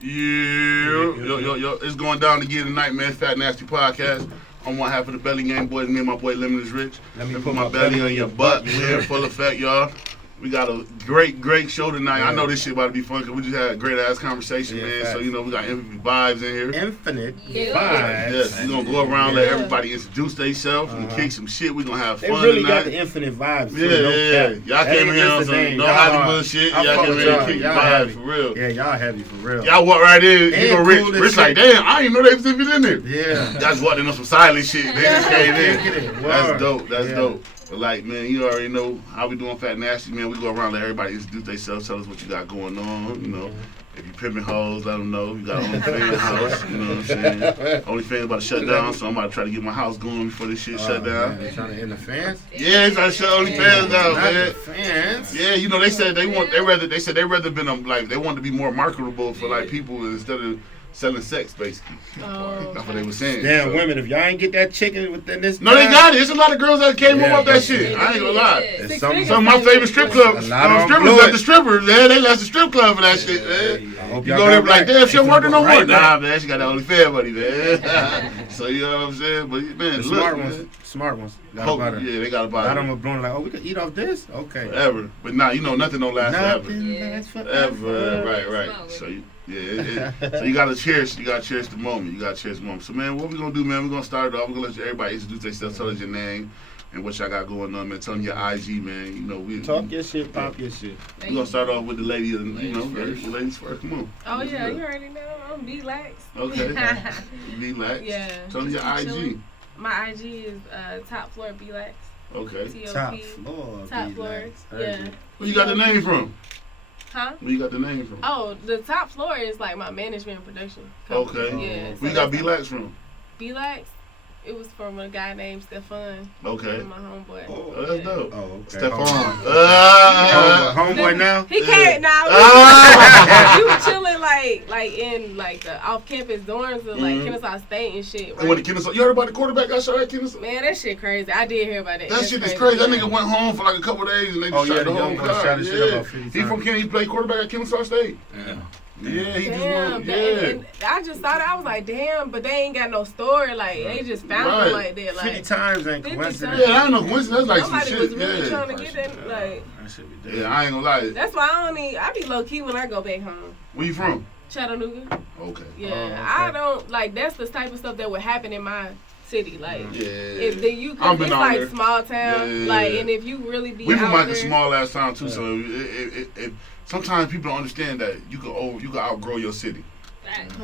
Yo, it's going down again tonight, man. Fat Nasty Podcast. I'm one half of the Belly Gang Boys, me and my boy Limitless Rich. Let me put my belly on your butt. We're in full effect, y'all. We got a great show tonight. Yeah. I know this shit about to be fun because we just had a great ass conversation, man. Facts. So, you know, we got infinite vibes in here. Infinite vibes. Yes, we're going to go around, let everybody introduce themselves and kick some shit. We're going to have fun tonight. They really tonight. got the infinite vibes. Y'all came in here on some no Hollywood shit. Y'all came in here and kicked vibes for real. Yeah, y'all heavy for real. Y'all walk right in. You know, Rich like, damn, I didn't know they was even in there. Yeah. Y'all just walked in on some silent shit. They just came in. That's dope. That's dope. But like, man, you already know how we doing Fat Nasty, man. We go around, let everybody introduce themselves, tell us what you got going on, you know. If you pimping hoes, let them know. You got OnlyFans house, you know what I'm saying? OnlyFans about to shut down, so I'm about to try to get my house going before this shit shut down. They trying to end the fans? Yeah, they trying to shut OnlyFans down, man. The fans. Yeah, you know, they said they rather been like they wanted to be more marketable for like people instead of selling sex, basically. That's what they were saying. Damn, women, if y'all ain't get that chicken within this No, they got it. There's a lot of girls that came up with that shit. I ain't gonna lie. Some of my favorite strip clubs, strippers left the strippers, man. They left the strip club for that shit, man. You go there like, damn, she working no more. Nah, man, she got that OnlyFans money, man. So, you know what I'm saying? But, man, look, smart ones. Yeah, they got to buy it. Got them a blowing like, oh, we can eat off this? Okay. Forever. But nah, you know, nothing don't last forever. Nothing lasts forever. Right. So, so you gotta cherish the moment. So man, what we gonna do, man? We're gonna start it off. We're gonna let everybody introduce themselves, tell us your name and what y'all got going on, man. Tell them your IG, man. You know, we talk your shit, pop your shit. We're gonna start off with the lady, and you know, ladies first. Come on. Oh yeah, you already know. I'm B-Lax. Okay. B-Lax. Yeah. Tell them your IG. My IG is Top Floor B-Lax. Okay. Top floor. Yeah. Where you got the name from? Huh? Where you got the name from? Oh, the Top Floor is like my management and production company. Okay. Yeah. Where you got B-Lax from? B-Lax? It was from a guy named Stefan. Okay. My homeboy. Oh, that's dope. Oh, okay. Stefan. Homeboy now? He can't now. You was chilling like in like the off-campus dorms of like Kennesaw State and shit. Right? And when the Kennesaw, you heard about the quarterback got shot at Kennesaw? Man, that shit crazy. I did hear about it. That shit is crazy. That nigga went home for like a couple of days and they just shot the whole car. He from Kennesaw. He played quarterback at Kennesaw State. Yeah. Yeah, he damn, just won. And I just thought I was like, damn, but they ain't got no story. Like they just found him like that. Like 50 times ain't coincidence. Yeah, I don't know coincidence. That's like somebody some was shit. really trying to get that. Like That should be dead. Yeah, I ain't gonna lie. That's why I be low key when I go back home. Where you from? Chattanooga. Okay. Yeah, okay. I don't like. That's the type of stuff that would happen in my city. Like, if it's like there. Small town. Yeah. Like, and if you really be we out from like there, a small ass town too. So it sometimes people don't understand that you can outgrow your city.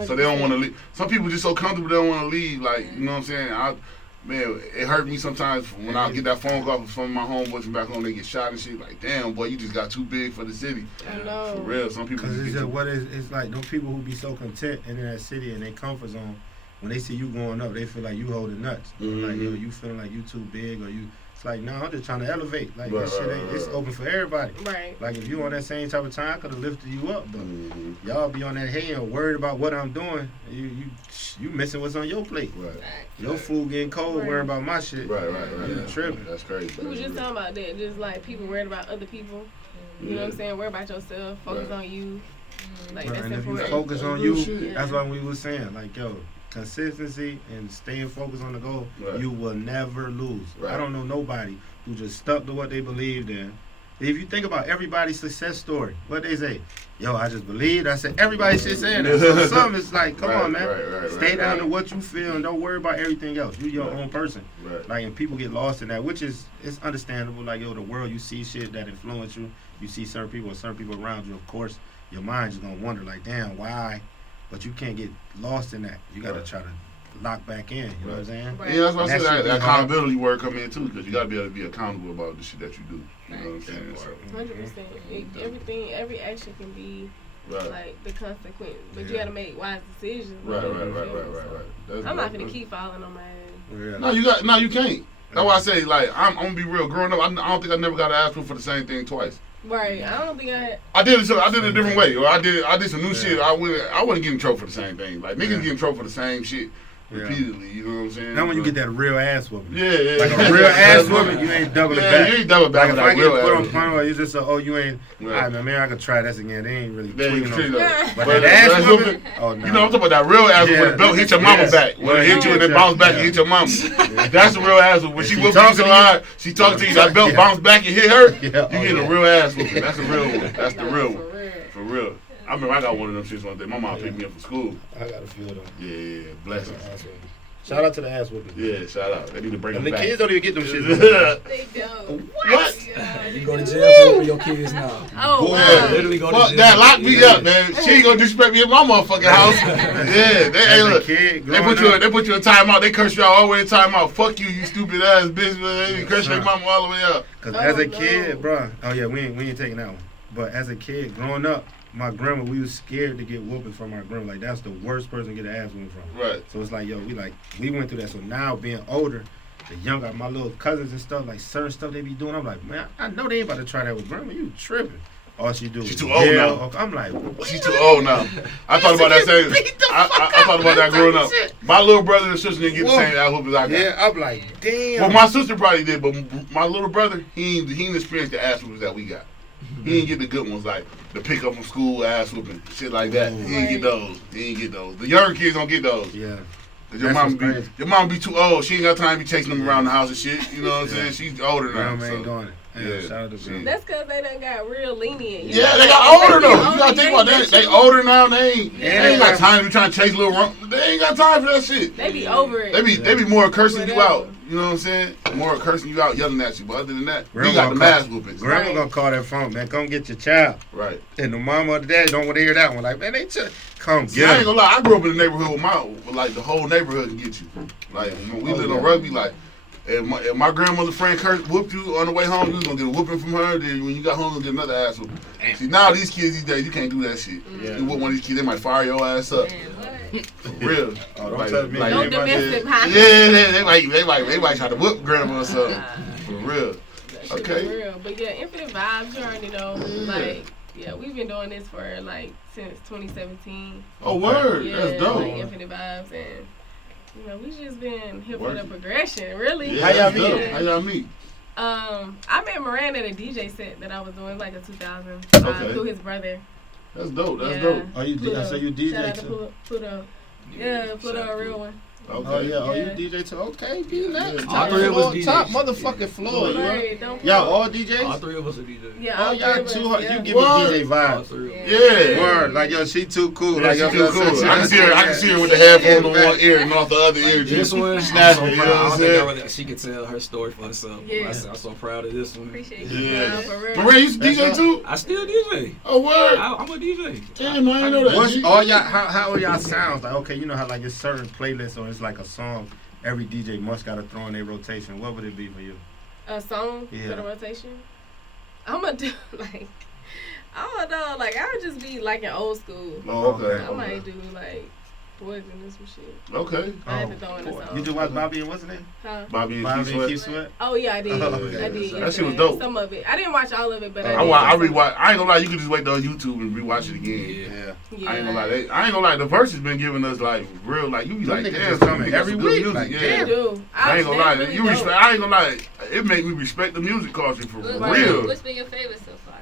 So they don't want to leave. Some people just so comfortable they don't want to leave. Like, you know what I'm saying? Man, it hurt me sometimes when I get that phone call from some of my homeboys from back home. They get shot and shit. Like, damn, boy, you just got too big for the city. I know. For real, some people. Because it's like those people who be so content in that city and their comfort zone. When they see you going up, they feel like you holding nuts. Mm-hmm. Like, yo, you feeling like you too big or you. It's like, no, I'm just trying to elevate. Like, right, this shit ain't, it's open for everybody. Right. Like, if you on that same type of time, I could have lifted you up. But y'all be on that hay and worried about what I'm doing. You missing what's on your plate. Right. Your food getting cold, worrying about my shit. Right. You tripping. That's crazy. We was just talking about that. Just like people worried about other people. You know what I'm saying? Worry about yourself. Focus on you. Like, that's and if important. you focus on you, that's what we was saying. Like, yo, consistency and staying focused on the goal, you will never lose. I don't know nobody who just stuck to what they believed in. If you think about everybody's success story, what they say, yo, I just believed. I said, everybody shit saying that. So some it's like, come on, man. Stay down to what you feel and don't worry about everything else. You your own person. Like, and people get lost in that, which is, it's understandable. Like, yo, the world, you see shit that influence you. You see certain people around you, of course, your mind's just going to wonder, like, damn, why? But you can't get lost in that. You got to try to lock back in, you know what I'm saying? Yeah, that's why I said that accountability word come in too, because you got to be able to be accountable about the shit that you do. You know what I'm saying? 100%. Everything, every action can be like the consequence, but you got to make wise decisions. Right. I'm not gonna keep falling on my head. No, you can't. That's why I say, like, I'm gonna be real. Growing up, I don't think I never got to ask for the same thing twice. Right. I don't think I did it a different way, or I did some new shit. I wouldn't get in trouble for the same thing. Like, niggas get in trouble for the same shit. repeatedly. You know what I'm saying? Now when you get that real ass whooping. Yeah. Like a real ass whooping, you ain't doubling back. You ain't doubling back. Like if I get put on point, you just say, oh, you ain't. All right, man, I can try this again. They ain't really tweaking on. But that ass whooping, oh no. You know, I'm talking about that real ass whooping. The belt hit your mama back. When it hit you and then bounce back and hit your mama. That's the real ass whooping. When she whooping you so hard, she talking to you, that belt bounce back and hit her. You get a real ass whooping. That's the real one. That's the real one. For real. I remember I got one of them shits one day. My mom picked me up from school. I got a few of them. Yeah, blessings. Shout out to the ass whooping. Yeah, shout out. They need to bring them back. The kids don't even get them shit. They don't. What? You go to jail for your kids now. Oh, boy, wow. Literally go to fuck jail. that. Lock me up, man. She ain't gonna disrespect me in my motherfucking house. Yeah, they put you in timeout. They curse you out all the way in timeout. Fuck you, you stupid ass bitch. They curse your mama all the way up. Cause as a kid, bro. Oh yeah, we ain't taking that one. But as a kid, growing up, my grandma, we was scared to get whooping from our grandma. Like, that's the worst person to get an ass whooping from. Right. So it's like, yo, we went through that. So now, being older, the younger, my little cousins and stuff, like certain stuff they be doing, I'm like, man, I know they ain't about to try that with grandma. You tripping. All she do. She's too old now. I'm like, she's too old now. I thought about that same. I thought about that growing up. My little brother and sister didn't get the same ass whooping as I got. Yeah, I'm like, damn. Well, my sister probably did, but my little brother, he ain't experienced the ass whoopings that we got. He didn't get the good ones, like the pick up from school, ass whooping, shit like that. He didn't get those. The younger kids don't get those. Yeah. Cause your mom be too old. She ain't got time to be chasing them around the house and shit. You know what I'm saying? She's older now. Ain't doing it. Yeah, shout out to them. That's because they done got real lenient. Yeah, they got older though. You gotta think about that. They older now. They ain't got time to be trying to chase little run. They ain't got time for that shit. They be over it. They be more cursing you out. You know what I'm saying? More cursing you out, yelling at you. But other than that, we got the mass whoopings. Grandma gonna call that phone, man. Come get your child. Right. And the mama or the daddy don't want to hear that one. Like, man, they just come get I ain't gonna lie. I grew up in the neighborhood with like the whole neighborhood can get you. Like when we lived on Rugby, like if my grandmother's friend whooped you on the way home, you was gonna get a whooping from her. Then when you got home, you get another ass whooping. See, now these kids these days, you can't do that shit. Yeah. You whoop one of these kids, they might fire your ass up. For real. Oh, don't tell me. No domestic violence. Yeah, they might try to whoop grandma or something. For real. Okay. For real. But yeah, Infinite Vibes, you already know. Like, yeah, we've been doing this for like since 2017. Oh, word. Yeah, that's dope. Like Infinite Vibes, and you know, we just been here for the progression, really. Yeah, how y'all meet? I met Moran at a DJ set that I was doing like a 2005 through his brother. That's dope. That's dope. Oh, I say you DJ Shout out too? to Pluto. Yeah, Pluto, a real one. Okay. Oh yeah, oh you DJ too? Okay, be next. All three of us DJs. Top motherfucking floor, y'all all DJs? All three of us are DJs. Yeah, oh y'all too hard. You give What? me DJ vibes. Yeah. Word, like yo, she too cool. Yeah, like she yo, too cool. I can see her with the headphone on one ear and off the other ear. This one, snap so it. You proud. know I what don't I'm saying? think she could tell her story for herself. Yeah. I'm so proud of this one. Appreciate you. Yeah, for real. Maria, you used to DJ too? I still DJ. Oh, word. I'm a DJ. Damn, I didn't know that. What's all y'all? How are y'all sounds? Like okay, you know how like it's certain playlists or it's like a song. Every DJ must gotta throw in their rotation. What would it be for you? A song for the rotation? I'm gonna do like, I don't know, like I would just be like an old school. Oh, okay. I might do like Poison and some shit. Okay. I had to throw in a song. You do watch Bobby and what's his name? Huh? Bobby and Keith Sweat? Oh yeah, I did. Oh, I did. That shit was dope. Some of it. I didn't watch all of it, but I rewatch. I ain't gonna lie, you can just wait on YouTube and rewatch it again. Yeah. I ain't gonna lie. The verse has been giving us like real, like you be like, damn, every week. Music. Like, yeah. Do. I ain't gonna lie. I ain't gonna lie. It make me respect the music culture for real. What's been your favorite so far?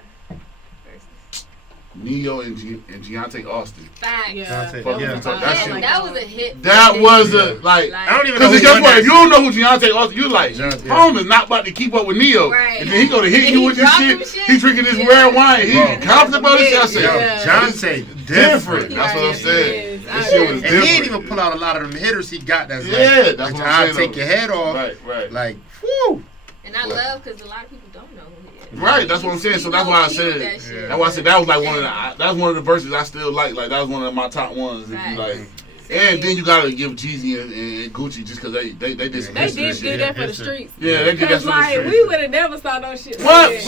Neo and Deontay Austin. Facts. Yeah. That was a hit. That was a like. I don't even know. Because guess what? If you don't know who Deontay Austin, you like, Home is not about to keep up with Neo. Right. And then he gonna hit you with this shit. He drinking this rare wine. He confident about this shit. I said, Deontay different. That's what I'm saying. This shit was different. And he didn't even pull out a lot of them hitters he got. That's like, that's what I'm saying. Take your head off. Right. Like, whew. And I love because a lot of people don't know who he is. Right, that's what I'm saying. So that's why I said. That's why I said that was like that's one of the verses I still like. Like that was one of my top ones. If you like. And then you gotta give Jeezy and Gucci just because they did some They did do that for the streets. Yeah, they did that for the streets. We would have never saw no shit. What?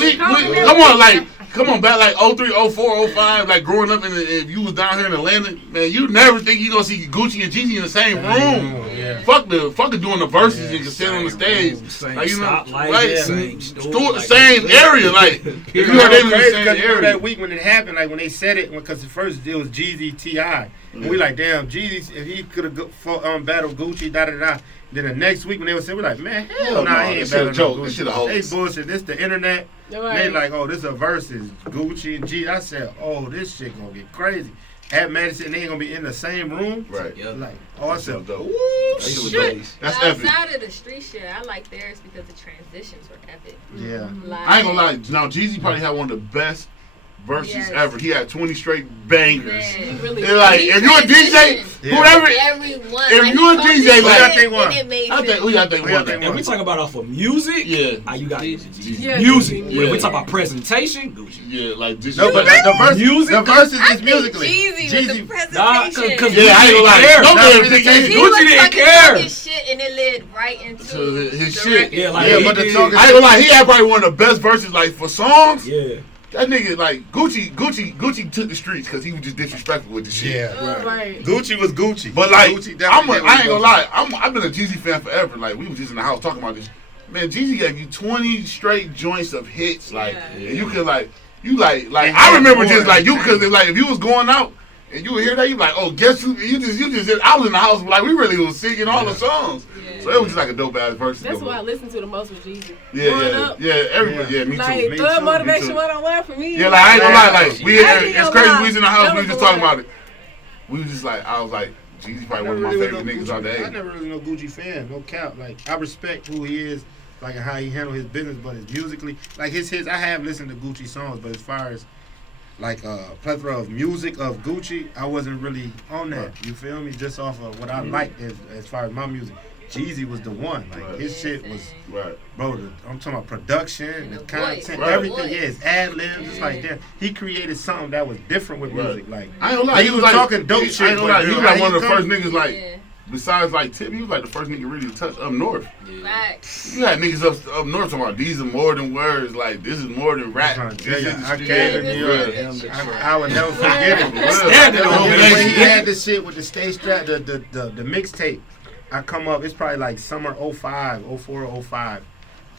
Come on, back like 03, 04, 05, like growing up if you was down here in Atlanta, man, you never think you gonna see Gucci and Jeezy in the same room. Yeah. Fuck doing the verses and stand on the stage. Same like, you know, same same area. Like if you heard they was in the same area. That week when it happened, like when they said it, because at first it was Jeezy T.I. And we like, damn, Jeezy he could have battled Gucci, da. Then the next week when they would say, we're like, man, hell nah, he ain't battling no Gucci. They bullshit. This the internet. Right. They like, oh, this a versus Gucci and G. I said, oh, this shit gonna get crazy. At Madison, they ain't gonna be in the same room. Right. Yep. Like, oh, I said, ooh, shit. That's epic. Outside of the street shit, I like theirs because the transitions were epic. Yeah. Like, I ain't gonna lie. Now, Jeezy probably had one of the best verses ever. He had 20 straight bangers. Really like, if you a DJ, whoever, everyone, if you a DJ, like, I think one. Who y'all think one? If we talk about off of music, you got Jeezy. Music. When we talk about presentation, Gucci. Yeah, like just no, but the verses is musically. Jeezy with the presentation. I ain't gonna lie. No damn thing. Gucci didn't care. His shit and it led right into his shit. Yeah, but I ain't gonna lie. He had probably one of the best verses, like for songs. Yeah. That nigga, like, Gucci took the streets because he was just disrespectful with the shit. Yeah, right. Gucci was Gucci. But, like, Gucci I ain't gonna lie. I've been a Jeezy fan forever. Like, we was just in the house talking about this. Man, Jeezy gave you 20 straight joints of hits. Like, and you could, like, I remember just, like, you could, like, if you was going out and you would hear that, you like, oh, guess who? You just, I was in the house, like, we really was singing all the songs. So it was just like a dope ass verse. That's what I listened to the most with Jeezy. Everybody, me like, too. Like, the motivation 101 for me. Yeah, like, I ain't gonna lie, like, it's crazy, we was in the house, we was just talking about it. We was just like, I was like, Jeezy probably one of my favorite niggas out there. I never really no Gucci fan, no cap. Like, I respect who he is, like, and how he handle his business, but his musically, like, his hits, I have listened to Gucci songs, but as far as, like, a plethora of music of Gucci, I wasn't really on that. You feel me? Just off of what I liked as far as my music. Jeezy was the one. Like, his shit was, bro, I'm talking about production, the content, everything. Yeah, his ad-libs. It's like, damn, he created something that was different with music. Like, I ain't gonna lie, he was talking dope shit. I ain't gonna lie, he was like one of the first niggas, like, besides, like, Tip, he was like the first nigga really to touch up north. You had niggas up north talking about, these are more than words, like, this is more than rap. I came to New York. I would never forget it. When he had this shit with the stage strap, the mixtape. I come up, it's probably like summer 05, 04 or 05.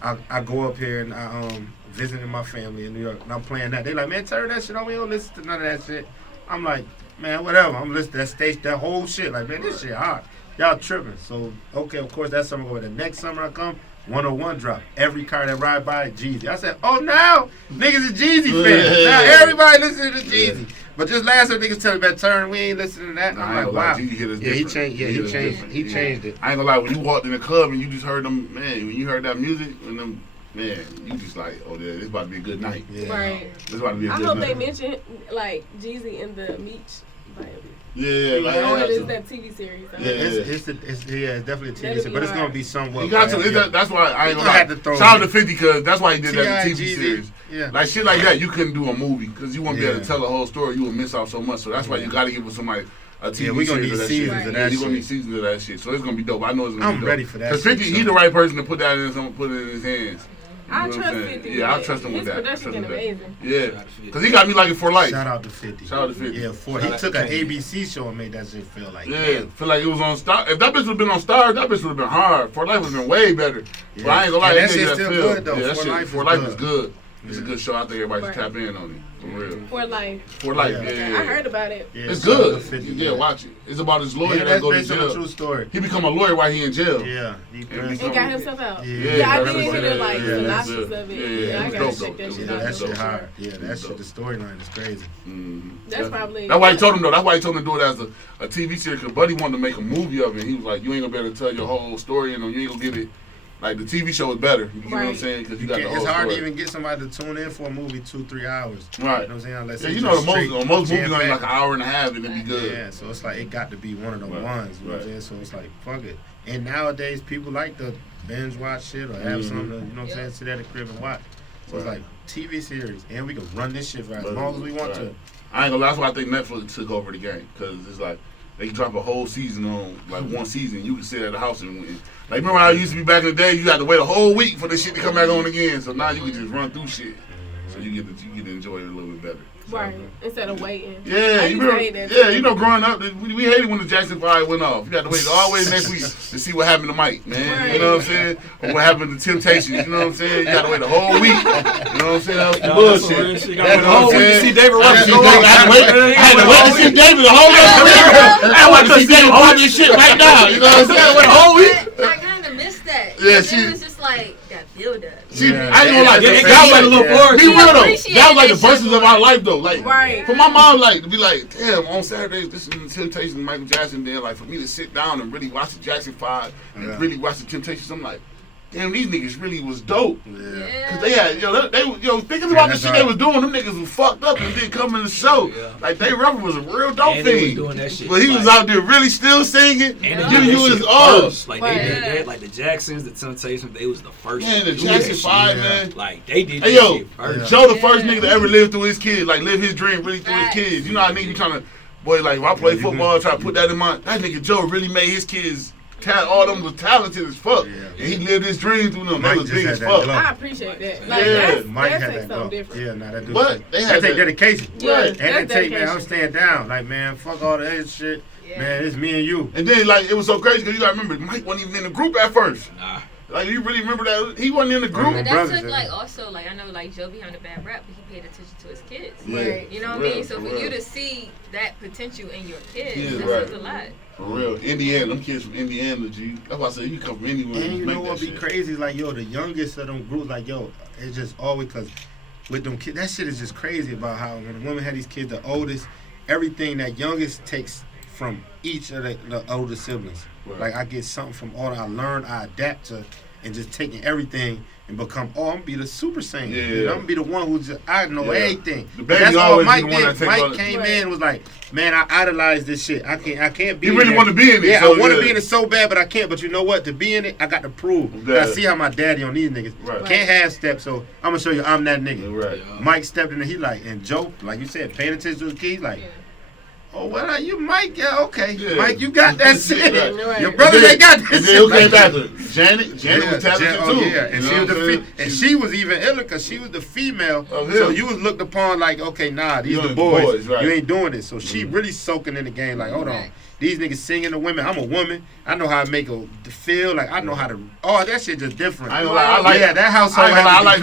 I go up here and I visiting my family in New York and I'm playing that. They like, man, turn that shit on. We don't listen to none of that shit. I'm like, man, whatever. I'm listening to that stage, that whole shit. Like, man, this shit hot. Y'all tripping. So, okay, of course, that summer go. The next summer I come, 101 drop. Every car that ride by, Jeezy. I said, oh, now niggas is Jeezy fans. Now everybody listening to Jeezy. But just last time niggas tell me about turn, we ain't listening to that. I'm like, wow. He changed it. I ain't gonna lie, when you walked in the club and you just heard them, man, when you heard that music, and them, man, you just like, oh, yeah, this about to be a good night. Yeah. Right. This about to be a good night. I hope night. they mention, like, Jeezy in the Meech bio. Yeah, like, it's that TV series. So. It's definitely a TV series, but it's gonna be somewhat. You got to. That's why I ain't gonna lie. Shout out to 50 because that's why he did that TV series. Yeah. Like shit like that, you couldn't do a movie because you wouldn't be able to tell the whole story. You would miss out so much. So that's why you got to give somebody a TV series. We gonna need seasons of that shit. You gonna need seasons of that shit. So it's gonna be dope. I know it's gonna be dope. I'm ready for that. Because 50, he's the right person to put that in. Put it in his hands. I trust 50. Yeah, I trust him with that. His production amazing. Yeah, because he got me like it for life. Shout out to 50. Shout out to 50. Yeah, he took an ABC show and made that shit feel like. Yeah, feel like it was on Star. If that bitch would have been on Star, that bitch would have been hard. For Life would have been way better. Yeah. But I ain't gonna lie, that shit's still good though. Yeah, For Life is good. It's a good show. I think everybody should tap in on it. For real. For Life. For Life, yeah. I heard about it. Yeah, it's good. Yeah, watch it. It's about his lawyer that goes to jail. That's a true story. He become a lawyer while he in jail. Yeah. He got himself out. Yeah, I did hear the like synopsis of it. Yeah, I gotta check that shit out. That shit hard. Yeah, that shit. The storyline is crazy. That's probably. That's why he told him though. That's why he told him to do it as a TV series. Cause Buddy wanted to make a movie of it. He was like, you ain't gonna be able to tell your whole story, and you ain't gonna get it. Like the TV show is better, you know what I'm saying? Because you got the whole It's hard story. to even get somebody to tune in for a movie 2-3 hours. Right. You know what I'm saying? Unless you know most movies only like an hour and a half and it be good. Yeah, so it's like it got to be one of the ones. You know what I'm saying? So it's like fuck it. And nowadays people like to binge watch shit or have something to, you know what I'm saying, sit at the crib and watch. So it's like TV series, and we can run this shit for as long as we want to. I ain't gonna lie, that's why I think Netflix took over the game, because it's like they can drop a whole season on like one season. You can sit at the house and win. Like remember how it used to be back in the day? You had to wait a whole week for this shit to come back on again. So now you can just run through shit. So you get to enjoy it a little bit better. Right. Instead of waiting. Yeah, you know, growing up, we hated when the Jackson 5 went off. You got to wait all the way next week to see what happened to Mike, man. Right. You know what I'm saying? Or what happened to Temptations. You know what I'm saying? You got to wait a whole week. You know what I'm saying? That was some bullshit. You got to wait a whole week to see David Ruffin. I had to wait to see David the whole week. I want to see David hold this shit right now. You know what I'm saying? Wait a whole week. I kind of missed that. Yeah, it was just like that build up. I ain't gonna lie, that was like a little forward. Be real though, that was like the verses of our life though. Like, right. For my mom, like to be like, damn, on Saturdays this is the Temptations, Michael Jackson. Then like for me to sit down and really watch the Jackson 5 and really watch the Temptations, I'm like, damn, these niggas really was dope. Yeah. Cause they had, thinking about the shit they was doing, them niggas was fucked up and didn't come in the show. Yeah. Like, Dave Ruffin was a real dope thing. Doing that shit. But he was out there really still singing and giving you his all. Like, they did that, like the Jacksons, the Temptations, they was the first. Man, the Jackson 5, man. Like, they did that shit first. Joe the first nigga to ever live through his kids, like live his dream really through his kids. You know how niggas trying to, boy, like, if I play football, try to put that in mind. That nigga Joe really made his kids. All them was talented as fuck, and he lived his dream through them. That was big as fuck. I appreciate that. Like, Mike had that something different. Yeah, nah, that do. But they had that take dedication. Yeah, and they take, man, I'm staying down. Like, man, fuck all that shit. Yeah. Man, it's me and you. And then, like, it was so crazy because you gotta remember, Mike wasn't even in the group at first. Nah. Like, you really remember that? He wasn't in the group. But that took, like, also, like, I know, like, Joe behind a bad rap, but he paid attention to his kids. Right. You know what I mean? So for you to see that potential in your kids, that says a lot. For real. Indiana, them kids from Indiana, G. That's why I said you come from anywhere. And you know what be crazy is, like, yo, the youngest of them groups, like, yo, it's just always, because with them kids, that shit is just crazy about how when a woman had these kids, the oldest, everything that youngest takes from each of the older siblings. Right. Like, I get something from all that I learn, I adapt to, and just taking everything and become, I'm going to be the super saint. Yeah. You know, I'm going to be the one who just, I know everything. That's all Mike did. Mike came in and was like, man, I idolize this shit. I can't be in it. You really want to be in it. Yeah, so I want to be in it so bad, but I can't. But you know what? To be in it, I got to prove. I see how my daddy on these niggas. Right. Can't have steps, so I'm going to show you I'm that nigga. Right. Mike stepped in and he like, and Joe, like you said, paying attention to the keys, like, oh, what are you, Mike? Yeah, okay. Yeah. Mike, you got that shit. Right. Your brother, they got that shit. Okay, back to Janet was talented too. Yeah, and she was and she was even iller because she was the female. So you was looked upon like, okay, nah, these are the boys. Right. You ain't doing this. So she really soaking in the game. Like, hold on, these niggas singing to women. I'm a woman. I know how to make her feel. Like, I know how to. Oh, that shit just different. I like that household. I like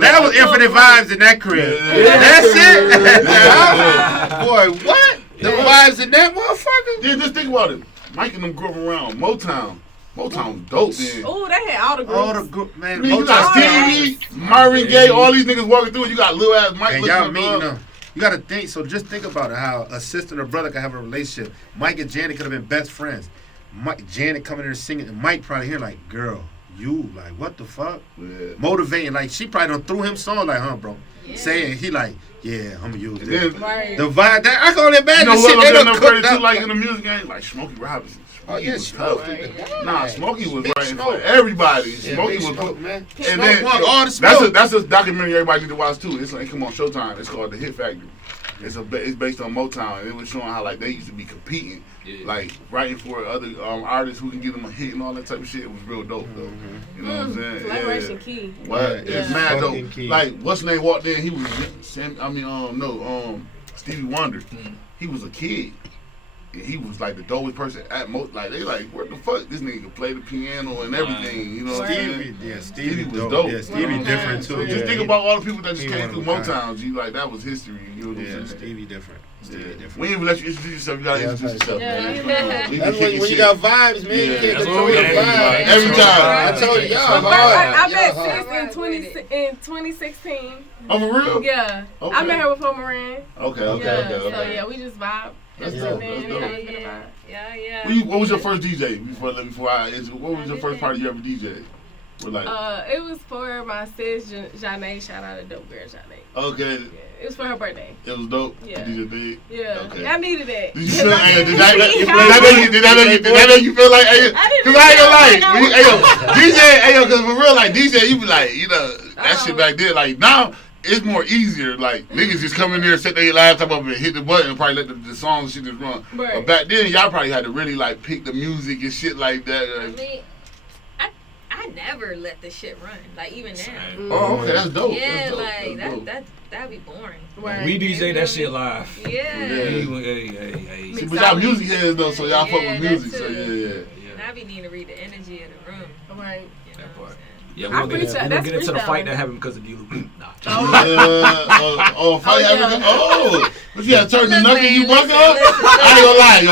that was infinite vibes in that crib. That shit. Boy, what? The vibes in that motherfucker? Yeah, just think about it. Mike and them grew up around Motown. Motown was dope then. Oh, they had all the groups. All the group, man. You got Stevie, Marvin Gaye, all these niggas walking through. You got little ass Mike. And y'all meeting them. You gotta think. So just think about it. How a sister and a brother can have a relationship. Mike and Janet could have been best friends. Janet coming in there singing, and Mike probably here like, girl, you like what the fuck? Yeah. Motivating. Like she probably done threw him song like, bro. Yeah. Saying he like, yeah, I'm gonna use this. Right. The vibe that I can only imagine. You know shit what they I'm done credit cooked to like in the music game? Like Smokey Robinson. Oh yeah, Smokey. Nah, Smokey was writing for everybody. Smokey was Smoke, man. And then all the smoke. That's a documentary everybody need to watch too. It come on Showtime. It's called The Hit Factory. It's based on Motown, and it was showing how like they used to be competing, like writing for other artists who can give them a hit and all that type of shit. It was real dope though. You know what I'm saying? Collaboration key. What? It's mad dope. Like what's his name walked in? He was Stevie Wonder. He was a kid. He was like the dopest person at most. Like they like, what the fuck? This nigga can play the piano and everything. You know what I'm saying? Yeah, Stevie was dope. Yeah, Stevie different too. So just think about all the people that just came through Motown. G, like that was history. You know what I'm saying? Stevie different. We ain't even let you introduce yourself. You gotta introduce yourself. That's when you got vibes, man. You can't control your vibes. Every time. I told you, y'all hard. I met sis in 2016. Oh, for real? Yeah. I met her before Moran. Okay. So yeah, we just vibe. Yeah. What was your first DJ before what was your first party you ever DJ'd? It was for my sis, Janae. Shout out to Dope Girl, Janae. Okay. Yeah, it was for her birthday. It was dope. Yeah. DJ Big. Yeah. Okay. I needed that. Did you feel? Did that make you feel like? Because I ain't gonna lie. DJ. Because for real, like DJ, you be like, that shit back there. Like now. It's more easier, like niggas just come in there, set their laptop up and hit the button and probably let the song and shit just run. Right. But back then, y'all probably had to really like pick the music and shit like that. I mean, I never let the shit run, like even now. Oh, okay, that's dope. Yeah, that's that'd be boring. Right. We DJ that shit live. Yeah. Hey. See, but y'all music heads though, so y'all fuck with music. So yeah. And I be needing to read the energy of the room. Right. You know That what I'm part. saying? Yeah, we're gonna get into the fight that happened because of you. Nah. Fight happened. Oh, but you had to turn the knuckle you buck up. I ain't gonna lie, yo.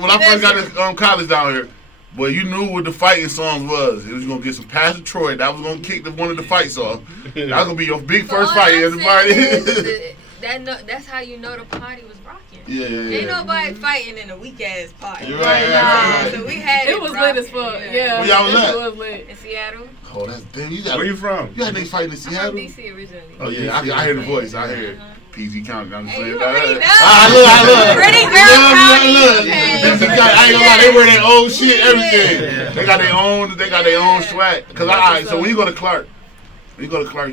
When I first got to college down here, boy, you knew what the fighting songs was. It was gonna get some Pastor Troy. That was gonna kick one of the fights off. That was gonna be your big first fight. Everybody. That's how you know the party was rocking. Yeah. Ain't nobody fighting in a weak ass party. You're right. So we had it was lit as fuck. Yeah. Where y'all was at? It was lit. In Seattle. Oh, that's damn. You got. Where you from? You had niggas fighting in Seattle. I'm from DC originally. Oh yeah, I hear the voice. I hear it. PG County. I'm just Hey, saying. you already know. I love. Pretty girl I county. PG County. I ain't gonna lie. They wear their own shit, everything. They got their own. They got their own swag. Cause so when you go to Clark. You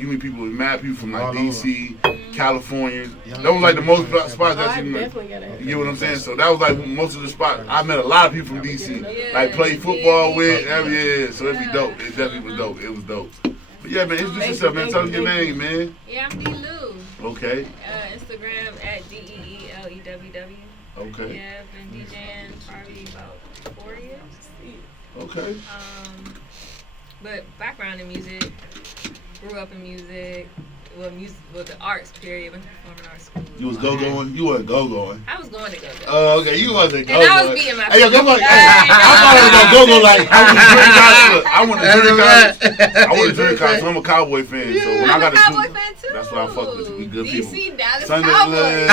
meet people with mad people from like all DC, California. That was like the most spots that you met. You get what I'm saying? So that was like most of the spots. I met a lot of people from DC. Like play football with every So it'd be dope. It definitely was dope. It was dope. But yeah, man, introduce yourself, man. Tell us your name, man. Yeah, I'm D-Lou. Okay. Instagram at DEELEWW. Okay. Yeah, I've been DJing probably about 4 years. Okay. But background in music. Grew up in music. Well, the arts period. Went to performing arts school. You was go-going? You wasn't go-going. I was going to go-go. Oh, okay. You wasn't go-going. And I was beating my Hey, yo, go-go. I thought it was go-go like, I want to drink college. I want to drink college, so I'm a Cowboy fan. So when I got I'm a Cowboy fan too. That's why I fuck with you. We good people. DC, Dallas Sunday, Cowboys.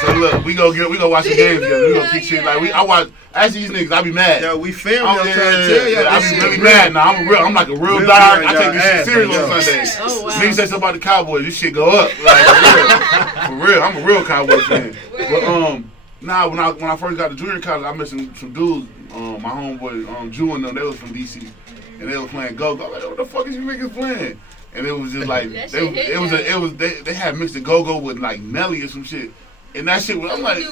So look, we go watch the games together. We gonna keep shit like I watch. Actually, these niggas, I be mad. Yo, we family. I'm trying to tell you. I be really mad. Now I'm like a real dog. I take this shit serious on Sundays. Oh, wow. Niggas say something about the Cowboys, this shit go up. Like for real. I'm a real Cowboy fan. But when I first got to junior college, I met some dudes. My homeboy Jew and them, they was from DC, and they was playing go-go. I'm like, what the fuck is you niggas playing? And it was just like they had mixed the go-go with like Nelly or some shit. And that shit was, I'm like, that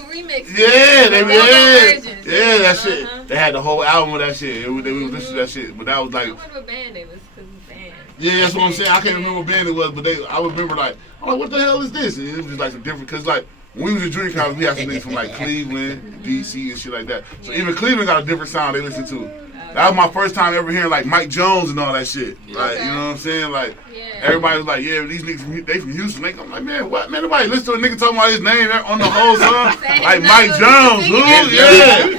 shit. They had the whole album of that shit. They was listening to that shit. But that was like, I wonder what band it was because it's band. yeah, that's what I'm saying. I can't remember what band it was, but I remember like, I'm like, what the hell is this? And it was just like some different, cause like when we was in junior college, we had some niggas from like Cleveland, DC, and shit like that. So even Cleveland got a different sound they listen to. That was my first time ever hearing like Mike Jones and all that shit. Like, you know what I'm saying? Like, everybody was like, yeah, these niggas, they from Houston. I'm like, man, what? Man, nobody listen to a nigga talking about his name on the whole song. Like Mike Jones, who? Yeah.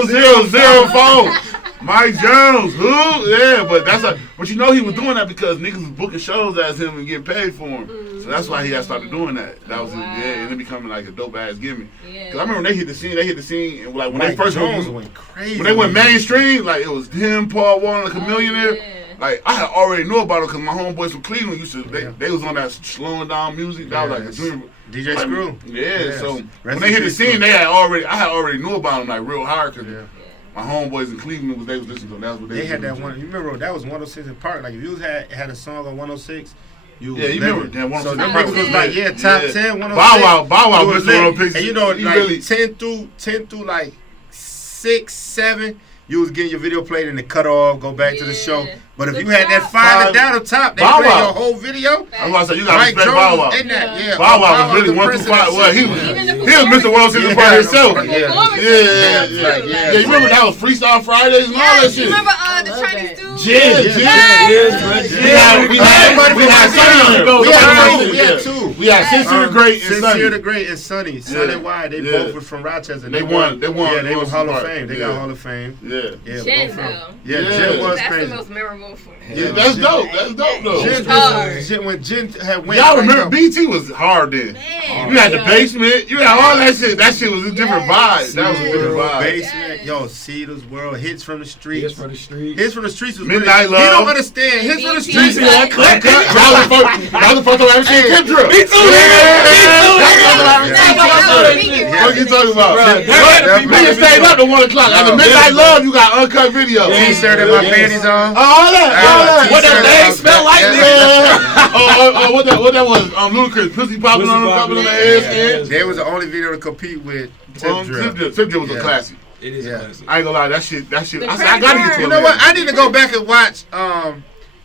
8004. Mike Jones, who? Yeah, but that's like, but you know he was doing that because niggas was booking shows as him and getting paid for him. So that's why he had started doing that. That was and it becoming like a dope ass gimmick. Cause I remember when they hit the scene, and like when Mike they first went crazy. When they went mainstream, like it was him, Paul Wall, like a millionaire. Like I had already knew about it because my homeboys from Cleveland used to. They was on that slowing down music. That was like a dream. DJ Screw. Yeah. So when they hit the scene, I had already knew about them like real hard because my homeboys in Cleveland they was listening to them. That's what they had that one. You remember that was 106 in Park. Like if you had a song on 106. You remember that 106. So them niggas was like, top 10, 106. Bow Wow, Mr. 106. And you know, like 10 through like 6, 7, you was getting your video played and it cut off, go back to the show. But if you had that 5 down the top, they play your whole video. I'm about to say, you got to respect Bow Wow. Yeah. Bow Wow was really 1 through 5. Well, he was Mr. World Series by himself. Yeah. You remember that was Freestyle Fridays and all that shit. You remember the Chinese dude? We had two. We had Sincere the Great and Sunny. Sincere the Great and Sunny. Sunny Wide. They both were from Rochester. They won. Yeah, they were Hall of Fame. They got Hall of Fame. Yeah. Jen, though. Jen was That's crazy. the most memorable for me. Yeah, that's dope. That's dope though. When Jen had went. Y'all remember BT was hard then. You had the basement. You had all that shit. That shit was a different vibe. That was a different vibe. Basement. Yo, Cedar's World. Hits from the Streets. Hits from the Streets. Hits from the Streets was Midnight Love. He don't understand. Hits from the Streets. That was the first time I ever seen Kim Drill. Me too, What you talking about? Niggas stayed up to 1 o'clock. After Midnight Love, you got uncut video. T-shirt and my panties on. All that. What that thing smell like? What that was? Ludacris, pussy popping on the head. They was the only video to compete with Tip Drill. Tip Drill was a classic. It is a classic. I ain't gonna lie, that shit. I said I gotta get to it. You know what? I need to go back and watch.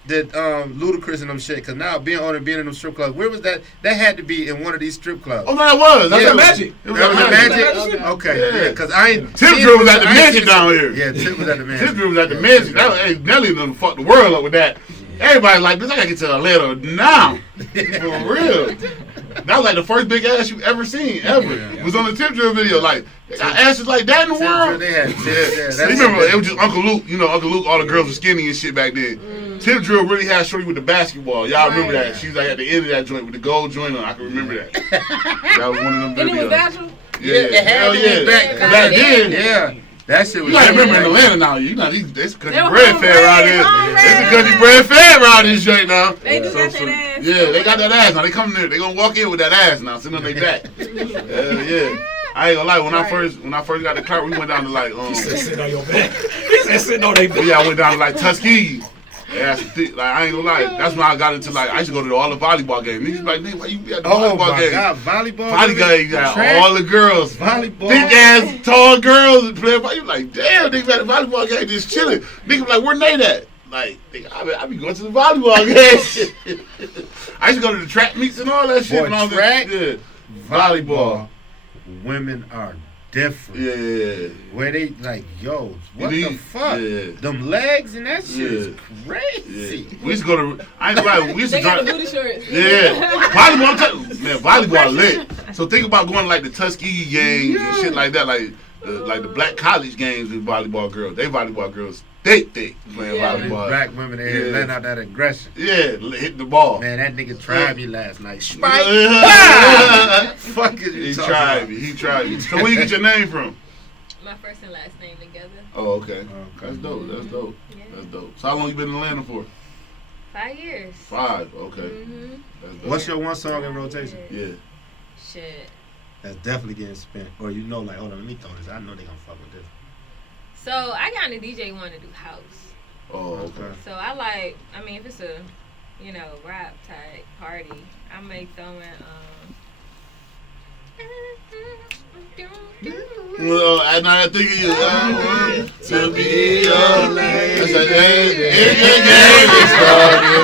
that Ludacris and them shit. Cause now being in them strip clubs, where was that? That had to be in one of these strip clubs. Oh no, that was. That's Magic. It was That was at Magic. Okay, yeah. Cause I ain't. Tip Drill was at the Magic down here. Yeah, Tip was at the Magic. Tip Drill was at the Magic. Hey, Nelly done fucked the world up with that. Everybody like, bitch, I gotta get to Atlanta now. For real. That was like the first big ass you ever seen, ever. It was on the Tip Drill video. Like, they got asses like that in the world. They had You remember, it was just Uncle Luke. You know, Uncle Luke, all the girls were skinny and shit back then. Tip Drill really had shorty with the basketball. Y'all remember that? She was like at the end of that joint with the gold joint on. I can remember that. That was one of them videos. And it was natural? Yeah, it had to be back then. Yeah. That shit was. You gotta remember in Atlanta now. You know, it's because They you were bread fed around here. It's because you bread fed around this joint now. They do got that ass. Yeah, they got that ass now. They come there. They gonna walk in with that ass now, sitting on their back. Yeah. I ain't gonna lie. When I first got the car, we went down to like He said sit on your back. He said sit on their back. Yeah, I went down to like Tuskegee. Yeah, like I ain't gonna lie. That's when I got into like I used to go to all the volleyball games. Niggas like, nigga, why you be at the volleyball games? God, volleyball. Volleyball games got all the girls. Volleyball. Thick ass, tall girls playing. You like, damn, niggas at the volleyball game just chilling. Niggas be like, where Nate at? Like, nigga, I be going to the volleyball games. I used to go to the track meets and all that shit. Boy, and all track, that. Yeah. Volleyball. Women are different. Yeah. Where they like, yo, what It the is. fuck? Yeah. Them legs and that shit is crazy. Yeah. We used to go to. I ain't gonna lie. We used to They got the drive. booty shorts. Yeah, volleyball. Man, volleyball lit. So think about going to, like the Tuskegee games and shit like that, like the black college games with volleyball girls. They volleyball girls thick playing volleyball. Black women, they letting out that aggression. Yeah, hit the ball. Man, that nigga tried me last night. Fuck is you He talking tried about? me. He tried me. So where you get your name from? My first and last name together. Oh, okay. That's dope. That's dope. Yeah. That's dope. So how long you been in Atlanta for? 5 years. 5. Okay. Mm-hmm. That's dope. What's your one song in rotation? Yeah. Shit. That's definitely getting spent. Or you know, like, hold on, let me throw this. I know they gonna fuck with this. So I got in the DJ wanting to do house. Oh, okay. So I mean, if it's a, rap type party, I may throw in, Well, I know I think of you. I want to be your lady. That's a game.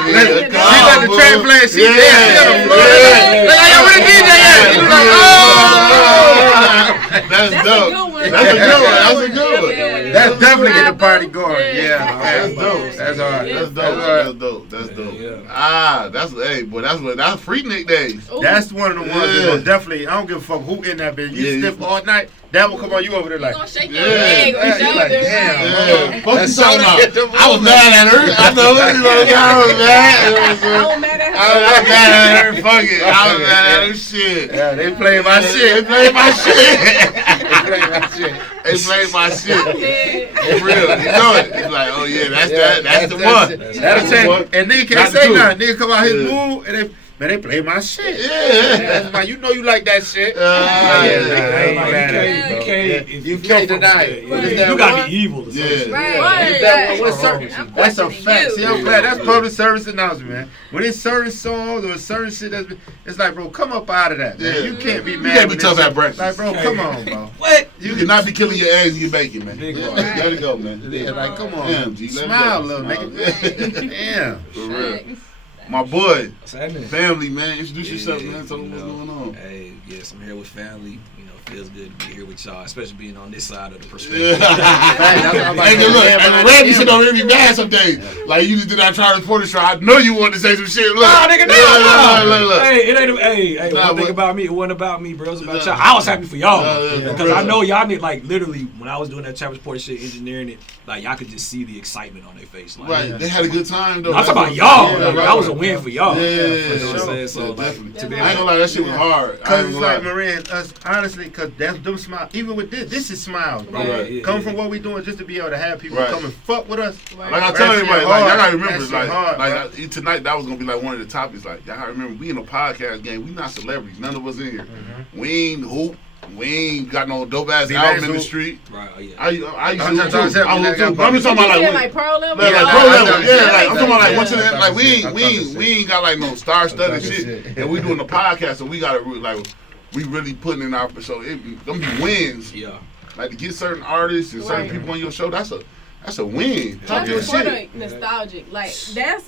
She let the track play. She where the DJ at? He was like, oh. That's dope. That's a good one. That's a good one. That's definitely get the party going. Yeah, That's dope. That's all right. That's dope. That's dope. Yeah. That's Freaknik days. That's one of the ones that will definitely. I don't give a fuck who in that bitch. You stiff all night. That will come on you over there You like. gonna shake your leg or You shoulder. like, damn. Yeah. Fuck you That's talking so about. good. I was mad at her. I know. I was mad. I was mad at her. I was mad at her. Fuck it. I was mad at her shit. Yeah, they play my shit. They played my shit. They play my shit. They played my shit. Yeah. For real. You know it. It's like, oh yeah, that's the one. That'll change. And nigga Not can't the say two. nothing. Nigga come out his Yeah. mood and they play my shit. Yeah. That's why you know you like that shit. Yeah. You can't deny it. Right. You gotta be evil to Yeah. say shit. Right. That's a I'm fact. See, I'm questioning glad you. that's public service announcement, man. When it's certain songs or certain shit it's like, bro, come up out of that, man. Yeah. You can't be You mad. can't be when tough it's- at breakfast. Like, bro, come on, bro. What? You cannot be killing your eggs and your bacon, man. Big one. Let it go, man. Yeah, like, come on. Damn, G, let it Smile, go. little Smile. nigga. Damn. For real. Facts. My boy, What's happening? family, man. Introduce yourself, Yeah, man. Tell them what's going on. Hey, yes, I'm here with family. Feels good to be here with y'all, especially being on this side of the Yeah. perspective. Hey, look, and Randy shit don't really be bad some days. Like, you just did that try to report the show. I know you wanted to say some shit. Look. Nah, nigga, Look. Hey, it ain't. Hey, Nah, one thing but- about me, it wasn't about me, bro. It was about y'all. I was happy for y'all Yeah, because I know y'all need, like, literally when I was doing that Travis Porter shit, engineering it, like y'all could just see the excitement on their face. Like, Right, they had a good time, though. I'm talking about y'all. Yeah, Like, right. that was a win for y'all. Yeah, You know what I'm saying? So, Yeah, like, definitely. to be I ain't gonna lie, that shit was hard. I Cause ain't it's gonna like lie. Maria and us, honestly, cause that's them smile. Even with this is smiles, bro. Right. Yeah, Come yeah. from what we doing just to be able to have people Right. come and fuck with us. Right. Like I That tell shit everybody, hard. like y'all gotta That remember, shit hard, tonight that was gonna be like one of the topics. Like y'all gotta remember, we in a podcast game. We not celebrities. None of us in here. We ain't hoop. We ain't got no dope ass Be album nice in the hoop. street. Right, oh, yeah. I used to I'm hoop talking too. about I hoop too. But I'm just talking You about said like. like pro level? Like, Yeah, pro I level, thought- yeah. Like I'm I talking about like thought- once in the, like we I ain't thought- we ain't got like no star-studded I thought- shit, and we doing the podcast, so we gotta like we really putting in our so them be wins. Yeah. Like to get certain artists and certain Right. people on your show, that's That's a win. Talk your shit. Nostalgic, like that's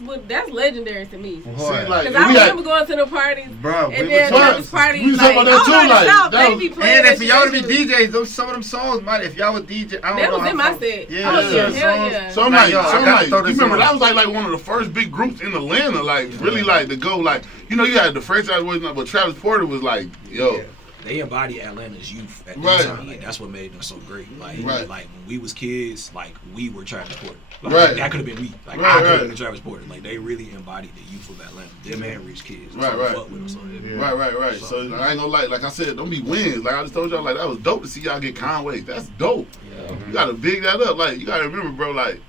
legendary to me. Because I remember going to the parties, bro. And then Travis parties, we talking about that too, like South, they be playing. And if y'all to be DJs, some of them songs, man. If y'all was DJ, I don't know. That was in my set. Yeah, hell yeah. So I'm like, you remember that was like one of the first big groups in Atlanta, like really like to go, like you had the franchise was, but Travis Porter was like, yo. They embody Atlanta's youth at that time. Like that's what made them so great. Like when we was kids, like we were Travis Porter. Like, that could have been me. Like I could have been Travis Porter. Like they really embodied the youth of Atlanta. Them and rich kids. Fuck with them, so Right. So I ain't gonna like I said, don't be wins. Like I just told y'all, like that was dope to see y'all get Conway. That's dope. Yeah. You gotta big that up. Like you gotta remember, bro. Like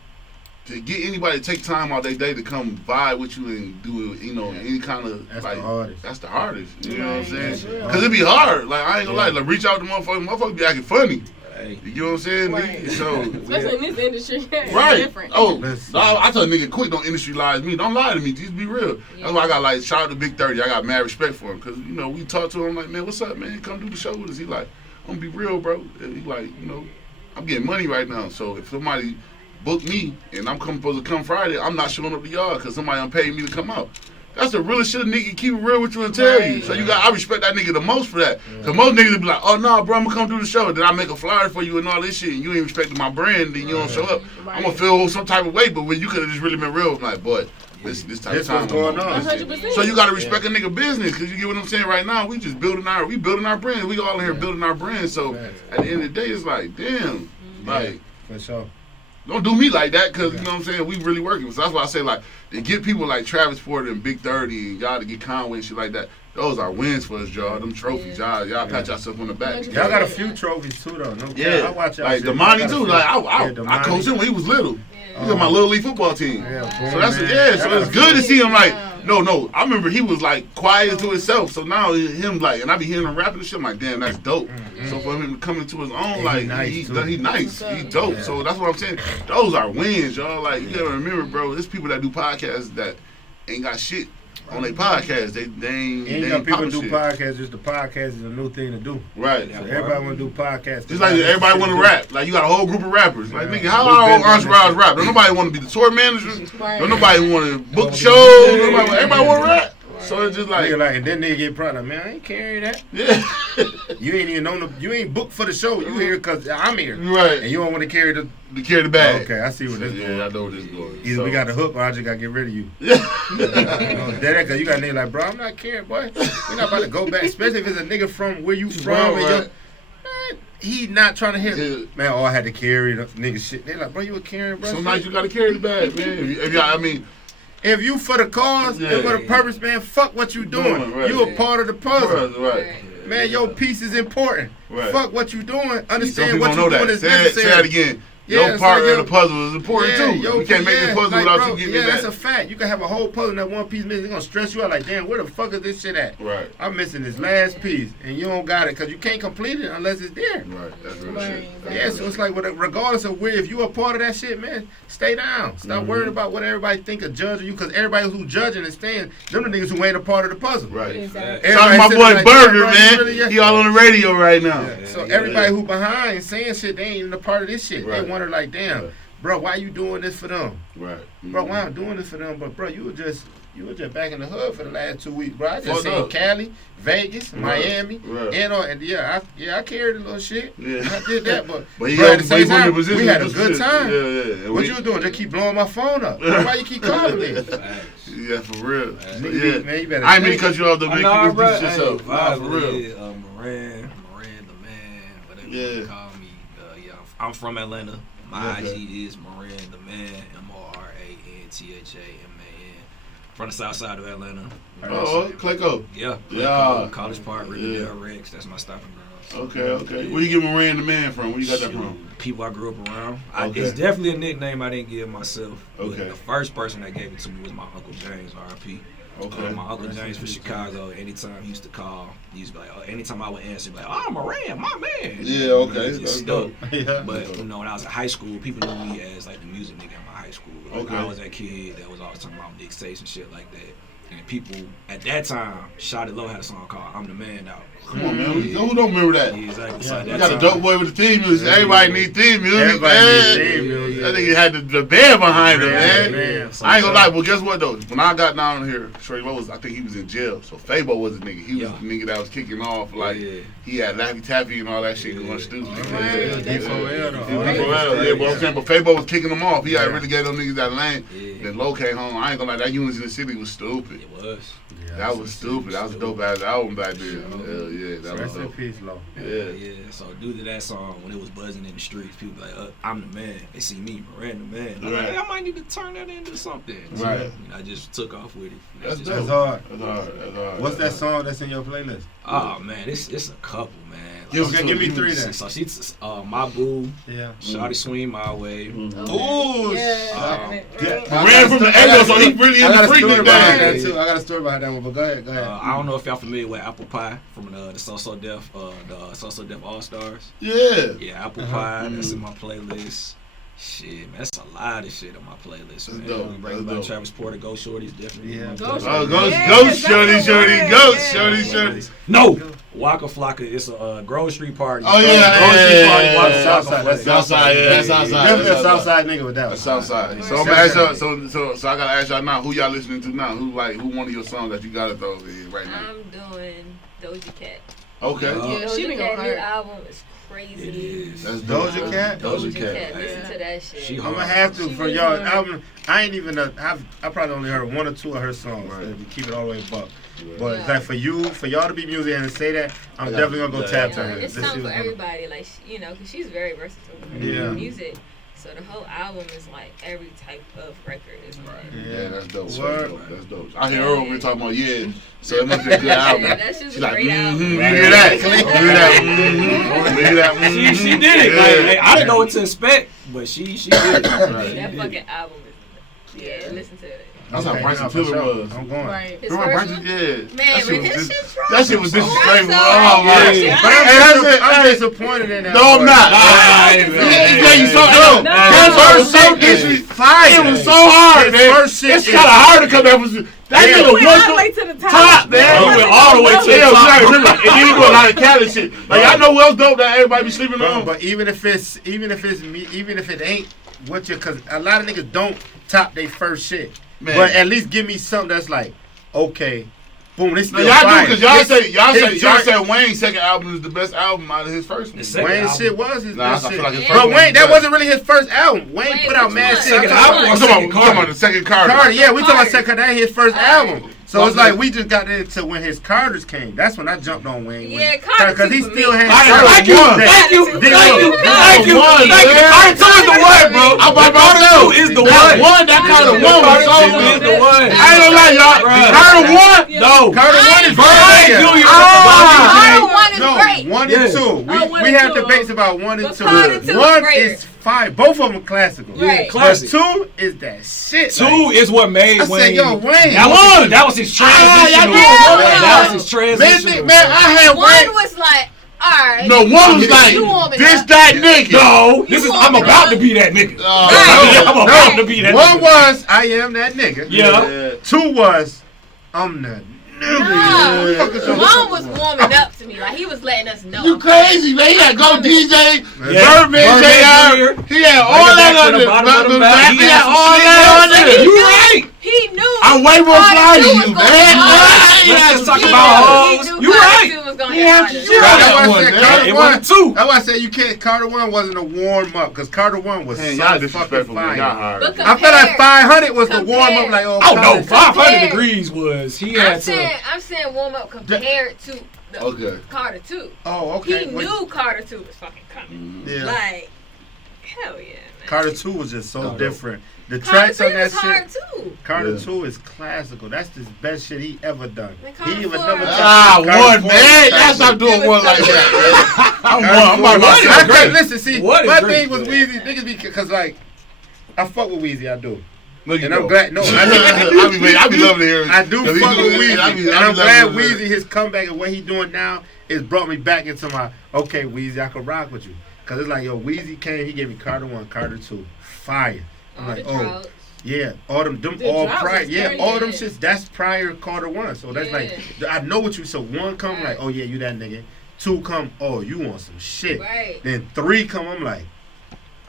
to get anybody to take time out their day to come vibe with you and do it, any kind of that's like the hardest. That's the hardest. You know what I'm saying? Because it be hard. Like I ain't gonna lie. Like reach out to motherfuckers be acting funny. You know what I'm saying? Right. So especially in this industry, right? Different. Oh, I tell a nigga quick, don't industry lies me. Don't lie to me. Just be real. That's why I got like shout out to Big 30. I got mad respect for him because we talk to him like, man, what's up, man? Come do the show with us. He like, I'm gonna be real, bro. He like, I'm getting money right now. So if somebody book me and I'm supposed to come Friday, I'm not showing up to y'all because somebody done paid me to come out. That's the realest shit a nigga keep it real with you and tell you. So I respect that nigga the most for that. Cause most niggas will be like, oh no, bro, I'm gonna come do the show. Then I make a flyer for you and all this shit and you ain't respecting my brand, then you don't show up. I'm gonna feel some type of way, but when you could have just really been real, I'm like, boy, this type of time what's going on. 100%. So you gotta respect a nigga business, cause you get what I'm saying right now. We just building our brand. We all in here building our brand. So at the end of the day, it's like, damn, like for sure. Don't do me like that, cause you know what I'm saying. We really working. So that's why I say like to get people like Travis Porter and Big 30 and y'all to get Conway and shit like that. Those are wins for us, y'all. Them trophies, y'all pat yourself on the back. Y'all got a few trophies too, though. No, I watch y'all. Like Damani too. Like I coached him when he was little. He was on my little league football team. So that's so it's good to see him like. No. I remember he was like quiet to himself. So now him like, and I be hearing him rapping and shit. I'm like, damn, that's dope. So for him to come into his own, like he nice, he dope. So that's what I'm saying. Those are wins, y'all. Like you gotta remember, bro. There's people that do podcasts that ain't got shit on their podcast. They ain't got people do shit. Podcasts. Just the podcast is a new thing to do. Right. So everybody want to do podcasts. Just like everybody want to rap. Like you got a whole group of rappers. Like nigga, how our entourage rap? Don't nobody want to be the tour manager. Don't nobody want to book shows. Everybody want to rap. So it's just like, and then they get proud of, man, I ain't carrying that. Yeah. You ain't even on you ain't booked for the show. You here because I'm here. Right. And you don't want to carry the bag. Okay, I see where this going. Yeah, I know where this going. Either we got the hook or I just got to get rid of you. Yeah. Because you got niggas like, bro, I'm not carrying, boy. We're not about to go back. Especially if it's a nigga from where you from. Man, he not trying to hear. Yeah. Man, I had to carry the nigga shit. They like, bro, you a carrying, bro? Sometimes you got to carry the bag, man. If you for the cause and for the purpose, man, fuck what you doing. You a part of the puzzle. Right. Man, your piece is important. Right. Fuck what you doing. Understand what you doing is necessary. Say that again. Your part of the puzzle is important too. You can't make the puzzle without you getting that. That's a fact. You can have a whole puzzle and that one piece missing. It's gonna stress you out like, damn, where the fuck is this shit at? Right. I'm missing this last piece, and you don't got it because you can't complete it unless it's there. Right. That's real shit. Yeah, so it's like, regardless of where, if you a part of that shit, man, stay down. Stop worrying about what everybody think of judging you, because everybody who's judging and staying, them the niggas who ain't a part of the puzzle. Right. Exactly. Shout out to my boy Burger, man. He all on the radio right now. Yeah. So everybody who behind saying shit, they ain't even a part of this shit. Right. They wonder like, damn. Bro, why you doing this for them? Right. Bro, why I'm doing this for them? But bro, you were just back in the hood for the last 2 weeks, bro. I just seen Cali, Vegas, Miami, and I carried a little shit. Yeah. I did that, but bro, at the same time, we had a good time. Yeah. What you doing? Just keep blowing my phone up. Why you keep calling me? Yeah, for real. Nigga, man, you better. I ain't mean to cut you off the man. Keep this shit yourself. For real. Moran, the man, whatever you call me. I'm from Atlanta. My IG is Moran the Man, MORANTHAMAN, from the south side of Atlanta. Oh, Clayco. Yeah. College Park, Riverdale, Rex. That's my stopping ground. Okay. Where you get Moran the Man from? Where you got that from? People I grew up around. It's definitely a nickname I didn't give myself. Okay. The first person that gave it to me was my Uncle James, R.I.P. Okay. My Uncle James from Chicago, anytime he used to call, he used to be like, anytime I would answer, he'd be like, oh, Moran, my man. Yeah, okay. That's stuck. But, when I was in high school, people knew me as, like, the music nigga in my high school. Like, I was that kid that was always talking about mixtapes and shit like that. And people, at that time, Shot It Low had a song called I'm the Man Now. Come on, man. Who don't remember that? Yeah, exactly. So you got a dope boy with the theme music. Everybody need theme music. Everybody need theme music. That nigga had the band behind him, man. I ain't gonna lie, but guess what though? When I got down here, Trey Lowe I think he was in jail. So Fabo was a nigga. He was the nigga that was kicking off. Like he had Laffy Taffy and all that shit going stupid. Yeah, but I'm saying, but Fabo was kicking them off. He had really gave them niggas that lane. Then Low came home. I ain't gonna lie, that Units in the City was stupid. It was. That was stupid. That was a dope ass album back then. Hell yeah, that was dope. Peace, Low. Yeah. So due to that song, when it was buzzing in the streets, people like, I'm the man. They see me, random man. I'm like, I might need to turn that into something. Right. And I just took off with it. That's hard. That's hard. What's that song that's in your playlist? Oh man, it's a couple, man. Like, give me 3 then. So she's My Boo. Yeah. Shawty Swing My Way. Ooh. Ran from the angle, so he really in the freaking thing. I got a story behind that one, but go ahead. I don't know if y'all familiar with Apple Pie from the So Def All Stars. Yeah. Yeah, Apple Pie. That's in my playlist. Shit, man, that's a lot of shit on my playlist, man. Dope. We bring back Travis Porter, Go Shorty's definitely. Yeah. Go Shorty. No, Waka Flocka. It's a Grove Street party. Oh yeah, Grove Street party. Waka Southside. Flocka. That's Southside. Yeah, that's Southside. Definitely a Southside nigga with that one. That's Southside. So I'm gonna ask y'all. So I gotta ask y'all now. Who y'all listening to now? Who one of your songs that you gotta throw in right now? I'm doing Doja Cat. Okay. Yeah, she been Doja on Cat new her album is crazy. It is. That's Doja Cat. Doja Cat. Listen to that shit. She I'm hard. gonna have to for y'all album. I ain't even. I probably only heard 1 or 2 of her songs. Right. If you keep it all the way buck. But it's like for y'all to be music and say that, I'm definitely gonna go tap to her. It's something for everybody, like because she's very versatile with her music. So the whole album is like every type of record is on it. Yeah, that's dope. That's dope. I hear her over here talking about so it must be a good album. That's just She's a like, great album. you hear that? You hear that? She did it. Like, I didn't know what to expect, but she did it. That fucking album is listen to it. That's how Bryson Tiller was. I'm going. Right. Remember Bryson? Yeah. Man, when his shit dropped. That shit was disrespectful. Oh, Oh my god. I'm disappointed in that. No, I'm not. You so dope. His first so disrespectful. It was so hard, man. It's kind of hard to come back with. That nigga went all the way to the top, man. He went all the way to the top. And then he do a lot of Cali shit. Like I know who else dope that everybody be sleeping on. But even if it ain't what you, cause a lot of niggas don't top their first shit. Man. But at least give me something that's like, okay, boom, this still y'all fire. do because y'all say Wayne's second album is the best album out of his first one. Wayne's shit was his best shit. Like but Wayne, that wasn't really his first album. Wayne put out mad shit. I'm talking about the second Carter. Yeah, we talking about second. That ain't his first album. So it's like we just got into when his Carters came. That's when I jumped on Wayne. Yeah, Carter. Because he still had. Thank you. Carter 2 is the one, bro. Carter 2 is the one. That Carter 1 was so is the one. I ain't gonna lie, y'all. Carter 1? No. Carter 1 is great. Carter 1 is great. 1 and 2. We have debates about 1 and 2. 1 is fire. Both of them classical. Right. But 2 is that shit. 2 is what made Wayne. I said, yo, Wayne. That was his transition. That was his transition. Man, I had Wayne. 1 was like, alright. No, 1 was like, this, that nigga. No, this is, I'm about to be that nigga. I'm about to be that One nigga. was, I am that nigga. Yeah. 2 was, I'm the nigga. One was warming up to me. Like, he was letting us know. You crazy, man. He had Go DJ, Birdman JR. He had all that on there. He had all that on there. You right. He knew. I'm way more fly than you, man. Let's just talk about hoes. You right. It wasn't 2. That's why I said you can't. Carter 1 wasn't a warm up because Carter 1 was so fucking fire. I feel like 500 was the warm up. Like no, 500 degrees was he had to. I'm saying warm up compared to Carter 2. Oh, okay. He knew Carter 2 was fucking coming. Yeah. Like, hell yeah, man. Carter 2 was just so different. The tracks on that shit. Too. Carter 2 is classical. That's the best shit he ever done. He would never. 1, man. That's not doing 1 like that. I'm about to listen. See, my thing was Weezy. Niggas be because like I fuck with Weezy. I do. And I'm glad. No, I be loving to hear it. I do fuck with Weezy, and I'm glad Weezy, his comeback and what he doing now, is brought me back into my okay, Weezy, I can rock with you, cause it's like yo, Weezy came, he gave me Carter 1, Carter 2, fire. I'm like, oh, yeah, all them all prior, all them shits. That's prior Carter 1, so that's like I know what you. So 1 come like, oh yeah, you that nigga. 2 come, oh you want some shit. Right. Then 3 come, I'm like.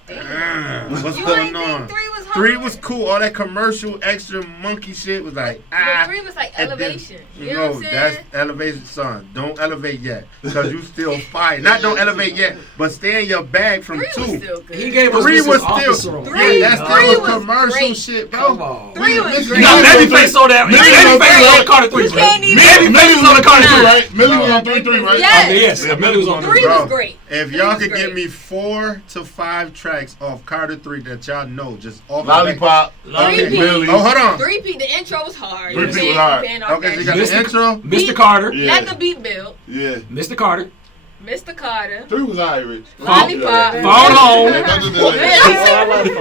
What's you going ain't on? Think 3 was hard? 3 was cool. All that commercial, extra monkey shit was like, But 3 was like elevation. You know what I'm saying? That's elevation, son. Don't elevate yet, because you still fire. Not don't elevate yet, but stay in your bag from 3 2. was still good. He gave us 3 was Mrs. still, Officer. yeah, that's Three still was commercial great. shit, Come bro. on. 3 was You great. got Babyface on that. Babyface on Carter 3. You can't even. Babyface was on the Carter 3, right? Millie was on 3-3, right? Yes. Yes, Millie was on 3 Bro, was great. If Three y'all was could great. give me 4 to 5 tracks off Carter 3 that y'all know, just off Lollipop, Okay. Millie. Oh, hold on. 3P, the intro was hard. 3P You was hard. can't off Okay, so that you got shit. the intro. Mr. Carter. Yeah. Let the beat build. Yeah. Mr. Carter. Mr. Carter. 3 was Irish. Lollipop. Phone home.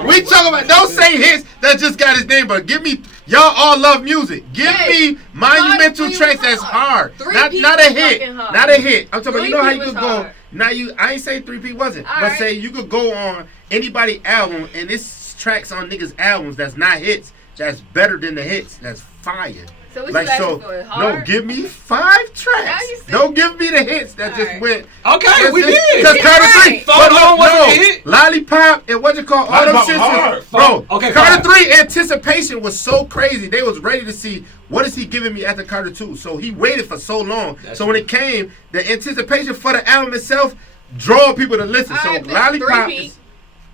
We talking about, don't say hits that just got his name, but give me, y'all all love music. Give me monumental Carter tracks 3 was that's hard. hard. 3P Not a was hit. fucking hard. Not a hit. I'm talking about, you know how you 3P could was go. hard. Now I ain't say 3P wasn't, All but right. say you could go on anybody album and it's tracks on niggas' albums that's not hits, that's better than the hits, that's fire. So what Like you asking so, for? no, Hard? give me 5 Now tracks. you said- Don't give me the hits that All just right. went. Okay, we did. Because Carter Right. 3, Phone but home wasn't no, a hit. Lollipop and what you call all them Lollipop shits. hard. Bro, Okay, Carter fine. 3 anticipation was so crazy. They was ready to see what is he giving me after Carter 2. So he waited for so long. That's so when true. it came, the anticipation for the album itself draw people to listen. All So right, but Lollipop 3P. is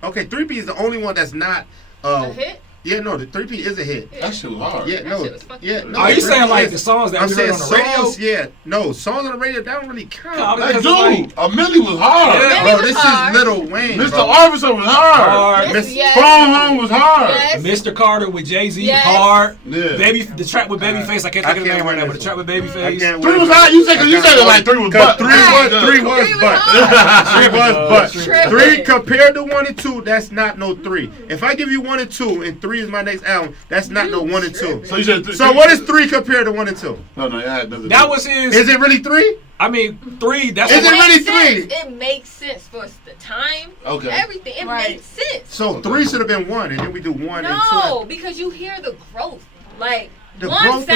okay. 3P is the only one that's not. A hit? Yeah, no, the 3P is a hit. That shit was hard. Yeah, That no, shit was fucking yeah. good. No, Are you 3P saying like is- the songs that I'm we saying heard on the radio? songs, yeah. No, songs on the radio, that don't really count. No, Like, because dude, a Millie was hard. Yeah. Bro, was this hard. is Lil Wayne. Mr. Bro. Officer was hard. Hard. Miss- Yes. Phone Home was hard. Yes. Mr. Carter with Jay-Z, Yes. hard. Yeah. Baby, the track with Babyface, I can't think of the name right now, but the track with I Babyface. can't 3 wait. was hard. You said it like 3 was butt. 3 was but. Three was 3 was but. Tripping. 3 compared to 1 and 2, that's not no 3. If I give you 1 and 2 and 3 is my next album, that's not no 1 and 2. So you said So what is 3 compared to 1 and 2? No, that had nothing to That do. was his. Is it really 3? I mean, 3. That's Is it what. really makes sense. 3? It makes sense for the time. Okay. Everything. It Right. makes sense. So 3 should have been 1, and then we do 1 and 2. No, because you hear the growth. Like The one growth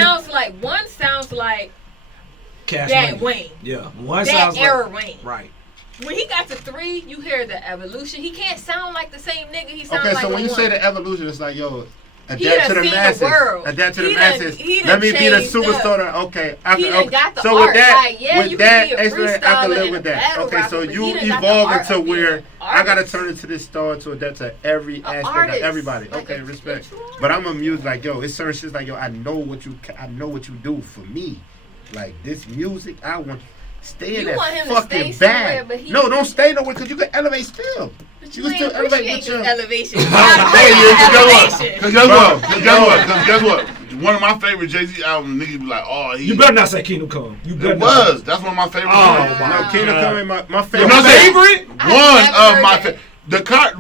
sounds like Cash that Money. Wayne. Yeah, one That sounds era like Wayne. right. When he got to 3, you hear the evolution. He can't sound like the same nigga he sounds Okay, like so when you on say 1. the evolution, it's like, yo, He adapt done to the seen the masses. world. Adapt to the He done- masses. he done Let me be the changed superstar. Okay, I He can. done Okay. got the So with art. that, Like, yeah, with you that can be a explanation, I can freestyler live and with a that. battle Okay, so rapper, but you he done got the evolve art into of being where an I gotta artist. turn into this star to adapt to every aspect of artist. everybody. Like Okay, a respect. spiritual But I'm a music like, yo, it's certain shit like, yo, I know what you do for me. Like this music, I want. Stay in You want that him to fucking stay bag. somewhere, but he- No, don't stay nowhere because you can elevate still. But You you can ain't still elevate appreciate with this your. elevation. Hey, yeah, Elevation. Cause guess Bro, what? Cause guess what? One of my favorite Jay-Z albums, niggas be like, oh, he. You better not say Kingdom Come. You better It not. was. That's one of my favorite Oh, songs. my No, Kingdom Come in my You favorite. know what I'm saying? Favorite? One never of heard my that. favorite.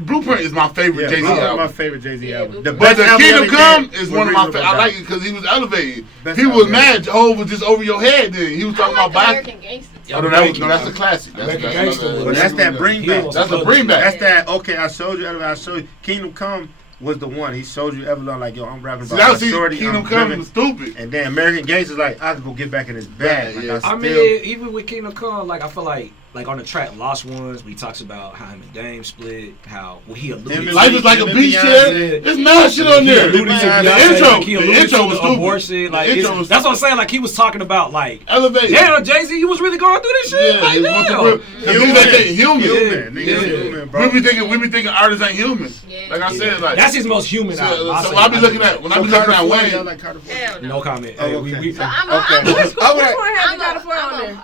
Blueprint is my favorite Yeah, Jay-Z Blueprint is my album. favorite Jay-Z Yeah, album. The Blueprint. But best the album Kingdom ever Come did is was one of my Reasonable favorite. I Doubt. like it because he was elevated. Best He was album mad Jehovah was just over your head then. He was I talking like about back. American Gangster. Oh, no, that's a classic. American That's Gangster another- was- But that's that bring back. was- That's a bring back. That's that. Okay, I showed you. I showed you. Kingdom Come was the one. He showed you Evelyn like, yo, I'm rapping See, about that my was shorty. Kingdom I'm Come living. was stupid. And then American Gangster's like, I can go get back in his bag. Yeah, Like, yeah. I still, mean, even with Kingdom Come, like I feel like on the track Lost Ones, when he talks about how him and Dame split, how he alluded to Life is like a Beyonce. beach chair. There's mad shit on there. He alluded to The Beyonce, intro- like, he the alluded intro to was the stupid. abortion. Like The intro it's- was that's what I'm saying. Like he was talking about like, Elevate. damn, Jay-Z, you was really going through this shit. Yeah, Like, he damn. went to human. Human. Human. Niggas Yeah. human, bro. We be thinking artists ain't human. Yeah. Like I said, like That's his most human album. So I be looking at when I be looking at Wayne. Like Carter Four? Hell no. No comment. Oh, Hey, okay. we So I'm Okay. Which All one right. had the Carter 4 on there?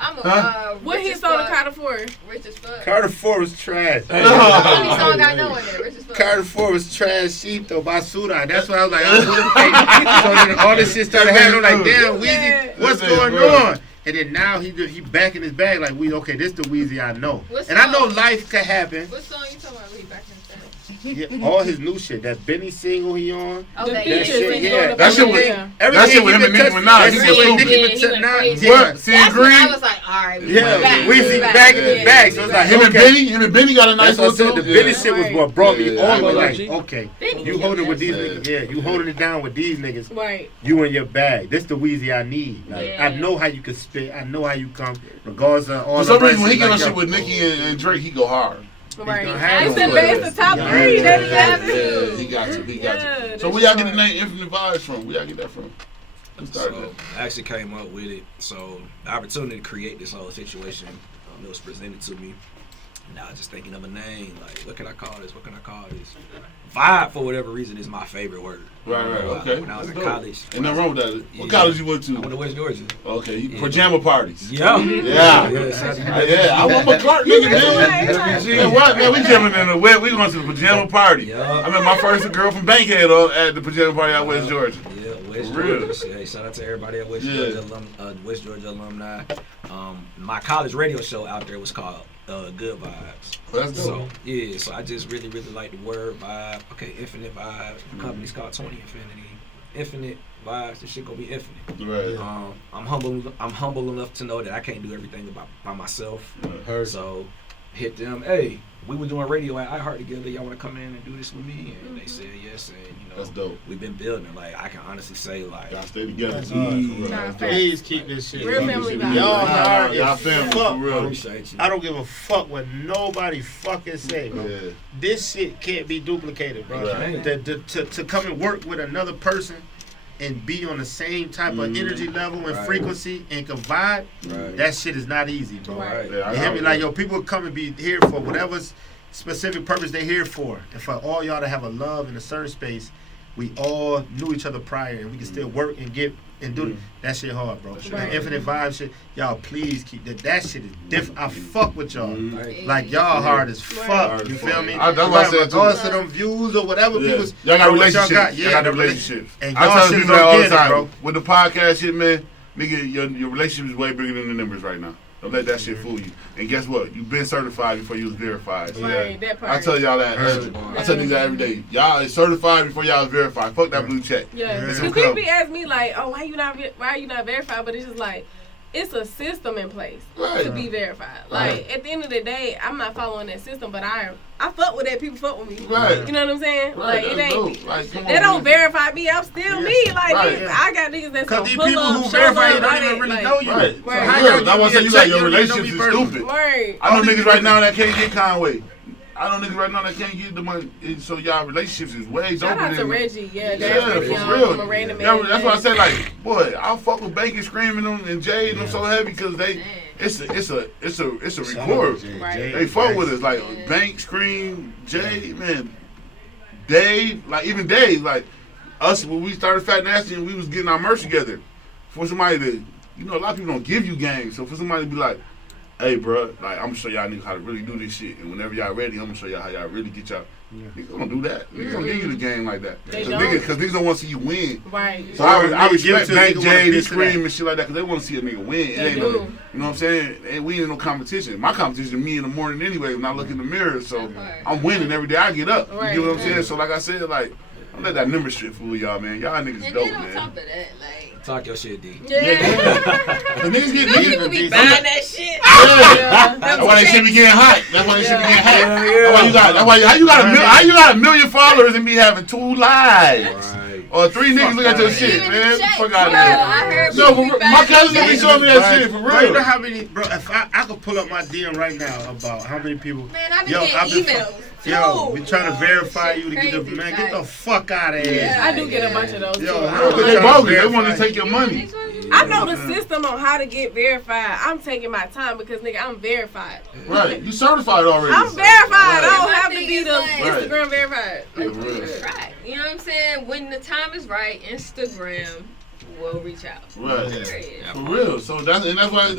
What rich hit as song the fuck. Carter 4? Rich as fuck. Carter 4 was trash. Hey, Only Oh. song I know in there. Rich as fuck. Carter 4 was trash sheep though by Sudan. That's why I was like, oh, who the fuck? So then all this shit started happening. I'm like, damn, Weezy, Yeah. what's That's it, going bro. on? And then now he back in his bag like, okay, this the Weezy I know. What And I know song? life could happen. What song you talking about? He back in the Yeah, all his new shit, that Benny single he on. The Okay, features shit, when yeah. you go to That shit was- Florida. Everything That shit with he him and been Nicki touching- Minaj, that he shit was with stupid. Nicki Yeah, he went Minaj. crazy. Yeah. What? Seeing That's when I green? was like, all right, Yeah, back, Weezy back. back in his Yeah, bag. yeah, So it's back. like, Him and okay. Benny got a nice That's what I one said. too. The Benny shit was what brought me Yeah, all the way. yeah. Like, okay, Benny you was holding with these yeah. niggas. Yeah, you holding it down with these niggas. Right. You in your bag. This the Weezy I need. Like, Yeah. I know how you can spit. I know how you come. Regardless of all For some the reason, when he races, get on like, shit with Nicki and Drake, he go hard. Right. It's the top 3 that he got to. He got to. So where y'all get the name Infinite Vibes from? Where y'all get that from? So I actually came up with it. So the opportunity to create this whole situation, it was presented to me. And I was just thinking of a name, like, what can I call this? Vibe, for whatever reason, is my favorite word. Right, okay. When I was in college. Ain't nothing wrong with that. What college you went to? I went to West Georgia. Okay, pajama parties. Yeah. Yeah. I'm a Clark nigga, man. Yeah, what, man? We jamming in the wet. We going to the pajama party. Yeah. I met my first girl from Bankhead at the pajama party at West Georgia. Yeah, West Georgia. Hey, shout out to everybody at West Georgia alumni. My college radio show out there was called Good Vibes. Well, that's dope. So I just really like the word vibe. Okay, Infinite Vibes. The company's called 20 Infinity. Infinite Vibes. This shit gonna be infinite. Right. I'm humble enough to know that I can't do everything by myself. Right. So hit them. Hey, we were doing radio at iHeart together. Y'all want to come in and do this with me? And they said yes. And that's dope. We've been building. Like I can honestly say, like y'all stay together. Please keep this shit. Real family vibe. Y'all family for real. Appreciate you. I don't give a fuck what nobody fucking say, bro. Yeah. This shit can't be duplicated, bro. Right. To come and work with another person and be on the same type of energy level and frequency and can vibe, that shit is not easy, bro. Right. You hear me? Like, yo, people come and be here for whatever specific purpose they're here for. And for all y'all to have a love in a certain space, we all knew each other prior and we can still work and get and do that shit hard, bro. That Infinite Vibe shit, y'all please keep that. That shit is different. I fuck with y'all. Like y'all hard as fuck. You feel me? That's what I said too. Regardless of them views or whatever people's. Y'all got relationships. Y'all got the relationships. And I tell people that all the time. Bro. With the podcast shit, man, nigga, your relationship is way bigger than the numbers right now. Don't let that shit fool you. And guess what? You've been certified before you was verified. Right, that part. I tell y'all that. I tell niggas that every day. Y'all is certified before y'all is verified. Fuck that blue check. Yeah. Because people be asking me like, oh, why are you not verified? But it's just like, it's a system in place to be verified. Like at the end of the day, I'm not following that system, but I fuck with that. People fuck with me. Right. You know what I'm saying? Right. Like it ain't me. Like, they don't verify me. I'm still me. Like I got niggas that's gonna pull up, who verify you don't even really know you. Right. So I want to say you like your relationship is stupid. Right. I know niggas right now that can't get Conway. I know niggas right now that can't get the money, so y'all relationships is way Shout open. out to Reggie, for real. That's why I said like, boy, I'll fuck with Bacon screaming them and Jay and them so heavy because it's a record. They fuck with us like Bank, Scream, Jay, man, Dave, like even Dave, like us when we started Fat Nasty and we was getting our merch together. For somebody to, a lot of people don't give you game, so for somebody to be like, hey, bro, like, I'm going to show y'all niggas how to really do this shit. And whenever y'all ready, I'm going to show y'all how y'all really get y'all. Niggas don't do that. Niggas don't give you the game like that. Because niggas don't want to see you win. Right. So I respect Bank, Jay, they scream and shit like that because they want to see a nigga win. It ain't do. No, you know what I'm saying? We ain't in no competition. My competition is me in the morning anyway when I look in the mirror. So I'm winning every day I get up. You get what I'm saying? So like I said, like, don't let that number shit fool y'all, man. Y'all niggas and dope, then on man. top of that, like, talk your shit, D. The niggas get people be buying that shit. That's why they shit be getting hot. That's why they shit be getting hot. That's why how you got a million followers and be having 2 lives. Or 3 niggas look at your shit, man. Fuck out of here. No, my cousin be showing me that shit for real. You know how many, bro? If I could pull up my DM right now about how many people. Man, I've been getting emails. Yo, we trying to verify you to get the man. Get the fuck out of here. I do get a bunch of those. Because they bogus. They want to take your money. I know the system on how to get verified. I'm taking my time because, nigga, I'm verified. Right. You certified already. I'm verified. I don't have to be the Instagram verified. Right. You know what I'm saying? When the time is right, Instagram will reach out. Right. For real. So that's why. And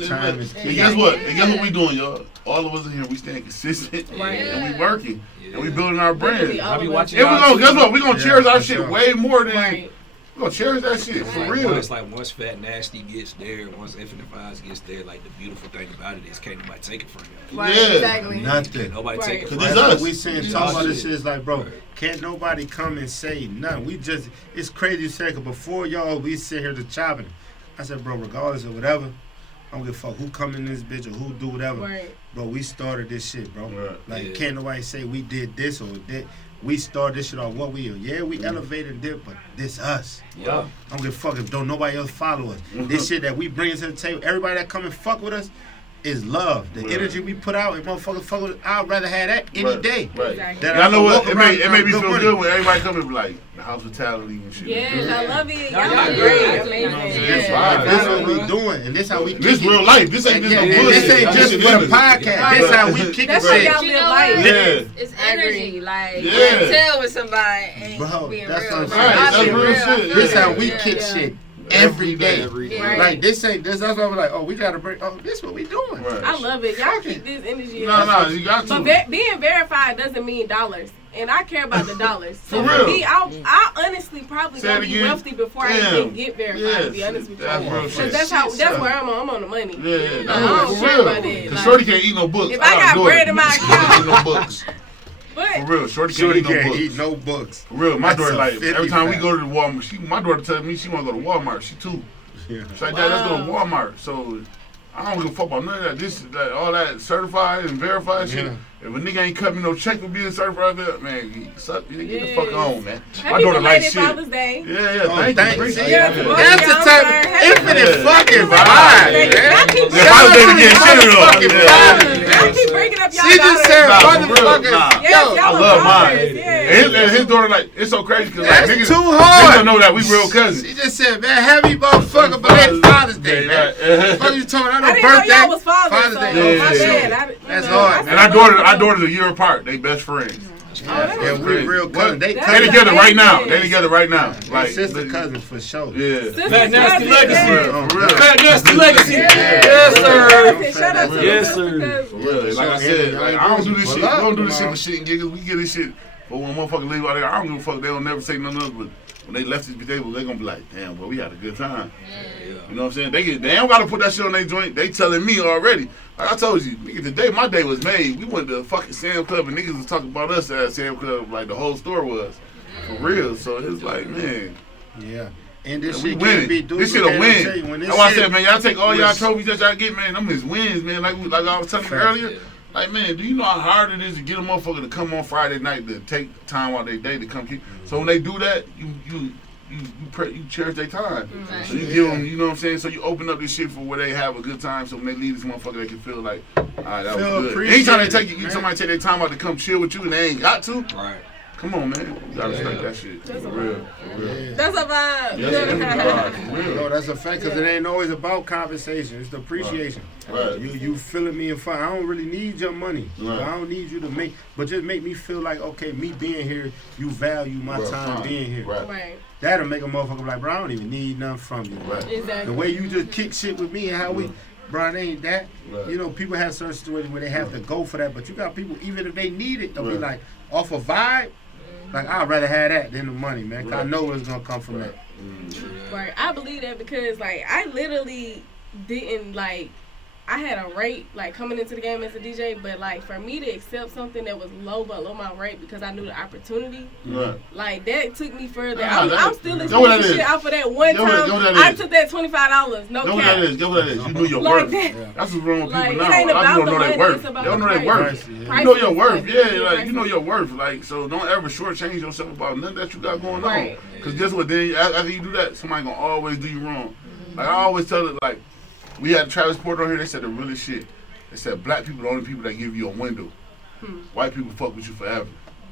guess what? And guess what we doing, y'all? All of us in here, we staying consistent and we working and we building our brand. I be watching. And guess what? We gonna cherish our shit way more than. We're gonna cherish that shit for real. It's like once Fat Nasty gets there, once Infinite Vibes gets there, like the beautiful thing about it is can't nobody take it from you. Right, exactly. Nothing. Nobody take it from you. Because it's us. We saying talk about this shit is like, bro, can't nobody come and say nothing. We just, it's crazy to say, because before y'all, we sit here to chopping. I said, bro, regardless of whatever, I don't give a fuck who come in this bitch or who do whatever. Right. Bro, we started this shit, bro. Right. Like, can't nobody say we did this or that. We started this shit off what we are. Yeah, we elevated and did, but this us. Yeah. I don't give a fuck if don't nobody else follow us. This shit that we bring to the table, everybody that come and fuck with us, is love. The energy we put out, and motherfuckers, I'd rather have that any day. Right. Exactly. Y'all know what? It made me feel good when everybody come and be like, the hospitality and shit. Yes, I love it. Y'all Y'all great. amazing. That's what we doing, and this how we. This real life. This ain't just no bullshit. This ain't just for the podcast. This how we kick That's it. how y'all live life. Yeah. It's energy. Like, you Yeah. can tell when somebody ain't Bro, being that's real. what I'm Like, saying. I That's be real real. shit. I feel This that. how we Yeah. kick shit every day. Right. Like this ain't this. That's why we're like, oh, we gotta break. Oh, this what we doing. Right. I love it. Y'all Fuck keep it. this energy. No, you got to. But being verified doesn't mean dollars. And I care about the dollars. So For for real. me, I honestly probably Say gonna it be again. wealthy before I Damn. even get verified, Yes. to be honest with you. That's real shit. Because that's where I'm on the money. Yeah, I don't for care real. about that. Cause Like, Shorty can't eat no books. if I got do bread it. in my Shorty can't eat no account, books. but For real, Shorty Shorty can't can't eat eat no books. no books. For real, my That's daughter a like 50 every time we fact. go to the Walmart, my daughter tells me she want to go to Walmart. She too. Yeah. She's like, Dad, let's go to Walmart. So I don't give a fuck about none of that. All that certified and verified shit. Yeah. If a nigga ain't cut me no check for being certified, man, get the fuck on, man. My happy daughter like belated shit. Father's Day. Yeah, Oh, thank thanks. you. Appreciate Yeah, it. well, That's the yeah, I'm type sorry. of infinite Yeah. fucking Yeah. vibe, Y'all man. keep Yeah, Father's Day bringing again, shut it up. Fucking Yeah. vibe. Y'all keep breaking up y'all She just said Nah, for real, motherfuckers. nah. Yes, Yo, y'all I are love mine. fathers, yeah. And his daughter, like, it's so crazy because like, That's niggas, too niggas hard. don't know that we real cousins. She just said, man, happy motherfucker belated Father's Day, man. Right. Fuck you talking about? I no didn't know birthday. y'all was fathers, Father's so Day. Yeah, my yeah. bad. That's hard. And our daughter's a year apart. They best friends. Yeah, we real cousins. They They That's together right now. amazing. They together right now. like Like sister cousins for sure. Yeah. Sister Fat Nasty cousin, Legacy. yeah. For real. Fat Nasty Legacy. Yeah. Yes, sir. Shout out to Yes, the sir. sister cousin. Yeah, like I said, like, I don't do this shit. We Well, don't do this shit tomorrow. for shit and giggles. We get this shit. But when motherfuckers leave out there, I don't give a fuck. They don't never say nothing else. But when they left this table, they gonna be like, damn, boy, we had a good time. You know what I'm saying? They don't gotta put that shit on their joint. They telling me already. Like I told you, nigga, the day my day was made, we went to fucking Sam Club and niggas was talking about us at Sam Club like the whole store was. For real. So it's like, man. Yeah. And this We shit winning. can't be doing. This shit a win. That's why I said, man, y'all take all y'all trophies that y'all get, man. Them is wins, man. Like I was telling you earlier. Like, man, do you know how hard it is to get a motherfucker to come on Friday night to take time out their day to come keep? So when they do that, you cherish their time. So you give them, you know what I'm saying? So you open up this shit for where they have a good time. So when they leave this motherfucker, they can feel like, all right, that was good. Anytime they take somebody take their time out to come chill with you and they ain't got to, Right. come on, man. You gotta respect that shit. For real. For real. Yeah. That's a vibe. Yes, for real. No, that's a fact because it ain't always about compensation. It's the appreciation. Right. You feeling me and fun. I don't really need your money. Right. I don't need you to but just make me feel like, okay, me being here, you value my time being here. Right. Right. That'll make a motherfucker be like, bro, I don't even need nothing from you. Right. Exactly. The way you just kick shit with me and how we, bro, it ain't that. Right. You know, people have certain situations where they have to go for that, but you got people, even if they need it, they'll be Right. like, off a vibe, like, I'd rather have that than the money, man. 'Cause I Right. know it's going to come from that. Right. I believe that because like I literally didn't like I had a rate like coming into the game as a DJ, but like for me to accept something that was low below my rate because I knew the opportunity, Right. like that took me further. Ah, I'm still know what that experiencing is. shit out for that one Know what time. that I is. took that $25, no Know what cap. that is. Know what that is. You know your Like worth. that. That's what's wrong with Like, people it now. ain't A lot of about people the don't know their money, worth. it's about They don't know the their price. worth. Price, yeah. You Price know is your worth. like- Yeah, like you know your worth. Like so, don't ever shortchange yourself about nothing that you got going Right. on. Because guess what? Then after you do that, somebody gonna always do you wrong. Like I always tell it. Like we had Travis Porter on here. They said the realest shit. They said black people the only people that give you a window. White people fuck with you forever.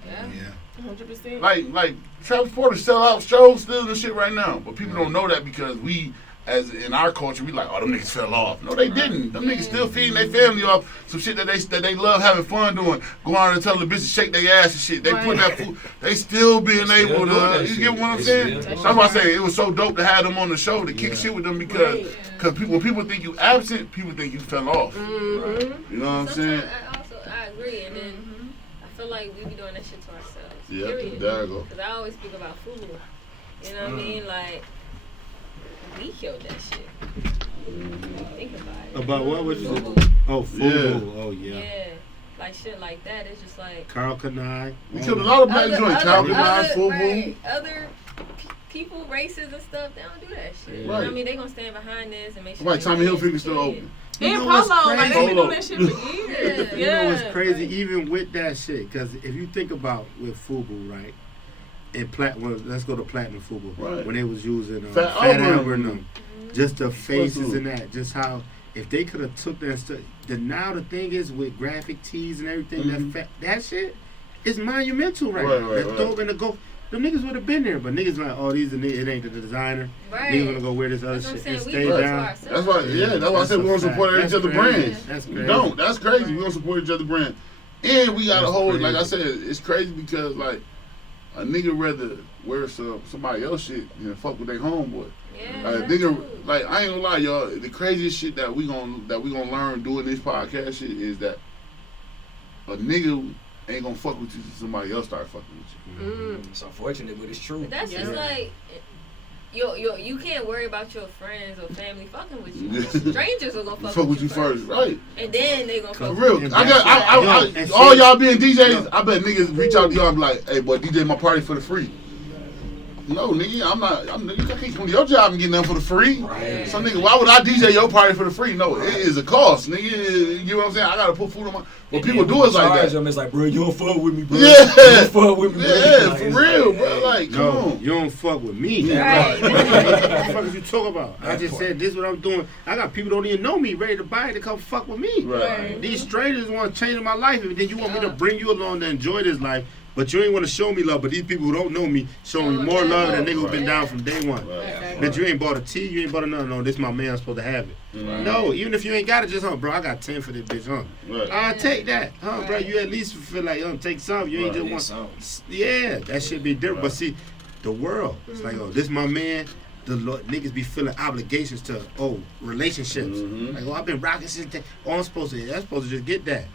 Yeah. 100%. Like Travis Porter sell out shows still and shit right now, but people don't know that because we, as in our culture, we like, oh, them niggas fell off. No, they didn't. Them niggas still feeding their family off some shit that they love having fun doing. Go out and tell the bitches shake their ass and shit. They put that food. They still being able to. You get what I'm saying? That's why I say it was so dope to have them on the show to kick shit with them because when people think you absent, people think you fell off. Mm-hmm. You know what I'm saying? I agree, and then I feel like we be doing that shit to ourselves. Yeah, Period. there you go. Because I always speak about food. You know what I mean? Like, we killed that shit. Think about it. About what? What you said? Fubu. Oh, Fubu. Yeah. Oh, yeah. Yeah. Like shit like that. It's just like. Carl Kanai. We killed a lot of black joints. Calvin Line, Fubu. Right, other people, races and stuff, they don't do that shit. You know what I mean? They gonna stand behind this and make sure. Right, Tommy Hilfiger still open. You And know what's Polo, like they crazy? been doing that shit for years. You know what's crazy? Even with that shit, because if you think about with Fubu, right? And let's go to Platinum Fubu. Right. When they was using Fat Fat Albert. Albert and them. Just the faces and that. Just how if they could have took that stuff, now the thing is with graphic tees and everything, that shit is monumental right now. Let's throw it in the go. Them niggas would have been there, but niggas like, oh, these are niggas, it ain't the designer. Niggas gonna go wear this other shit and stay down. That's why I said we gonna support each other brands. That's crazy. That's crazy. We gonna support each other brands. And we got a whole, like I said, it's crazy because like a nigga rather wear somebody else shit than fuck with their homeboy. Yeah, like nigga, like I ain't gonna lie, y'all. The craziest shit that we gonna learn doing this podcast shit is that a nigga ain't gonna fuck with you till somebody else start fucking with you. It's unfortunate, but it's true. But that's just like. You can't worry about your friends or family fucking with you. Strangers are gonna fuck with you first, right? And then they gonna fuck real. with you. I all y'all being DJs, I bet niggas reach out to y'all and be like, "Hey, boy, DJ my party for the free." No, nigga, I can't come to your job and get nothing for the free. Right. So, nigga, why would I DJ your party for the free? No, it is a cost, nigga. You know what I'm saying? I gotta put food on my. Well, people do it like that. Them, it's like, bro, you don't fuck with me, bro. Yeah, you don't fuck with me, bro. Yeah, like, for real, bro. Like, come on. You don't fuck with me. Right. What the fuck is you talking about? I just said this is what I'm doing. I got people who don't even know me ready to buy it to come fuck with me. Right. These strangers want to change my life, and then you want me to bring you along to enjoy this life. But you ain't want to show me love. But these people who don't know me show me more love than nigga who been down from day one. Right. But you ain't bought a tea, you ain't bought a nothing. No, this my man, I'm supposed to have it. Right. No, even if you ain't got it, just bro, I got 10 for this bitch, Right. I'll take that, bro. You at least feel like take some. You ain't just want. Yeah, that should be different. But see, the world, it's like, this my man. The niggas be feeling obligations to relationships. Like, I've been rocking since day. I'm supposed to just get that.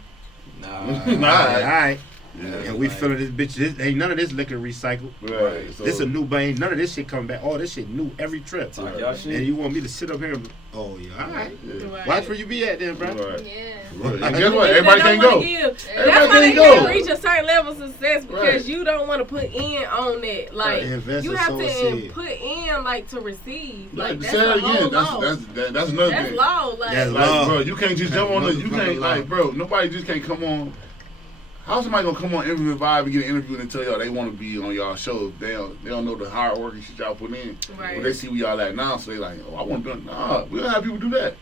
Nah. All right. Yeah, and we feeling this bitch. Ain't none of this liquor recycled. Right. So, this a new bang. None of this shit come back. All this shit new every trip. Right. And you want me to sit up here and all right. Right. Watch where you be at then, bro. Right. Yeah. And guess what? Everybody can't go. That's why they can't reach a certain level of success because you don't want to put in on that. Like you have to put in like to receive. Like that's the whole law. That's another thing. That's law. That's law. Bro, you can't just jump on the. You can't like, bro. Nobody just can't come on. How's somebody gonna come on Interview Vibe and get an interview and tell y'all they want to be on y'all show? They don't know the hard work and shit y'all put in. Right. When they see where y'all at now, so they like, I want to do it. Nah, we don't have people do that.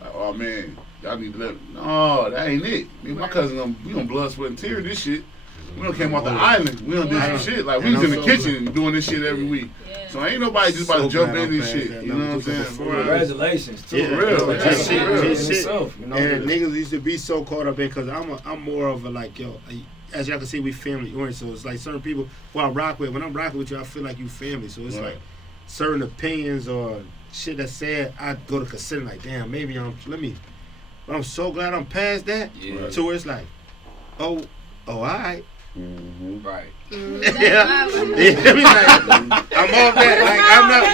Like, oh man, y'all need to let. No, that ain't it. Me and my cousin, we on blood, sweat, and tears this shit. We done came off the island. We done did some shit. Like, we was in the kitchen doing this shit every week. Yeah. So ain't nobody just about to jump in this shit. You know what I'm saying? Congratulations. For real. That's shit. Itself, you know? And niggas used to be so caught up in, because I'm more of a, like, as y'all can see, we family oriented. So it's like certain people who I rock with. When I'm rocking with you, I feel like you family. So it's like certain opinions or shit that's said, I go to consider like, damn, maybe I'm so glad I'm past that. Yeah. To where it's like, all right. Mm-hmm. Right. Yeah. I'm off that. Like, I'm not,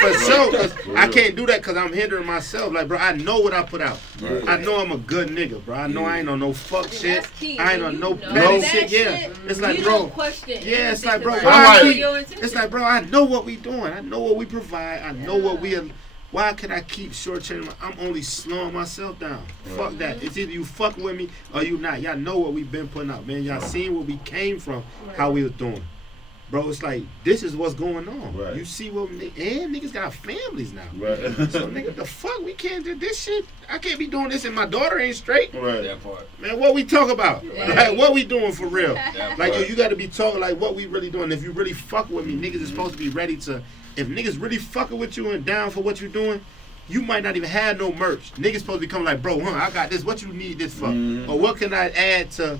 for sure. Cause I can't do that because I'm hindering myself. Like, bro, I know what I put out. Right. I know I'm a good nigga, bro. I know I ain't on no fuck shit. I ain't on no petty shit. Yeah. It's like, bro. Yeah, it's like, bro. It's like, bro, I know what we doing. I know what we provide. I know what we are. Why can I keep shortchanging? I'm only slowing myself down. Fuck that. It's either you fuck with me or you not. Y'all know what we've been putting out, man. Y'all seen where we came from, how we was doing. Bro, it's like, this is what's going on. Right. You see what niggas got families now. Right. So, nigga, the fuck? We can't do this shit. I can't be doing this and my daughter ain't straight. Right. That part. Man, what we talk about? Like, what we doing for real? Like, you got to be talking like what we really doing. If you really fuck with me, niggas is supposed to be ready to. If niggas really fucking with you and down for what you doing, you might not even have no merch. Niggas supposed to be coming like, bro, I got this. What you need this for? Or what can I add to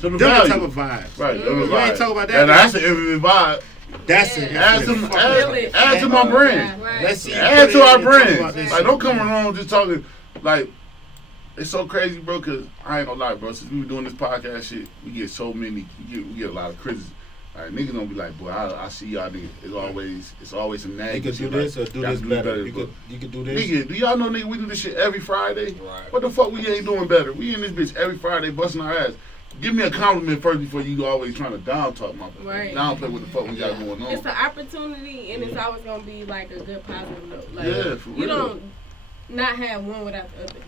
the type of vibes? Right. You ain't talking about that. And that's the infinite vibe. That's it. Add to my brand. Let's see. Add to our brand. Like, don't come around just talking. Like, it's so crazy, bro. Cause I ain't gonna lie, bro. Since we were doing this podcast shit, we get so many. We get a lot of criticism. Like, niggas don't be like, boy, I see y'all niggas. It's always some nagging. You could do this or do this better. You could do this. Nigga, do y'all know, nigga, we do this shit every Friday? Right. What the fuck we ain't doing better? We in this bitch every Friday busting our ass. Give me a compliment first before you always trying to downplay what the fuck we got going on. It's an opportunity, and it's always gonna be like a good positive note. Like, for real. You don't not have one without the other.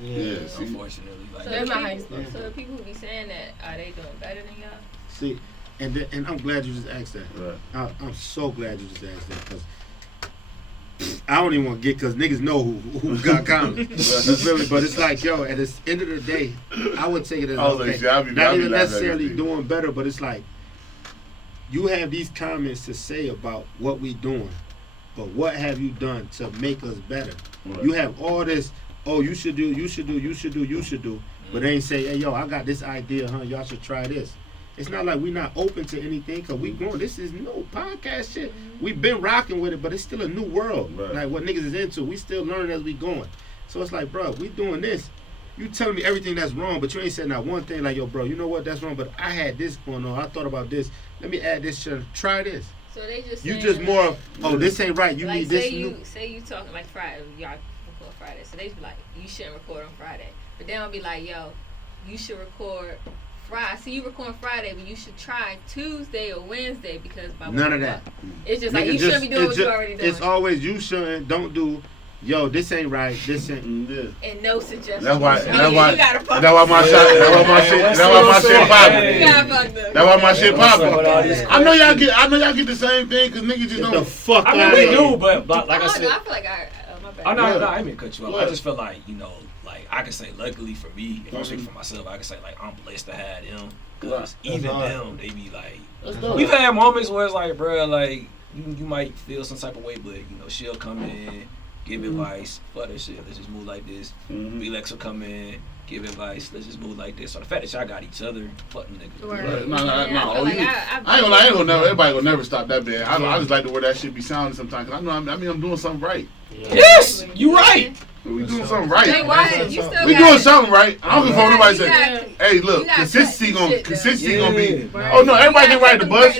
Unfortunately. Like, So that's not how you start. So the people who be saying that, are they doing better than y'all? See, and I'm glad you just asked that. Right. I'm so glad you just asked that because I don't even want to get because niggas know who got comments. You feel me? But it's like, yo, at the end of the day, I would take it as not even necessarily doing better, but it's like you have these comments to say about what we doing, but what have you done to make us better? Right. You have all this, oh, you should do, but they ain't say, hey, yo, I got this idea, y'all should try this. It's not like we not open to anything because we growing. This is no podcast shit. We've been rocking with it, but it's still a new world. Right. Like what niggas is into. We still learning as we going. So it's like, bro, we doing this. You telling me everything that's wrong, but you ain't saying not one thing like, yo, bro, you know what, that's wrong, but I had this going on. I thought about this. Let me add this shit. Try this. So they just you just more of, oh, this ain't right. You like need this. Say you talking like Friday. Y'all record Friday. So they be like, you shouldn't record on Friday. But then I'll be like, yo, you should record Friday. See, you record Friday, but you should try Tuesday or Wednesday because by none of that. It's just like you shouldn't be doing what you already doing. It's always you shouldn't. Don't do. Yo, this ain't right. This ain't. And no suggestions. That's why my shit popping. That's why my shit popping. I know y'all get the same thing because niggas just don't. The fuck. I mean, we do, but like I said, I feel like my bad. Oh no, I didn't cut you off. I just feel like like I can say, luckily for me, if I'm speaking for myself, I can say like I'm blessed to have them because even them, they be like, we've had moments where it's like, bro, like you might feel some type of way, but she'll come in. Give advice, fuck that shit, let's just move like this. Belex will come in, give advice, let's just move like this. So the fact that y'all got each other, fuck niggas. Right. No. I ain't gonna never, everybody gonna never stop that bad. I just like the way that shit be sounding sometimes, cause I'm doing something right. Yes, you right. We doing something right. We doing something right. I don't give a fuck nobody say, hey, look, consistency gonna be. Oh no, everybody can ride the bus.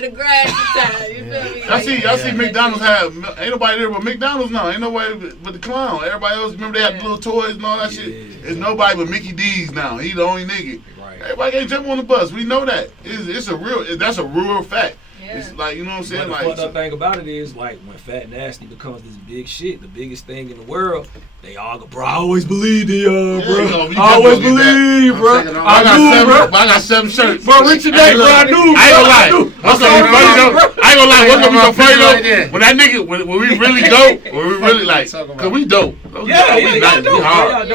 Y'all see McDonald's have, ain't nobody there but McDonald's now. Ain't nobody but the clown. Everybody else, remember they had the little toys and all that shit. It's nobody but Mickey D's now. He the only nigga. Everybody can't jump on the bus. We know that. That's a real fact. Yeah. It's like, you know what I'm saying? But the fucked up thing about it is, like, when Fat Nasty becomes this big shit, the biggest thing in the world, they all go, bro, I always believed in y'all, bro. I always believed, bro. I got 7 shirts. Bro, Richard Day, bro, I knew. I ain't gonna lie. What's gonna be so funny though? When that nigga, when we really dope, when we really like, cause we dope. Yeah, we hard.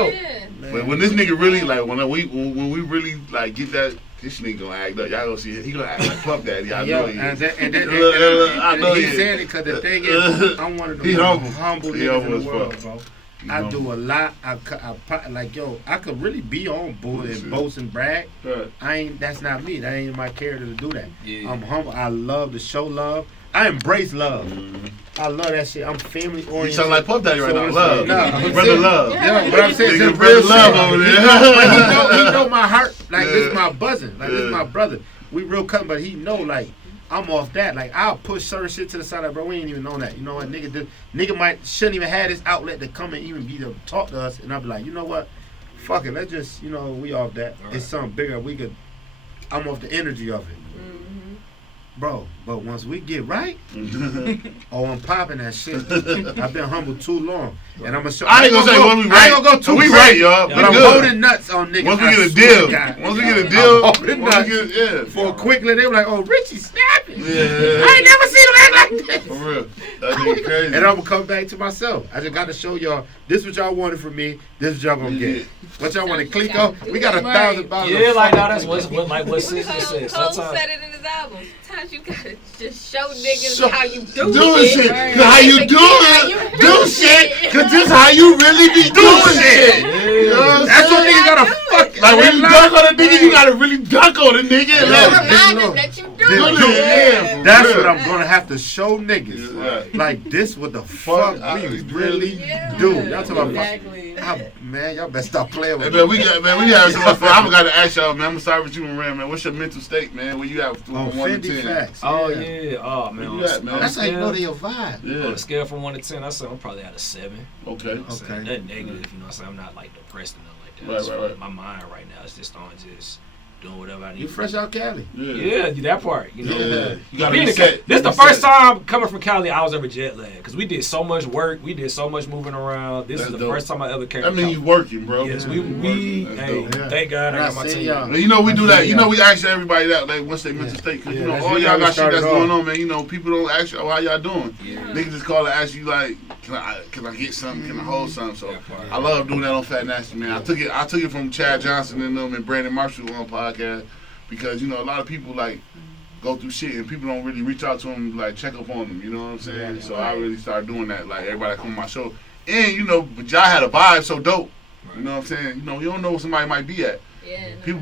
But when this nigga really, like, when we really, like, get that, this nigga gonna act up. Y'all gonna see it. He gonna act like Puff Daddy. I know he is. I know he's saying it because the thing is, I'm one of the most humble niggas in the world, bro. I do a lot. I could really be on boast and brag. That's not me. That ain't my character to do that. Yeah. I'm humble. I love to show love. I embrace love. I love that shit. I'm family oriented. You sound like Puff Daddy right now. Love. Brother love. Yeah, but I'm saying it's real love over there. But he know my heart. Like, this is my buzzing. Like, this is my brother. We real cut, but he know, like, I'm off that. Like, I'll push certain shit to the side. Like, bro, we ain't even on that. You know what? Nigga shouldn't even have this outlet to come and even be to talk to us. And I'll be like, you know what? Fuck it. Let's just, we off that. Right. It's something bigger. I'm off the energy of it. Bro, but once we get right, I'm popping that shit. I've been humble too long, and I'm gonna show. I ain't gonna say when we right. I ain't gonna go too we right, y'all. But I'm holding nuts on niggas. Once we get a deal, for a quick little, they were like, "Oh, Richie snapping." Yeah. I ain't never seen him act like this. For real, that's crazy. And I'm gonna come back to myself. I just got to show y'all this what y'all wanted from me. This what y'all gonna get. What y'all want to click on? We got 1,000 bottles. Yeah, like that's what Sister said. Cole said it in his album. Sometimes you gotta just show niggas how you do shit. How you do it. Do shit. Cause this how you really be doing shit. That's what niggas gotta fuck. Like when you dunk on a nigga, you gotta really dunk on a nigga. Remind them that you do it. That's what I'm gonna have to show niggas. Like, this what the fuck we really do. Y'all talking about man, y'all better stop playing with me. We have so much fun. I forgot to ask y'all, man. I'm sorry for you and Ram, man. What's your mental state, man? Where you at from 1 to 10? Facts. Oh yeah. Oh man. That's how you know they your vibe. Yeah. On a scale from 1 to 10, I say I'm probably at a 7. Okay. Nothing negative, you know what I'm saying? I'm not like depressed or nothing like that. Right. My mind right now is just on doing whatever I need. You fresh out Cali? Yeah, that part. You know, you gotta reset. This is the first time coming from Cali I was ever jet lagged because we did so much work, we did so much moving around. This is the first time I ever came. I mean, you working, bro. Yes, thank God I got my team. You know we do that. You know we ask everybody that like what's their mental state because all y'all got shit that's going on, man. You know people don't ask you how y'all doing. Niggas just call and ask you like, can I get something? Can I hold something? So I love doing that on Fat Nasty, man. I took it from Chad Johnson and them and Brandon Marshall on podcast because, you know, a lot of people, like, go through shit and people don't really reach out to them, like, check up on them, you know what I'm saying? Yeah. So I really started doing that, like, everybody come on my show. And, you know, but y'all had a vibe so dope. You know what I'm saying? You know, you don't know where somebody might be at. Yeah, people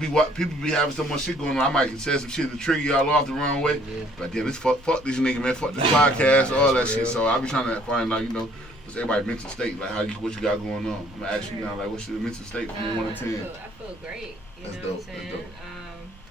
be having so much shit going on. I might say some shit to trigger y'all off the wrong way. Yeah. But damn, this fuck this nigga, man. Fuck this podcast, all that shit. So I be trying to find, like, you know, what's everybody's mental state, like what you got going on. I'm gonna ask you now, like, what's your mental state from 1 to 10? I feel great. You That's know dope. what I'm saying? That's dope.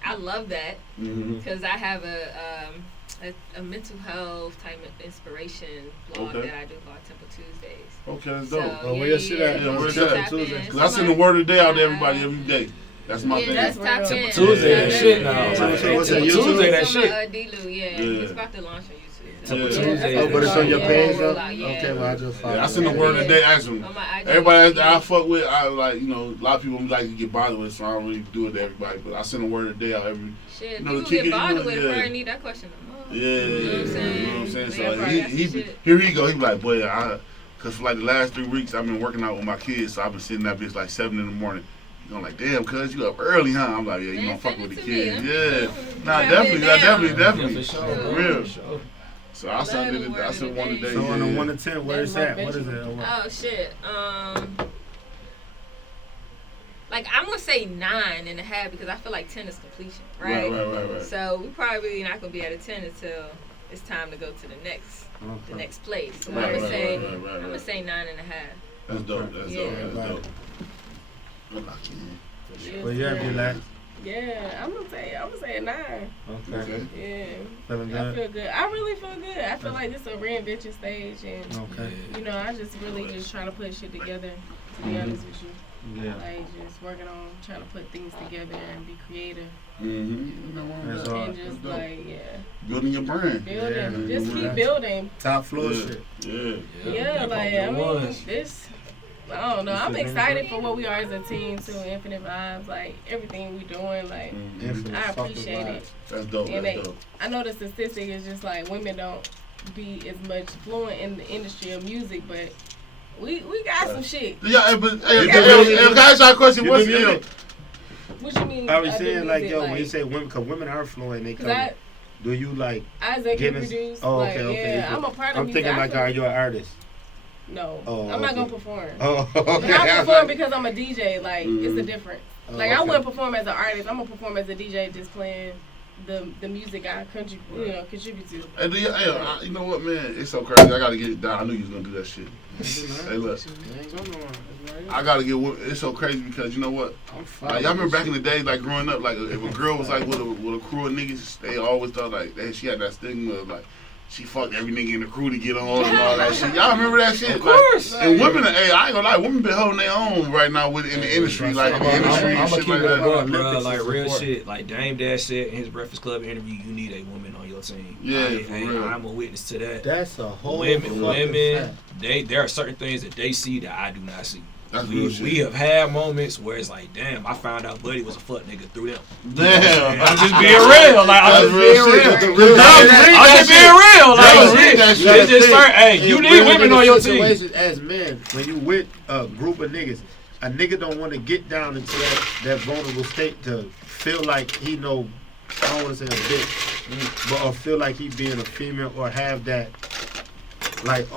I love that because I have a mental health type of inspiration blog that I do called Temple Tuesdays. Okay, that's dope. Where your shit at? Where's that? Because I send the word of the day out to everybody every day. That's my thing. That's top 10. Tuesday, that shit now. What's that? Tuesday, that shit. It's about to launch on YouTube. Oh, but it's on your page, though? Okay, well, I just follow. I send the word of the day, ask them. Everybody that I fuck with, I like, you know, a lot of people like to get bothered with, so I don't really do it to everybody, but I send the word of the day out every. Shit, people get bothered with it, probably need that question no more. Yeah, you know what I'm saying? So here he go, he be like, boy, because for like the last 3 weeks, I've been working out with my kids, so I've been sitting that bitch like 7 in the morning. You know, like, damn, cuz you up early, huh? I'm like, yeah, you gonna fuck with the kids. Yeah. Nah, definitely. For real. So I said 1 today. So on a 1 to 10, where is that? What is it? Oh shit. Like I'm gonna say 9.5 because I feel like 10 is completion, right? Right. So we probably not gonna be at a 10 until it's time to go to the next place. So I'm gonna say 9.5. That's dope. That's dope. Well, yeah, be like. Yeah, I'm gonna say a 9. Okay. Yeah. I feel good. I really feel good. I feel like this is a reinvention stage, and you know, I just really just trying to put shit together. To be honest with you, like just working on trying to put things together and be creative. And just like building your brand. Just keep building. Top floor shit. Yeah, like I mean this. I don't know. I'm excited for what we are as a team too. Infinite Vibes, like everything we doing, like I appreciate it. That's dope. And I know the statistic is just like women don't be as much fluent in the industry of music, but we got some shit. Yeah, but guys, our question was what you mean? I was saying like yo, when you say women, because women are fluent, they come. Do you like? I executive produce. Oh, okay. Yeah, I'm a part of. I'm thinking like, are you an artist? No, I'm not gonna perform. Oh, okay. I perform because I'm a DJ. Like it's a difference. Like I wouldn't perform as an artist. I'm gonna perform as a DJ, just playing the music I contribute to. Hey, you know what, man? It's so crazy. I gotta get it down. I knew you was gonna do that shit. Hey, look. I gotta get. It's so crazy because you know what? Like, y'all remember back in the day, like growing up, like if a girl was like with a crew of niggas, they always thought like she had that stigma of like. She fucked every nigga in the crew to get on and all that shit. Y'all remember that shit? Of course. Like, and women, hey, I ain't gonna lie, women been holding their own right now in the industry, like in the industry and shit like that. Bro, like real shit. Like Dame Dash said in his Breakfast Club interview, you need a woman on your team. Yeah, for real. I'm a witness to that. That's a whole women. There are certain things that they see that I do not see. We have had moments where it's like, damn, I found out Buddy was a fuck nigga through them. Damn, I'm just being real. Like I'm just being real. I'm just being real. Like it's just certain. Hey, you need women on your team. As men, when you with a group of niggas, a nigga don't want to get down into that vulnerable state to feel like he know. I don't want to say a bitch, but or feel like he being a female or have that, like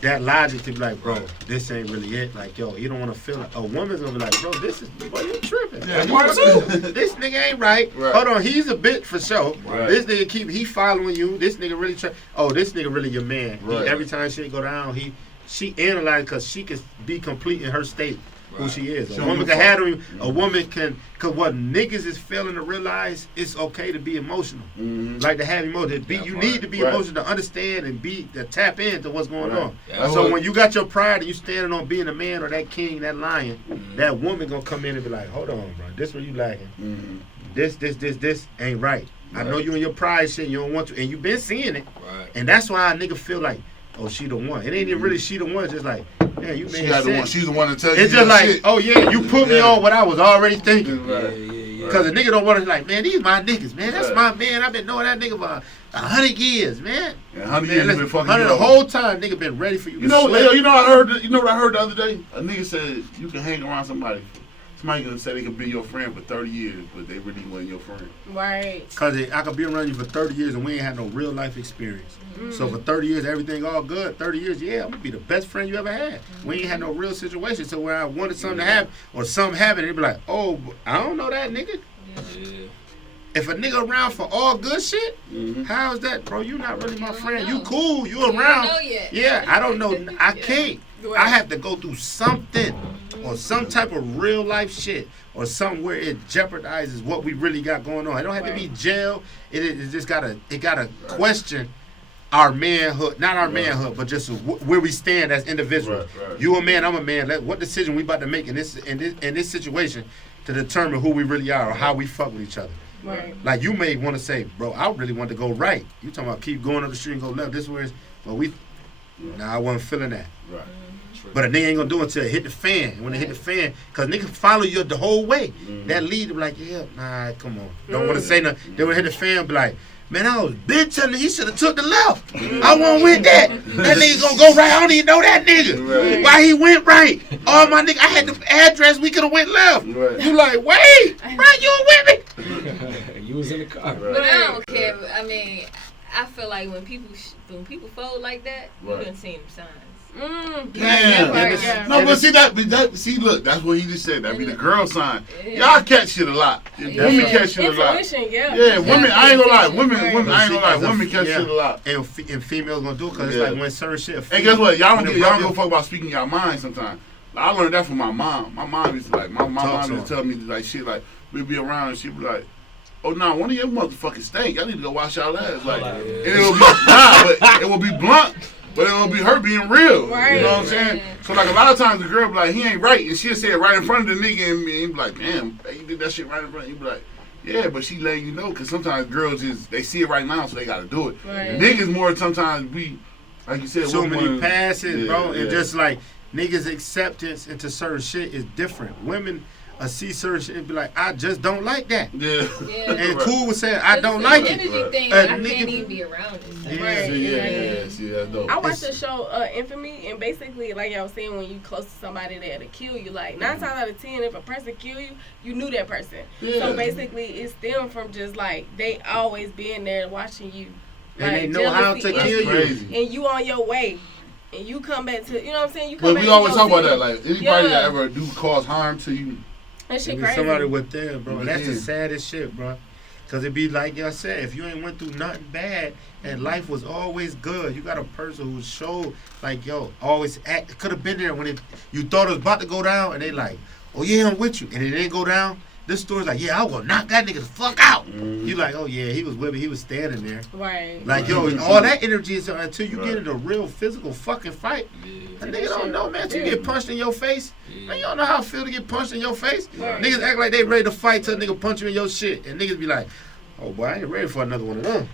that logic to be like, bro, this ain't really it. Like, yo, you don't want to feel like a woman's gonna be like, bro, this is, boy, you tripping. Yeah, this nigga ain't right. Hold on, he's a bitch for sure. Right. This nigga he following you. This nigga really this nigga really your man. Right. Every time shit go down, she analyze because she can be complete in her state. Who she is. A woman can handle. A woman can. Cause what niggas is failing to realize, it's okay to be emotional. Like to have emotion. You need to be emotional to understand and to tap into what's going on. Yeah. So when you got your pride and you standing on being a man or that king, that lion, that woman gonna come in and be like, hold on, bro, this where you lacking. This ain't right. I know you in your pride shit. You don't want to, and you been seeing it. Right. And that's why a nigga feel like, oh, she the one. It ain't even really she the one. It's just like, yeah, you made the one. She's the one to tell you. It's just like, shit. Oh yeah, you put me on what I was already thinking. Right. Because the nigga don't want to like, man, these my niggas, man. That's my man. I've been knowing that nigga for 100 years, man. Yeah, 100 years been fucking 100 the whole time, nigga been ready for you. You know what I heard? You know what I heard the other day? A nigga said you can hang around somebody. Somebody gonna say they could be your friend for 30 years, but they really wasn't your friend. Right. Because I could be around you for 30 years and we ain't had no real life experience. So for 30 years, everything all good. 30 years, yeah, I'm gonna be the best friend you ever had. We ain't had no real situation. So where I wanted something to happen or something happened, they'd be like, oh, I don't know that nigga. Yeah. If a nigga around for all good shit, how's that, bro? You not really my friend. You cool. You around. Yeah, I don't know. I can't. I have to go through something or some type of real life shit or something where it jeopardizes what we really got going on. It don't have to be jail. It just gotta question our manhood, not our manhood, but just where we stand as individuals. Right. You a man, I'm a man. What decision we about to make in this situation to determine who we really are or how we fuck with each other. Right. Like you may want to say, bro, I really want to go right. You talking about keep going up the street and go left. This way, but I wasn't feeling that. Right. But a nigga ain't gonna do it until it hit the fan. When it hit the fan, cause nigga follow you the whole way. That lead be like, yeah, nah, come on. Don't want to say nothing. Then when it hit the fan, be like, man, I was been telling him he should have took the left. I won't with that. That nigga gonna go right. I don't even know that nigga. Right. Why he went right? All my nigga, I had the address. We could have went left. Right. You like, wait, bro, you with me? You was in the car. But I don't care. I mean, I feel like when people fold like that, you done seen them signs. Damn. No, but see, look, that's what he just said. That be the girl sign. Y'all catch shit a lot. Women catch shit a lot. Yeah, women, I ain't gonna lie. Women, I ain't gonna lie. Women catch shit a lot. And females gonna do it because it's like when certain shit. And guess what? Y'all don't give a fuck about speaking your mind sometimes. I learned that from my mom. My mom used to like, my mom used to tell me like shit like, we'd be around and she'd be like, oh no, one of your motherfuckers stink. Y'all need to go wash y'all ass. Like, and it will be but it will be blunt. But it will be her being real. Right. You know what I'm saying? So like a lot of times the girl be like, he ain't right, and she'll say it right in front of the nigga, and he be like, damn, you did that shit right in front. You be like, yeah, but she letting you know, because sometimes girls they see it right now, so they gotta do it. Right. Niggas more sometimes like you said, so many passes, bro, and just like niggas' acceptance into certain shit is different. Women see certain shit and be like, I just don't like that. Yeah. And cool with saying I don't like it. Energy thing, I can't even be around it. See, that's dope. I watched the show Infamy, and basically, like y'all was saying, when you close to somebody that'll kill you, like 9 times out of 10, if a person kill you, you knew that person. Yeah. So basically, it stemmed from just like they always being there watching you, and like, they know how to kill you, and you on your way. And you come back to, you know what I'm saying? But we always talk about that, like anybody that ever cause harm to you. That shit crazy. Somebody with them, bro. And that's the saddest shit, bro. Because it be like y'all said, if you ain't went through nothing bad and life was always good, you got a person who showed, like, yo, always could have been there when you thought it was about to go down, and they like, oh, yeah, I'm with you. And it didn't go down. This story's like, yeah, I was going to knock that nigga the fuck out. You like, oh, yeah, he was with me. He was standing there. Right. Like, yo, all that energy is until you get in a real physical fucking fight. A nigga don't know, man, till you get punched in your face. Man, you don't know how it feel to get punched in your face. Niggas act like they ready to fight till a nigga punch you in your shit. And niggas be like, oh, boy, I ain't ready for another one of them.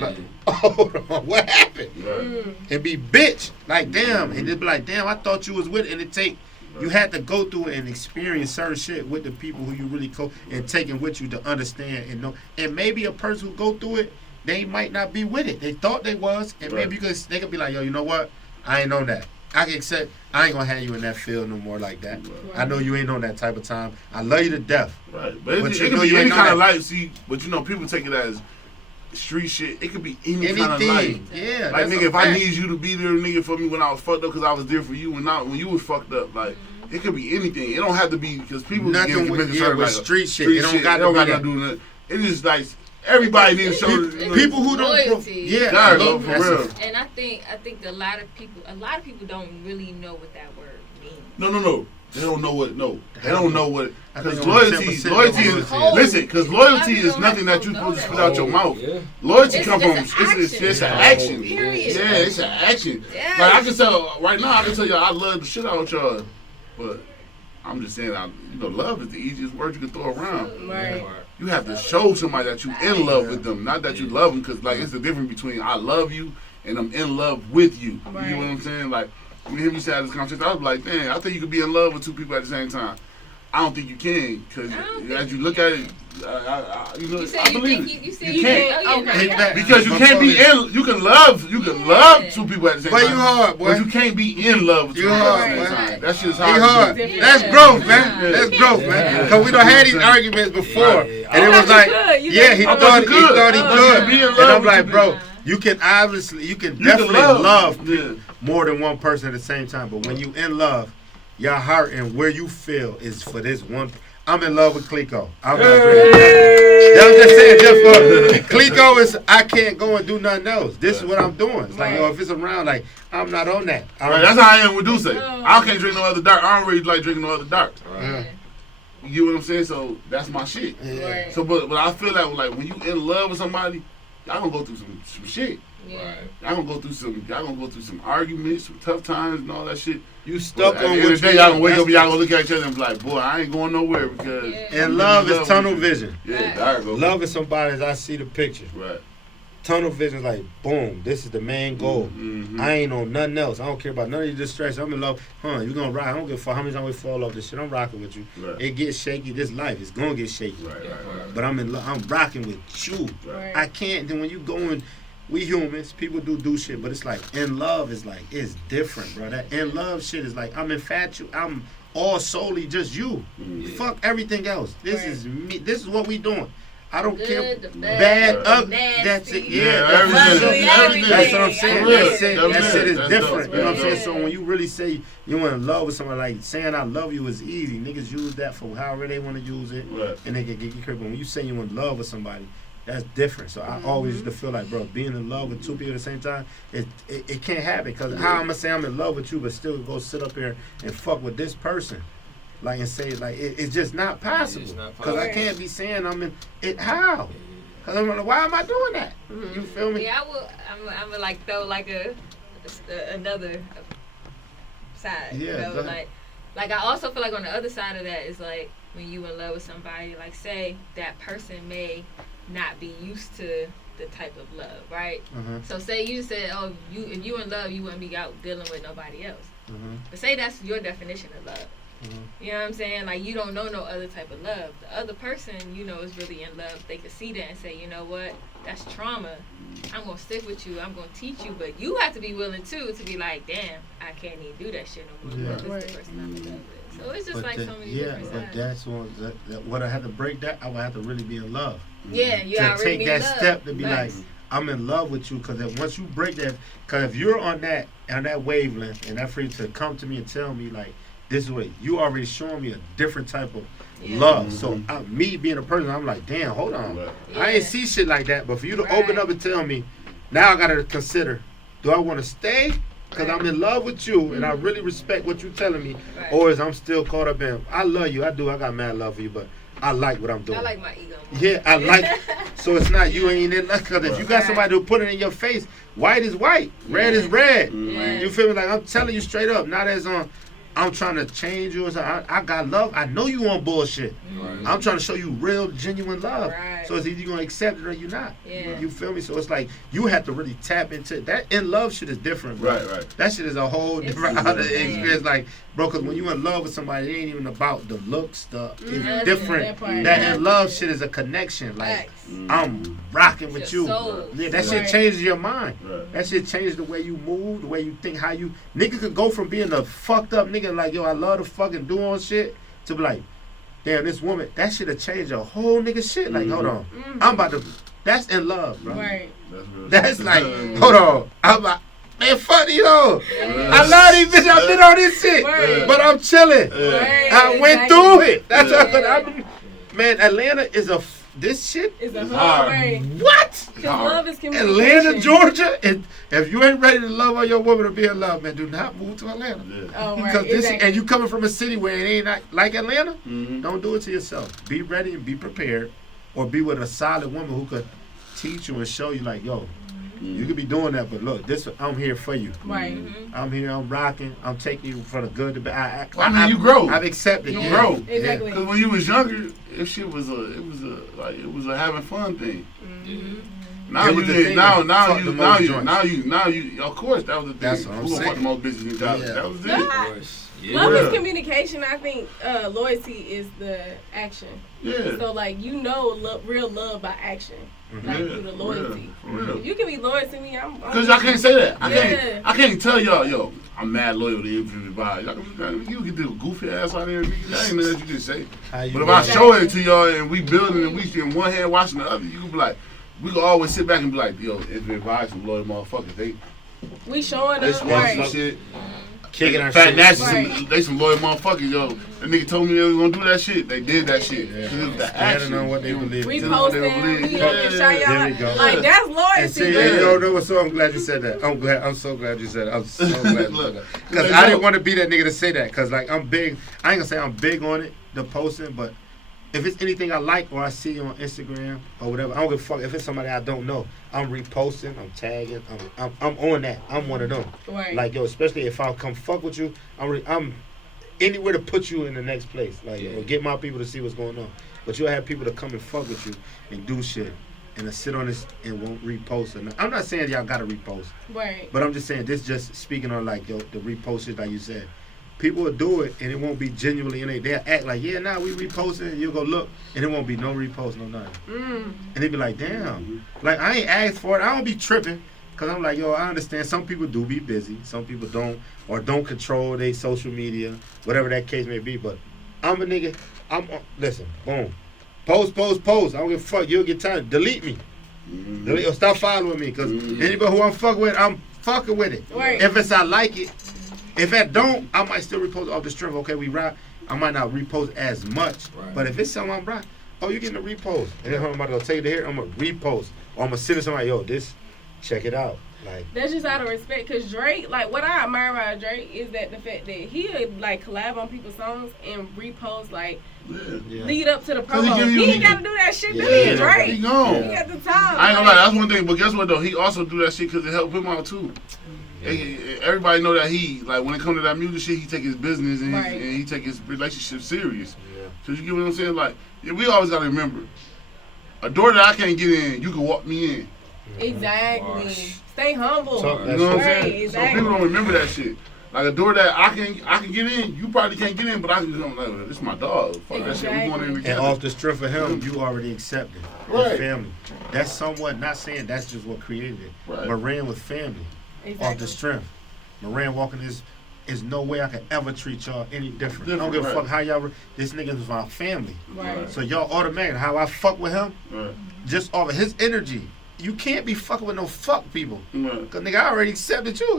Like, hold on, what happened? And be bitch. Like, damn. And just be like, damn, I thought you was with it. And it take... You had to go through it and experience certain shit with the people who you really and taking with you to understand and know. And maybe a person who go through it, they might not be with it. They thought they was, and maybe they could be like, yo, you know what? I ain't on that. I can accept. I ain't gonna have you in that field no more like that. I know you ain't on that type of time. I love you to death. Right, but it can be any kind of life. See, but you know, people take it as street shit. It could be anything. Kind of life. Yeah, like nigga, if I need you to be there, nigga, for me when I was fucked up, because I was there for you, when you was fucked up, like. It could be anything. It don't have to be because people nothing with like street shit. It don't got to do that. It's just like everybody needs to show people who don't. For real. And I think a lot of people don't really know what that word means. No. They don't know what. No, they don't know what. Because loyalty is listen. Because loyalty is nothing that you supposed to spit out your mouth. Loyalty comes from it's an action. Period. Yeah, it's an action. Like I can tell right now. I can tell y'all I love the shit out of y'all. But I'm just saying, love is the easiest word you can throw around. Right. You have to show somebody that you in love with them, not that you love them, because like it's the difference between I love you and I'm in love with you. Right. You know what I'm saying? Like when him used to have this conversation, I was like, damn, I think you could be in love with two people at the same time. I don't think you can, because as you look at it, I believe it. You can't. Because you can't be in. You can love two people at the same time. But you hard, boy. But you can't be in love with two people at the same time. That shit's hard. Hard. That's growth, man. That's growth, man. Because we done had these arguments before, and it was like, he thought he could. And I'm like, bro, you can definitely love more than one person at the same time. But when you in love, your heart and where you feel is for this one. I'm in love with Clico. I'm just saying, Clico is, I can't go and do nothing else. This is what I'm doing. It's like, if it's around, like, I'm not on that. Right, that's how I am with Duce. I can't drink no other dark. I don't really like drinking no other dark. You get what I'm saying? So that's my shit. Right. So, but I feel like when you in love with somebody, y'all gonna go through some shit. Yeah. Y'all gonna go through some arguments, some tough times, and all that shit. You stuck on what you. At the end of the day, y'all gonna wake up and y'all gonna look at each other and be like, boy, I ain't going nowhere because. And love is tunnel vision. Yeah, there you go. Love is somebody as I see the picture. Right. Tunnel vision is like, boom, this is the main goal. Mm-hmm. I ain't on nothing else. I don't care about none of your distractions. I'm in love. You gonna ride. I don't give a fuck how many times we fall off this shit. I'm rocking with you. Right. It gets shaky. This life is gonna get shaky. Right. But I'm in love. I'm rocking with you. Right. I can't. Then when you going, we humans, people do shit, but it's like in love is like it's different, bro. That in love shit is like I'm infatuated. I'm all solely just you. Fuck everything else. This is me. This is what we doing. I don't care. Bad, ugly. That's it. Everything. That's what I'm saying. That shit is That's different. dope. You know what I'm saying? So when you really say you're in love with somebody, like saying I love you is easy. Niggas use that for however they want to use it, and they can get you crippled. When you say you're in love with somebody, that's different. So I always used to feel like, bro, being in love with two people at the same time, it can't happen. Because how I'm going to say I'm in love with you, but still go sit up here and fuck with this person? Like, and say, like, it's just not possible. Because I can't be saying I'm in it. How? Because I'm like, why am I doing that? You feel me? Yeah, I'm gonna like throw like another side. Yeah, You know? Like I also feel like on the other side of that is like when you in love with somebody, like say that person may not be used to the type of love, right? So say you said, if you in love, you wouldn't be out dealing with nobody else. But say that's your definition of love. You know what I'm saying? Like you don't know no other type of love. The other person, you know, is really in love. They could see that and say, you know what? That's trauma. I'm gonna stick with you. I'm gonna teach you. But you have to be willing too to be like, damn, I can't even do that shit no more. This is the person I'm in love with. So it's just like so many different sides. But that's what I had to break that. I would have to really be in love. Yeah, you to take that step to be like, I'm in love with you. Because once you break that, because if you're on that wavelength and that free to come to me and tell me like. This is what you already showing me a different type of love. So me being a person, I'm like, damn, hold on. I ain't see shit like that. But for you to open up and tell me, now I gotta consider, do I want to stay because I'm in love with you and I really respect what you're telling me, or is I'm still caught up in, I love you, I do, I got mad love for you, but I like what I'm doing. I like my ego. Yeah, I like. So it's not you ain't in love because if you got somebody who put it in your face, white is white, red is red. You feel me? Like I'm telling you straight up, not as on. I'm trying to change you or something. I got love. I know you on bullshit. I'm trying to show you real, genuine love. So it's either you're going to accept it or you're not. You feel me? So it's like you have to really tap into that. In love shit is different, bro. That shit is a whole different other experience. Like, bro, because when you in love with somebody, it ain't even about the looks. It's different. That in love shit is a connection. Like, I'm rocking with you. Yeah, that shit changes your mind. That shit changes the way you move, the way you think, how you. Nigga could go from being a fucked up nigga like, yo, I love to fucking do on shit, to be like, damn, this woman, that shit have changed a whole nigga shit. Like, hold on. I'm about to, that's in love, bro. That's like, hold on. I'm like, man, fuck you though. I love these bitches. I've been on this shit. But I'm chilling. I went through it. That's what man, Atlanta is this shit is a hard. What? Love is communication. Atlanta, Georgia, and if you ain't ready to love on your woman to be in love, man, do not move to Atlanta. Because and you coming from a city where it ain't like Atlanta, don't do it to yourself. Be ready and be prepared, or be with a solid woman who could teach you and show you like, yo, you could be doing that, but look, I'm here for you. I'm here, I'm rocking, I'm taking you for the good, the bad. I mean, you grow. I've accepted. You grow. Exactly. Because when you was younger, this shit was a having fun thing. Now you, of course, that was the thing. That's what I'm saying. Fuck the most bitches in college. That was it. Love is communication. I think loyalty is the action. Yeah. So like real love by action. Like through the loyalty. Real. You can be loyal to me. Because I can't say that. I can't tell y'all, yo, I'm mad loyal to everybody. You can do a goofy ass out there. That ain't nothing you just say. But if I show it to y'all and we building and we in one hand watching the other, you can be like, we can always sit back and be like, yo, if advice some loyal motherfuckers, we showing them right. Some shit. Kicking our shit. Right. They some loyal motherfuckers, yo. That nigga told me they was gonna do that shit. They did that shit. Yeah. It was the action. On what they believe. We posting. We like that's loyalty. And see, I'm glad you said that. I'm so glad you said that. I'm so glad you said that. Because I didn't want to be that nigga to say that. Because like I'm big. I ain't gonna say I'm big on it, the posting, but if it's anything I like or I see on Instagram or whatever, I don't give a fuck. If it's somebody I don't know, I'm reposting, I'm tagging, I'm on that. I'm one of them. Right. Like, yo, especially if I come fuck with you, I'm anywhere to put you in the next place. Like, get my people to see what's going on. But you'll have people to come and fuck with you and do shit and to sit on this and won't repost or not. I'm not saying y'all gotta repost. Right. But I'm just saying this just speaking on like, yo, the repost shit like you said. People will do it and it won't be genuinely in it. They'll act like, we reposting, and you'll go look, and it won't be no repost, no nothing. And they be like, damn. Like, I ain't asked for it. I don't be tripping. Because I'm like, yo, I understand some people do be busy. Some people don't, or don't control their social media, whatever that case may be. But I'm a nigga. Listen, boom. Post. I don't give a fuck. You'll get tired. Delete me. Delete, or stop following me. Because anybody who I'm fucking with, I'm fucking with it. Right. If it's I like it. If I don't, I might still repost off the strength. Okay, we ride. I might not repost as much. Right. But if it's something I'm right, you're getting a repost. And then I'm about to take it here, I'm going to repost. Or I'm going to send it to somebody, yo, check it out. Like, that's just out of respect. Because Drake, like, what I admire about Drake is that the fact that he'll, like, collab on people's songs and repost, like, lead up to the promo. He ain't got to do that shit. He's Drake. He gone. He at the top. I ain't gonna lie, that's one thing. But guess what, though? He also do that shit because it helped him out, too. Everybody know that he, like, when it comes to that music shit, he take his business and he take his relationship serious. So you get what I'm saying? Like, we always gotta remember, a door that I can't get in, you can walk me in. Exactly. Stay humble. You know what I'm saying? Exactly. So people don't remember that shit. Like a door that I can get in, you probably can't get in, but I can just like, this is my dog. Fuck that shit. We going in together. And off the strength of him, you already accepted. Right. Family. That's somewhat, not saying that's just what created it. Right. Moran was family. Exactly. Off the strength. Moran walking is no way I could ever treat y'all any different. I don't give a fuck how y'all. This nigga is my family. Right. So y'all automatically, how I fuck with him, just off of his energy. You can't be fucking with no fuck people. Cause nigga, I already accepted you.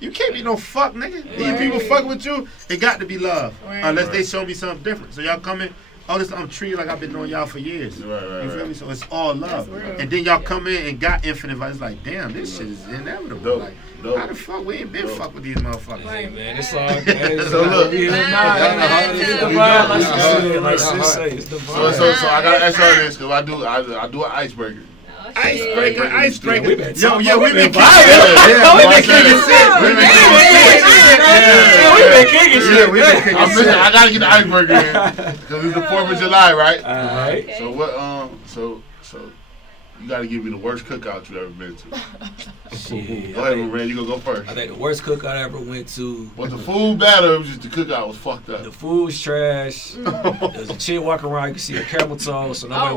You can't be no fuck nigga. These people fuck with you, it got to be love. Unless they show me something different. So y'all come in, I'm treated like I've been knowing y'all for years. You feel me? So it's all love. And then y'all come in and got infinite vibes. It's like, damn, this shit is inevitable. Like, how the fuck we ain't been fuck with these motherfuckers? Hey man, it's all good. So look, so I gotta ask y'all this because I do an icebreaker. Icebreaker. Yo, we've been kicking shit. I gotta get the icebreaker in because it's the 4th of July, right? Alright. So what? So you gotta give me the worst cookout you ever been to. Go ahead, Moran. You gonna go first. I think the worst cookout I ever went to. Was the food bad or was just the cookout was fucked up? The food was trash. There was a chick walking around. You could see a camel toe, so nobody.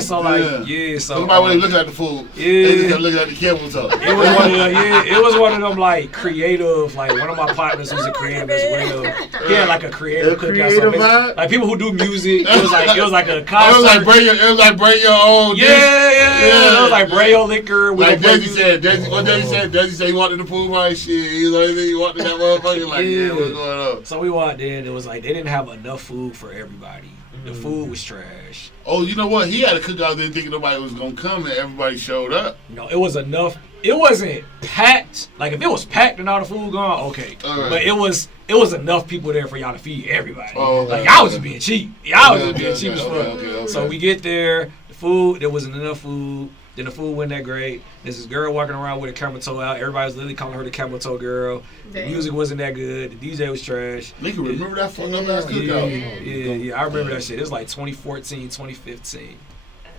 So nobody wasn't looking at the food. They just kept looking at the camel toe. It was one of them like creative. Like one of my partners was a creative as well. He had like a creative cookout. So like people who do music. It was like a concert. It was like bring your own. It was like Braille liquor. Like Desi said he wanted the pool party shit. He wanted that motherfucker. Like, what's going on? So we walked in. It was like they didn't have enough food for everybody. The food was trash. Oh, you know what? He had a cookout there thinking nobody was gonna come, and everybody showed up. No, it was enough. It wasn't packed. Like if it was packed and all the food gone, okay. Right. But it was enough people there for y'all to feed everybody. Oh, okay. Like y'all was just being cheap. Y'all was just being cheap as fuck. Okay. So we get there. Food, there wasn't enough food. Then the food wasn't that great. There's this girl walking around with a camel toe out. Everybody was literally calling her the camel toe girl. The music wasn't that good. The DJ was trash. Nigga, remember that fucked up ass cookout? Yeah, I remember that shit. It was like 2014, 2015.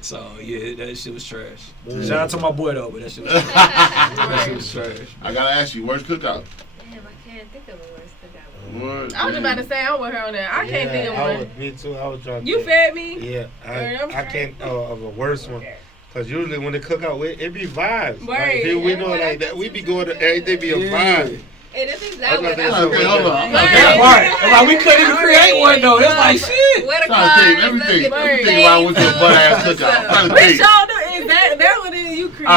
So yeah, that shit was trash. Shout out to my boy though, but that shit was trash. I gotta ask you, worst cookout? Damn, I can't think of a worst cookout. I was just about to say I'm with her on that. I can't think of one. Me too. I was trying to You think. fed me? Yeah, I can't of a worse one. Cause usually when they cook out, it be vibes. Right. Like, here we know like that. We be going to everything be a vibe. And if it's that one, Okay, hold on. Like we couldn't even create one though. It's like shit. Where the Everything around with your butt ass cookout. I'm trying to Which think. y'all do? Is that what it is you create? All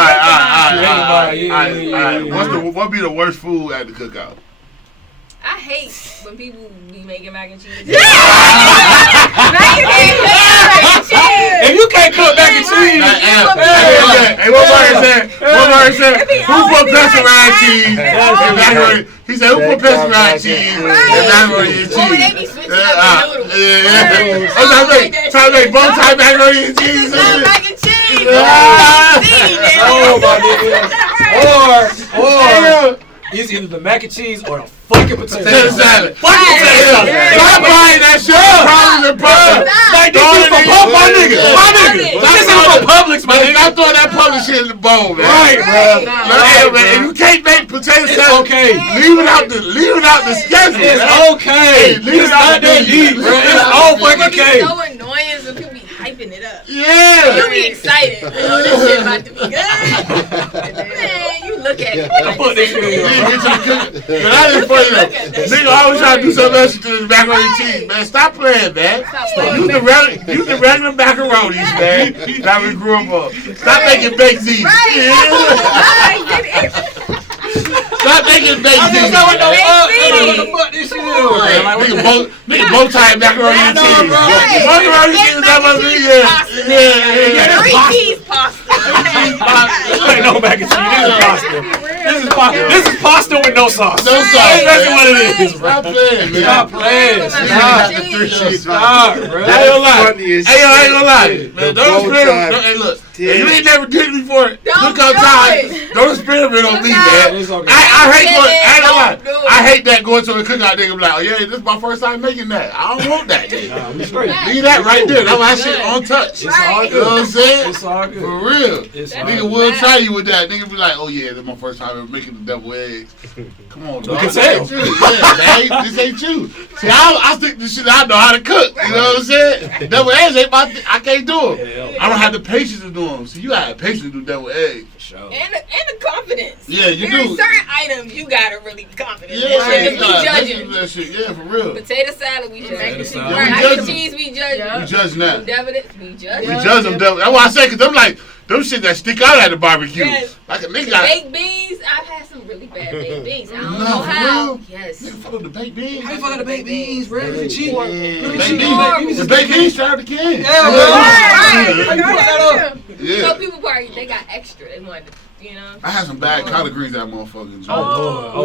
right. What be the worst food at the cookout? I hate when people be making mac and cheese. Yeah! If you can't cook mac and cheese, Hey, what Martin said? Who put pepperoni cheese in macaroni? He said, who put pepperoni cheese in macaroni and cheese? Well, they be switching up the noodles. Yeah. I'm trying to make both type macaroni and cheese. Mac and cheese. oh my goodness. Or it's either the mac and cheese or the fucking potato salad. Fucking potato salad. Stop buying that shit. Problems and problems. Like this is for Publix, my nigga. This is for Publix, my nigga. Stop throwing that public shit in the bowl, man. Right, bro. Hey, man, if you can't make potato salad, okay. Leave it out the schedule. It's man. okay. Leave It's it out not that deep, bro. It's all fucking okay. It's so annoying when people be hyping it up. Yeah. You be excited. Oh, this shit about to be good. Man, you look at it. I put this shit in But I didn't put it up. Nigga always try to do something else to the macaroni and cheese, man. Stop playing, man. Use the regular macaronis, man. That we grew up on. Stop making baked ziti. Stop making baked ziti. Nigga bow tie macaroni and cheese. Macaroni and cheese, that must be Yeah. Three-piece pasta. This ain't no mac and cheese. This is pasta. This is pasta with no sauce. No sauce. That's what it is, bro. Stop playing, man. Stop playing. Stop, bro. I ain't gonna lie. Hey, yo, I ain't gonna lie. Man, don't experiment. Hey, look. If you ain't never did it before, look up time. Don't experiment on me, man. I hate that going to a cookout nigga be like, oh yeah, this is my first time making that. I don't want that. Leave that right there. That's my shit on touch. It's all good. You know what I'm saying? It's all good. For real. Nigga will try you with that. Nigga be like, oh yeah, this is my first time ever making the double eggs. Come on, dog. We can tell. This ain't you. See, I think this shit I know how to cook. You know what I'm saying? Double eggs ain't my thing. I can't do them. I don't have the patience to do them. See, you gotta have patience to do double eggs. And the confidence. Yeah, you do. Certain items you gotta really be confident. Yeah, We judging. that shit. Yeah, for real. Potato salad, we judging. Mac and cheese, we judging. We judging that. We judging. We judge them. That's why I say, cause them shit that stick out at the barbecue. Yes. Like a nigga. Baked beans, I've had some really bad baked beans. I don't know No, how. for real? Yes. Nigga, fuck the baked beans. How you fucking the baked beans, bro? Look at cheap. The baked beans straight out the can. So people party, they got extra. They wanted to, you know. I had some bad collard greens that motherfucking.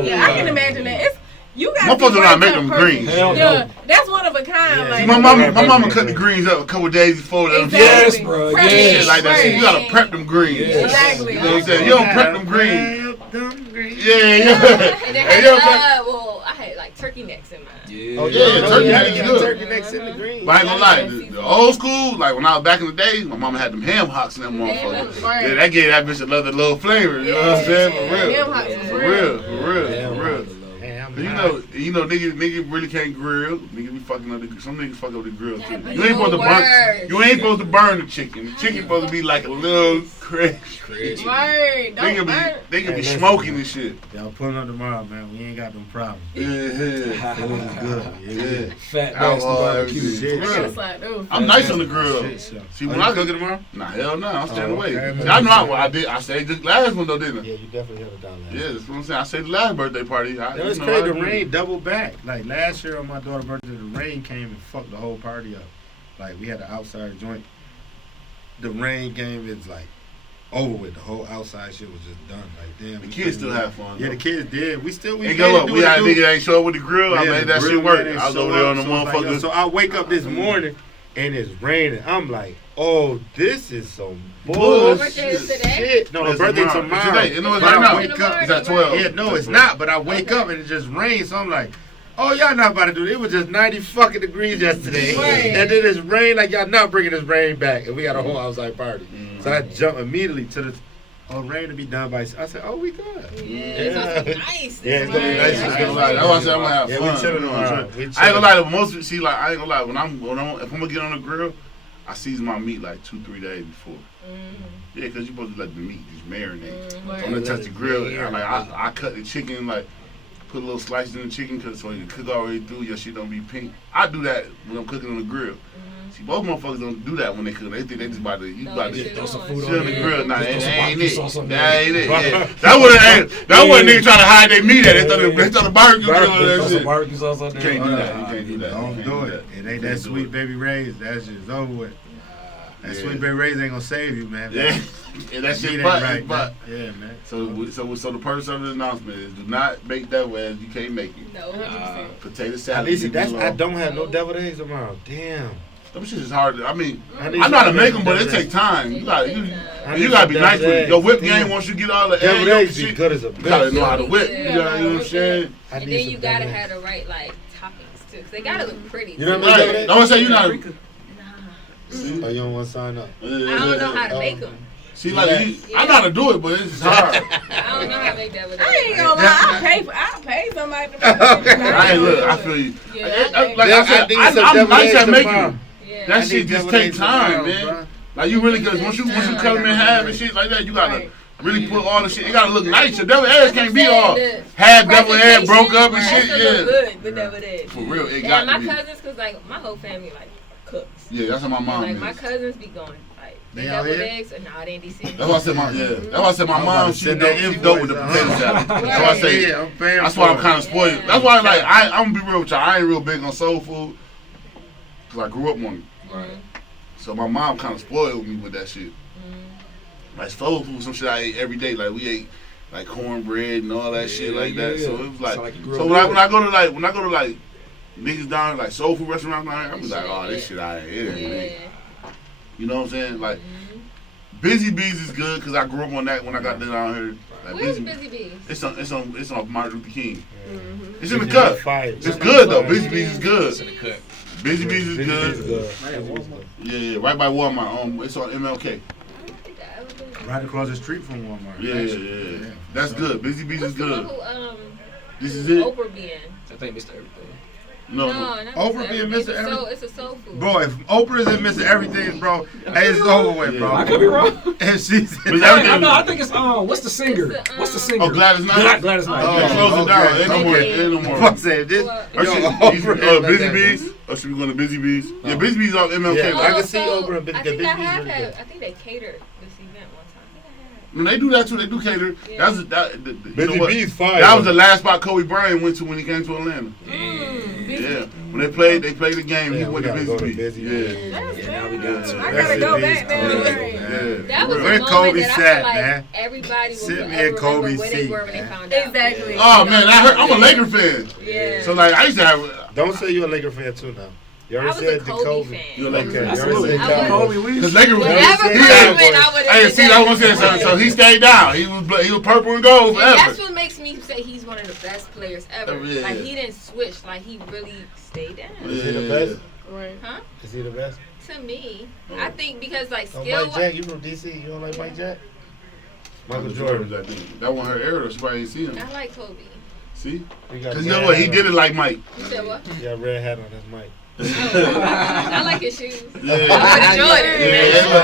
Yeah, I can imagine that. You got my folks know how to make them greens. Yeah, that's one of a kind. Yeah. Like, My mama cut the greens up a couple days before them. Exactly. Yes, bro. Fresh. Yes. Like that shit. You gotta prep them greens. Yeah. Exactly. You know what I'm saying? You don't prep them greens. Yeah. And then I had like turkey necks in mine. Oh yeah, turkey necks is good. Turkey necks in the green. But I ain't gonna lie, the old school, like when I was back in the day, my mama had them ham hocks in them motherfuckers. Yeah, that gave that bitch another little flavor. You know what I'm saying? For real. Ham hocks was For real. You know, niggas really can't grill. Niggas be fucking up some niggas fuck up the grill too. You ain't supposed to burn the chicken. The chicken supposed to be like a little crisp. Word. They can be smoking and shit. Y'all pulling up tomorrow, man. We ain't got them problems. Yeah. It was good. Yeah. Fat Alcohol, barbecue. everything. Shit. For real. I'm nice on the grill. See, when I cook it tomorrow, nah, hell no, I'm staying away. See, I know what I did. I stayed the last one though, didn't I? Yeah, you definitely held it down last. Yeah, that's what I'm saying. I stayed the last birthday party. That was crazy. The rain doubled back. Like last year on my daughter's birthday, the rain came and fucked the whole party up. Like we had an outside joint. The rain came, it's like over with. The whole outside shit was just done. Like damn. The kids still have fun. Yeah, the kids did. We Hey, go up. We had a nigga that ain't show up with the grill. I made that shit work. I was over there on the motherfuckers. So I wake up this morning and it's raining. I'm like, oh, this is some bullshit. Shit. No, her birthday tomorrow. You know it's right now. It's at 12. Yeah, no, it's not. But I wake up and it just rains. So I'm like, oh, y'all not about to do it. It was just 90 fucking degrees yesterday. And then it's rain. Like, y'all not bringing this rain back. And we got a whole outside party. So I jump immediately to the... oh, rain to be done by. I said, oh, we good. Yeah, it's gonna be nice. Yeah, it's gonna be nice. I ain't gonna lie. That's why I said I'm gonna have fun. We chilling around. I ain't gonna lie. To most see, like I ain't gonna lie. If I'm gonna get on the grill, I season my meat like 2-3 days before. Mm-hmm. Yeah, because you supposed to let the meat just marinate. Mm-hmm. I'm gonna touch the grill. I cut the chicken like. Put a little slices in the chicken so you can cook already through. Your shit don't be pink. I do that when I'm cooking on the grill. See, both motherfuckers don't do that when they cook. They think they just about to throw some food on the grill. Nah, that ain't it. That ain't it. Yeah. That wasn't niggas trying to hide their meat at. They thought the barbecue grill on that shit. Barbecue sauce on You there. can't do that. You can't do that. Don't do it. It ain't that sweet baby Ray's. That shit's over with. That sweet baby Ray's ain't gonna save you, man. Yeah. And that shit right, but. Yeah, man. So the purpose of the announcement is do not make devil eggs. You can't make it. No, 100%. Potato salad. Listen, I don't have no deviled eggs tomorrow. Damn. Them shit is hard. I mean, I know how to make them, but it take time. You gotta be nice with it. Your whip game, once you get all the deviled eggs be good as a bitch. You gotta know how to whip. Yeah. You know what I'm saying? And then you gotta have the right toppings too, 'cause they gotta look pretty. You know what I mean? Don't say you not. Oh, you don't want to sign up? I don't know how to make them. See, like I know how to do it, but it's just hard. I don't know how to make that. I ain't gonna lie. I'll pay somebody to make it. I feel you. Yeah, Like I said, I'm nice at making them. yeah. That shit just take time, man. Like you really, cause once you cut them in half and shit like that, you gotta really put all the shit. It gotta look nice. The devil eggs can't be all half devil egg broke up and shit. Yeah, good with devil eggs. for real, it Yeah, got my to be. cousins, 'cause like my whole family cooks. Yeah, that's how my mom Like is. my cousins be going They out deviled here? eggs or nah, they in DC. That's why I said That's why I said my I'm mom. about to She send dope. that She invoice, dope with the potato salad. That's why I say. Yeah, I'm paying That's for why I'm it. kind of spoiled. Yeah. That's why like I'm gonna be real with y'all. I ain't real big on soul food because I grew up on it. Right. So my mom kind of spoiled me with that shit. Like soul food, some shit I ate every day. Like we ate like cornbread and all that shit like that. So it was like so when I go to like niggas down like soul food restaurants down here, I'm like, oh, this shit I ain't it. You know what I'm saying? Like Busy Bees is good because I grew up on that when I got down here. Like, Where's Busy Bees? It's on Martin Luther King. Mm-hmm. It's in the cut. It's good though. Busy Bees is good. It's in the cut. Busy Bees is good. Yeah, right by Walmart. It's on MLK. Right across the street from Walmart. Yeah. That's good. Busy Bees is good. This is Who it. Oprah be in? I think Mr. Everything. No. not Oprah being Mr. Everything. Everything? It's a soul food. Bro, if Oprah is in Mr. Everything, bro, it's over with, bro. I could be wrong. If she's I think it's what's the singer? What's the singer? Oh, Gladys Knight. Gladys Knight. Yeah, close it down. Ain't no more. Ain't no more. Fuck say this. Busy Bees. Or should we go to Busy Bees? Yeah, Busy Bees on MLK. Yeah, I Right? can see Oprah and Busy I think Bees. I think they catered this event one time. When they do that too, they do cater. Yeah. Busy Bees fire. That was the last spot Kobe Bryant went to when he came to Atlanta. Yeah, when they played the game. He went to Busy Bees. Yeah. Now we got to. I gotta go back there. Yeah. That was Where the Kobe moment that I sat, feel like man. everybody will Sit me forever in Kobe's remember where they seat, were when they man. found out. Exactly. Oh man, I'm a Laker fan. Yeah. So like I used to have. Don't say you're a Laker fan too now. You I already was a said the Kobe Kobe. fan. You're a Laker fan. Absolutely. I was- Kobe, we. Cause Laker was. Whatever He Kobe had- went, I would Hey, see, that was saying so he stayed down. He was purple and gold And forever. that's what makes me say he's one of the best players ever. Yeah. Like he didn't switch. Like he really stayed down. Is he the best? Right. Huh? Is he the best? To me, I think because like Oh, skill. Mike Jack, you from DC? You don't like Mike Jack? Michael Jordan. Jordan. That one her era. She probably ain't seen him. I like Kobe. See? He got Cause you red know what? He hat did on. it like Mike. You said what? He got red hat on his mic. I like his shoes. Yeah. Jordan.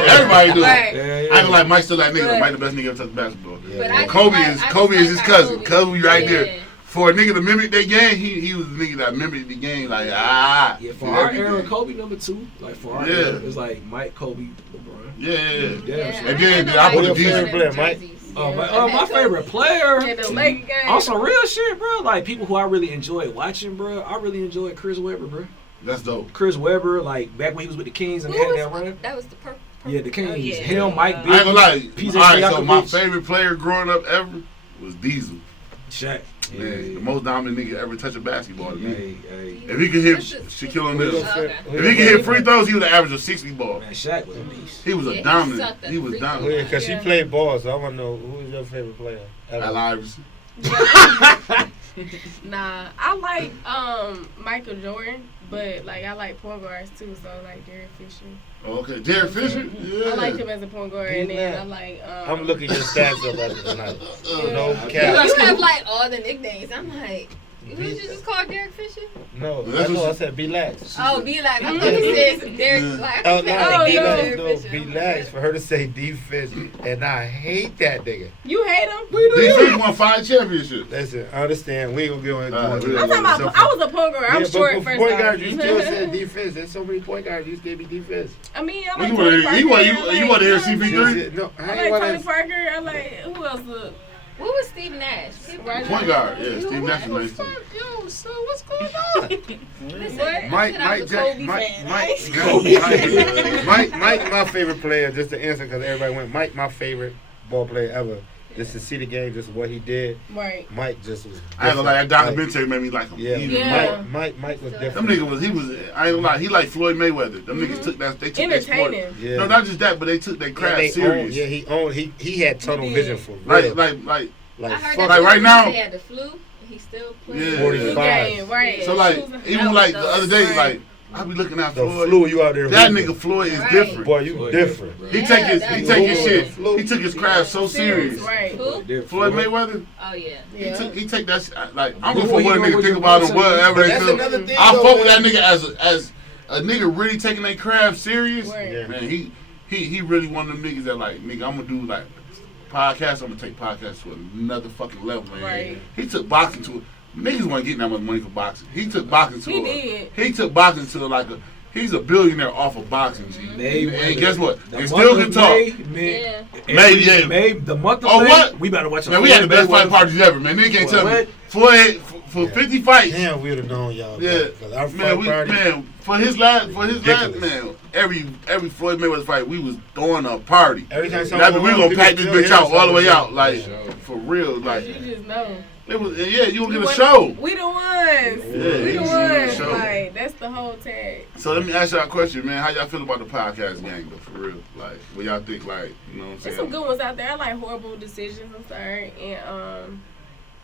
Everybody do. Right. I ain't like Mike still that nigga. Mike the best nigga ever touched basketball. Yeah. But I Kobe just is like his how cousin. Kobe right Yeah. there. For a nigga to mimic their game, he was the nigga that mimicked the game. Like Yeah, for did our everything. era, Kobe number 2. Like for our era, it was like Mike, Kobe, LeBron. Yeah. And then I put the favorite player, Mike? My favorite player. Yeah, the Laker game. On some real shit, bro. Like people who I really enjoyed watching, bro. I really enjoyed Chris Webber, bro. That's dope. Chris Webber, like back when he was with the Kings and they had that run. That was the purple. Yeah, the Kings. yeah. Him, Mike, Biggie, I ain't gonna lie. PJ Alright, so my Stojakovic. favorite player growing up ever was Diesel. Shaq. Yeah, the most dominant nigga ever touch a basketball to me. Hey. If he could hit Shaquille O'Neal, if he could hit free throws, he would have averaged a 60 ball. Man, Shaq was a beast. He was Yeah, a he dominant. sucked at He was free dominant. Yeah, because she played ball, so I want to know who is your favorite player? Al Iverson. Nah, I like Michael Jordan, But like I like point guards too, so like Derek Fisher. Okay, Derek Fisher. Yeah. I like him as a point guard, and then I like. I'm looking at your stats up after tonight. No cap. You have like all the nicknames. I'm like. Who did you just call Derek Fisher? No, that's what I said. Be lax. Oh, be like. I thought you said some Derek. Like, oh no, be lax. Derek No, Fisher. be lax for her to say defense, and I hate that nigga. You hate him? Defense won 5 championships. Listen, I understand. We ain't gonna go I'm talking about. I was a point guard. I'm short but first. Point guard, you still said defense. There's so many point guards. You still be defense. I mean, I like You want to hear CP3? No, I like Tony Parker. I like who else? What was Steve Nash? Point guard, yeah. Steve Nash is nice too. Yo, so what's going on? Listen, Mike, my favorite player. Just to answer, because everybody went. Mike, my favorite ball player ever. Just to see the game, just what he did. Right. Mike just was. I ain't gonna lie, that documentary made me like him. Yeah. Mike was different. Them niggas was. I ain't gonna lie, he like Floyd Mayweather. Them niggas took that. They took their sport. Yeah. No, not just that, but they took their craft serious. He had tunnel vision for real. Like right now. He had the flu. He still playing. Yeah. 45. Right. So like even like the other day, like I be looking at Floyd. The flu you out there. That nigga Floyd is different. Boy, you different. He take his shit. He took his craft so serious. Right. Floyd Mayweather. Oh yeah. He take that shit, like I'm gonna for what a nigga think about him, whatever they do. I fuck with that nigga as a nigga really taking their craft serious. Right. Man, he really one of them niggas that like nigga. I'm gonna do like podcasts. I'm gonna take podcasts to another fucking level, man. Right. He took boxing to. Niggas weren't getting that much money for boxing. He took boxing to. He took boxing to like a. He's a billionaire off of boxing. And guess what? The They still can talk. May, the month of May, what? we better watch a Man, we had the best fight parties ever, man. They can't tell me. For 50 fights. Damn, we would have known y'all. Yeah. Our fight party. Man, for his last, man, every Floyd Mayweather fight, we was throwing a party. Every time we gonna pack this bitch out all the way out, like for real, like. You just know. It was, you gonna get a show. We the ones. Yeah, we the ones. Like that's the whole tag. So let me ask y'all a question, man. How y'all feel about the podcast gang, though, for real? Like, what y'all think? Like, you know what I'm saying? There's some good ones out there. I like Horrible Decisions. I'm sorry, and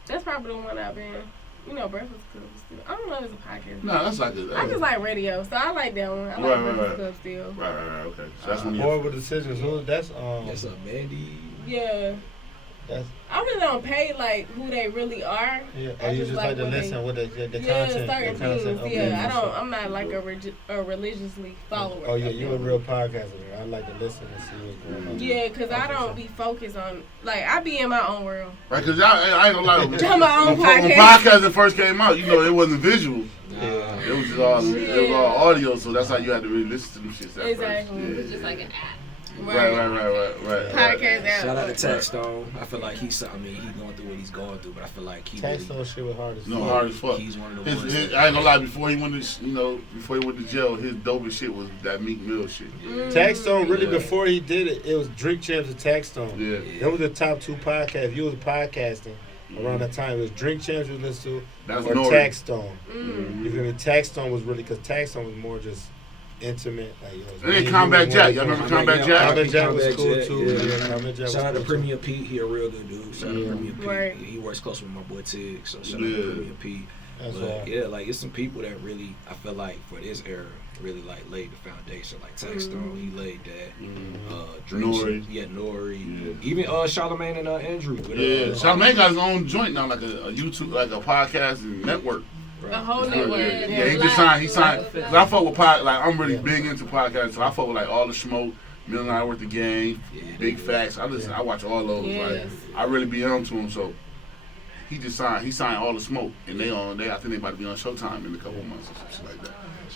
that's probably the one I've been. Breakfast Club still. I don't know if it's a podcast. No, that's like I just like radio, so I like that one. I like Breakfast Club still. Right. Okay. So that's when Horrible Decisions. That's a Mandy. Yeah. I really don't pay like who they really are. Yeah, you just like to listen with the content. Certain things. Okay, Yeah, I'm not like a religiously follower. Oh yeah, you a real podcaster. I like to listen and see what's going on. Yeah, cause I don't be focused on I be in my own world. Right, cause I ain't gonna lie. I'm my own podcast. When podcasting first came out, it wasn't visual. Yeah. It was just all audio, so that's how you had to really listen to them shits. Exactly. It was just like an app. Right. Podcast app. Shout out to Taxstone. I feel like he's going through what he's going through, but I feel like Taxstone shit was hard as fuck. No, hard as fuck. He's one of the ones. I ain't gonna lie. Before he went to jail, his dopest shit was that Meek Mill shit. Taxstone really before he did it, it was Drink Champs and Taxstone. Yeah. That was the top 2 podcasts. If you was podcasting around that time, it was Drink Champs you listen to or Taxstone. You feel me? Taxstone was really because Taxstone was more just intimate. And then Combat Jack. Y'all remember Combat Jack? Combat Jack was cool too. Yeah, Combat Jack. Shout out to Premier Pete. He a real good dude. Shout out to Premier Pete. Right. He works close with my boy Tig. So shout out to Premier Pete. But it's some people that really, I feel like for this era, really laid the foundation. Like Taxstone, he laid that. Nori. Nori. Yeah. Even Charlamagne and Andrew. Charlamagne got his own joint now, like a YouTube, like a podcast network. The whole network. Yeah, he signed. Cause I fuck with I'm really big into podcasts, so I fuck with All the Smoke, Million Hour Worth of Game, Big Facts. I watch all those. Yes. I really be onto him. So he signed All the Smoke, and I think they about to be on Showtime in a couple of months or something like that.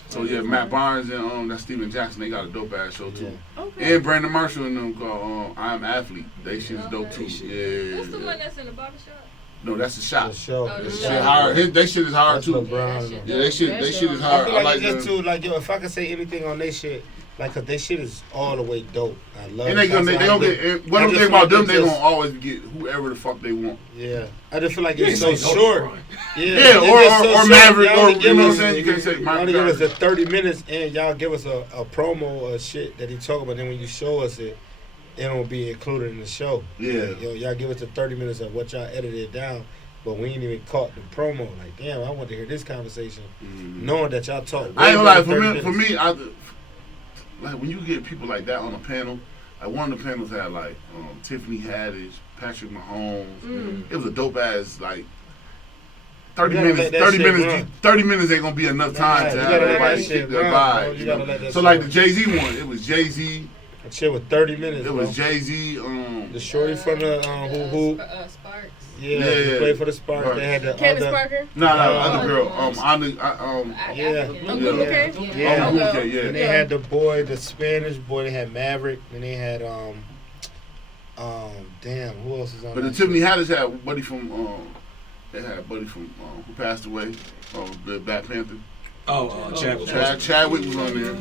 So yeah, Matt Barnes and that's Steven Jackson. They got a dope ass show too. Okay. And Brandon Marshall and them called I'm Athlete. They shit is dope too. Yeah. What's the one that's in the barbershop? No, that's the shot. The show. They shit is hard too. LeBron. Yeah, they shit is hard. I feel like it's just too if I could say anything on their shit, cause their shit is all the way dope. I love it. And they gonna get whatever thing about them, they gonna always get whoever the fuck they want. Yeah, I just feel like it's so short. Yeah, or Maverick, or you know what I'm saying. You can't say Maverick. Y'all give us the 30 minutes, and y'all give us a promo of shit that he talking about. Then when you show us it don't be included in the show. Yeah. Y'all give us the 30 minutes of what y'all edited down. but we ain't even caught the promo. Like, damn, I want to hear this conversation, knowing that y'all talk. I ain't gonna lie, for me, like when you get people like that on a panel, like one of the panels had like Tiffany Haddish, Patrick Mahomes. It was a dope ass like 30 minutes. 30 minutes ain't gonna be enough time to have everybody kick their vibe. So like the Jay-Z one, it was Jay-Z. That shit was 30 minutes. It was Jay-Z. The shorty from the who Sparks. Yeah, he played for the Sparks. Right. They had the Candace Parker. No, other girl. Yeah. And they had the boy, the Spanish boy. They had Maverick, and they had damn, who else is on? But the Tiffany Haddish had buddy from they had a buddy from who passed away, the Black Panther. Chadwick. Chadwick was on there.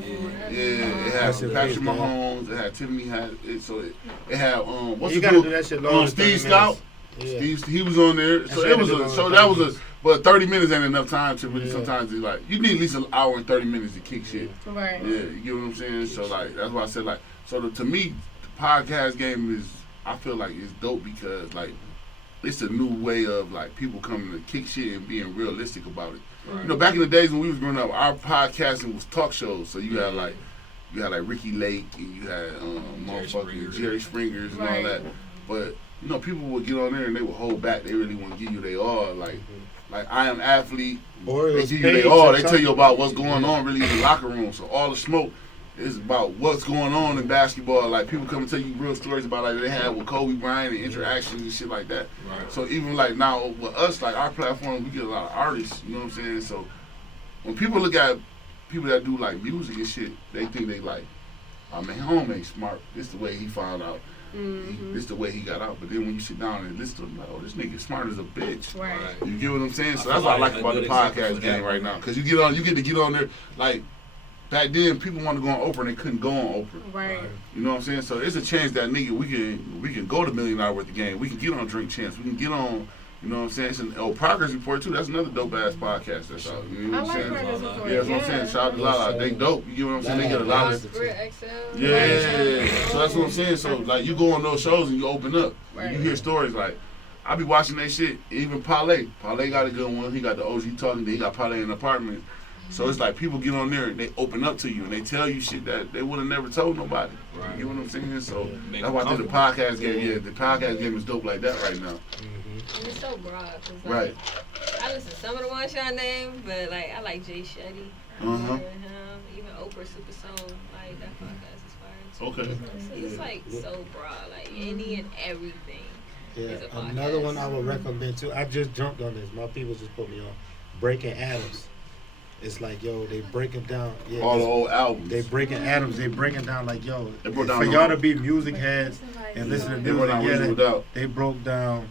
Yeah, it had Patrick Mahomes. It had Tiffany Haddish. So it had what's the dude? Steve Scout. Yeah. Steve, he was on there. So it was but 30 minutes ain't enough time to really sometimes it's like you need at least an hour and 30 minutes to kick shit. Right. Yeah, you get what I'm saying? So like that's why I said like to me the podcast game is I feel like it's dope because like it's a new way of like people coming to kick shit and being realistic about it. Right. You know, back in the days when we was growing up, our podcasting was talk shows. So you had like Ricky Lake and you had motherfucking Jerry Springers and all that. But you know, people would get on there and they would hold back. They really want to give you their all. Like I am athlete. They give you their all. They tell you about what's going on really in the locker room. So all the smoke is about what's going on in basketball. Like people come and tell you real stories about like they had with Kobe Bryant and interactions and shit like that. Right. So even like now with us, like our platform, we get a lot of artists. You know what I'm saying? So when people look at people that do like music and shit, they think they like, oh man, home ain't smart. This is the way he found out. This is the way he got out. But then when you sit down and listen to him, like, oh, this nigga smart as a bitch. Right. You get what I'm saying? So that's what I like about the podcast game right now. Because you get to get on there. Like back then, people wanted to go on Oprah and they couldn't go on Oprah. Right. You know what I'm saying? So it's a chance that nigga we can go to $1 million worth of game. We can get on Drink Champs. We can get on. You know what I'm saying? It's Progress Report too. That's another dope ass podcast. That's all. You know what I'm saying? Progress Report. Yeah, that's what I'm saying. Shout out to Lala. They dope. You get what I'm saying? They get a lot of. Yeah. So that's what I'm saying. So like you go on those shows and you open up. Right. You hear stories like I be watching that shit. Even Parlay got a good one. He got the OG talking. Then he got Parlay in the apartment. So it's like people get on there and they open up to you and they tell you shit that they would have never told nobody. Right. You know what I'm saying? So that's why I think the podcast game. Yeah, the podcast game is dope like that right now. And it's so broad. Like, right. I listen to some of the ones y'all named, but like I like Jay Shetty. Even Oprah Super Soul. Like that podcast is fire too. Okay. It's like so broad, like any and everything. Yeah. Another one I would recommend too. I just jumped on this. My people just put me on. Breaking Adams. It's like, yo, they breaking down. Yeah, all the old albums. They breaking Adams. They breaking down like, yo, for y'all to be music heads and listen to music, they broke down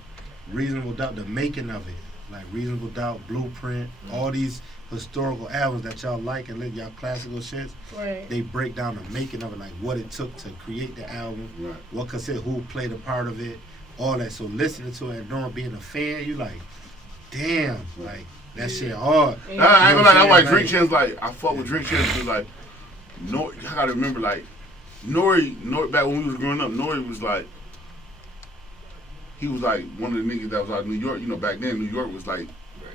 Reasonable Doubt, the making of it. Like Reasonable Doubt, Blueprint, all these historical albums that y'all like and y'all classical shits. Right. They break down the making of it, like what it took to create the album, what cassette, who played a part of it, all that. So listening to it and knowing, being a fan, you like, damn, like, that shit hard. I ain't gonna lie, that's why Drink Champs, like, I fuck with Drink Champs because, like, I gotta remember, like, Nori, back when we was growing up, Nori was like, he was like one of the niggas that was out of New York. You know, back then, New York was like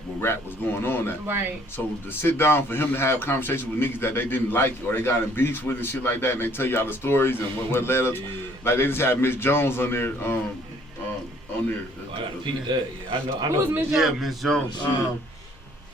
where rap was going on at. Right. So to sit down for him to have conversations with niggas that they didn't like or they got in beefs with and shit like that, and they tell you all the stories and what led up. Like, they just had Miss Jones on there, on there. I gotta peep that. Yeah, I know. Who was Miss Jones? Yeah, Miss Jones.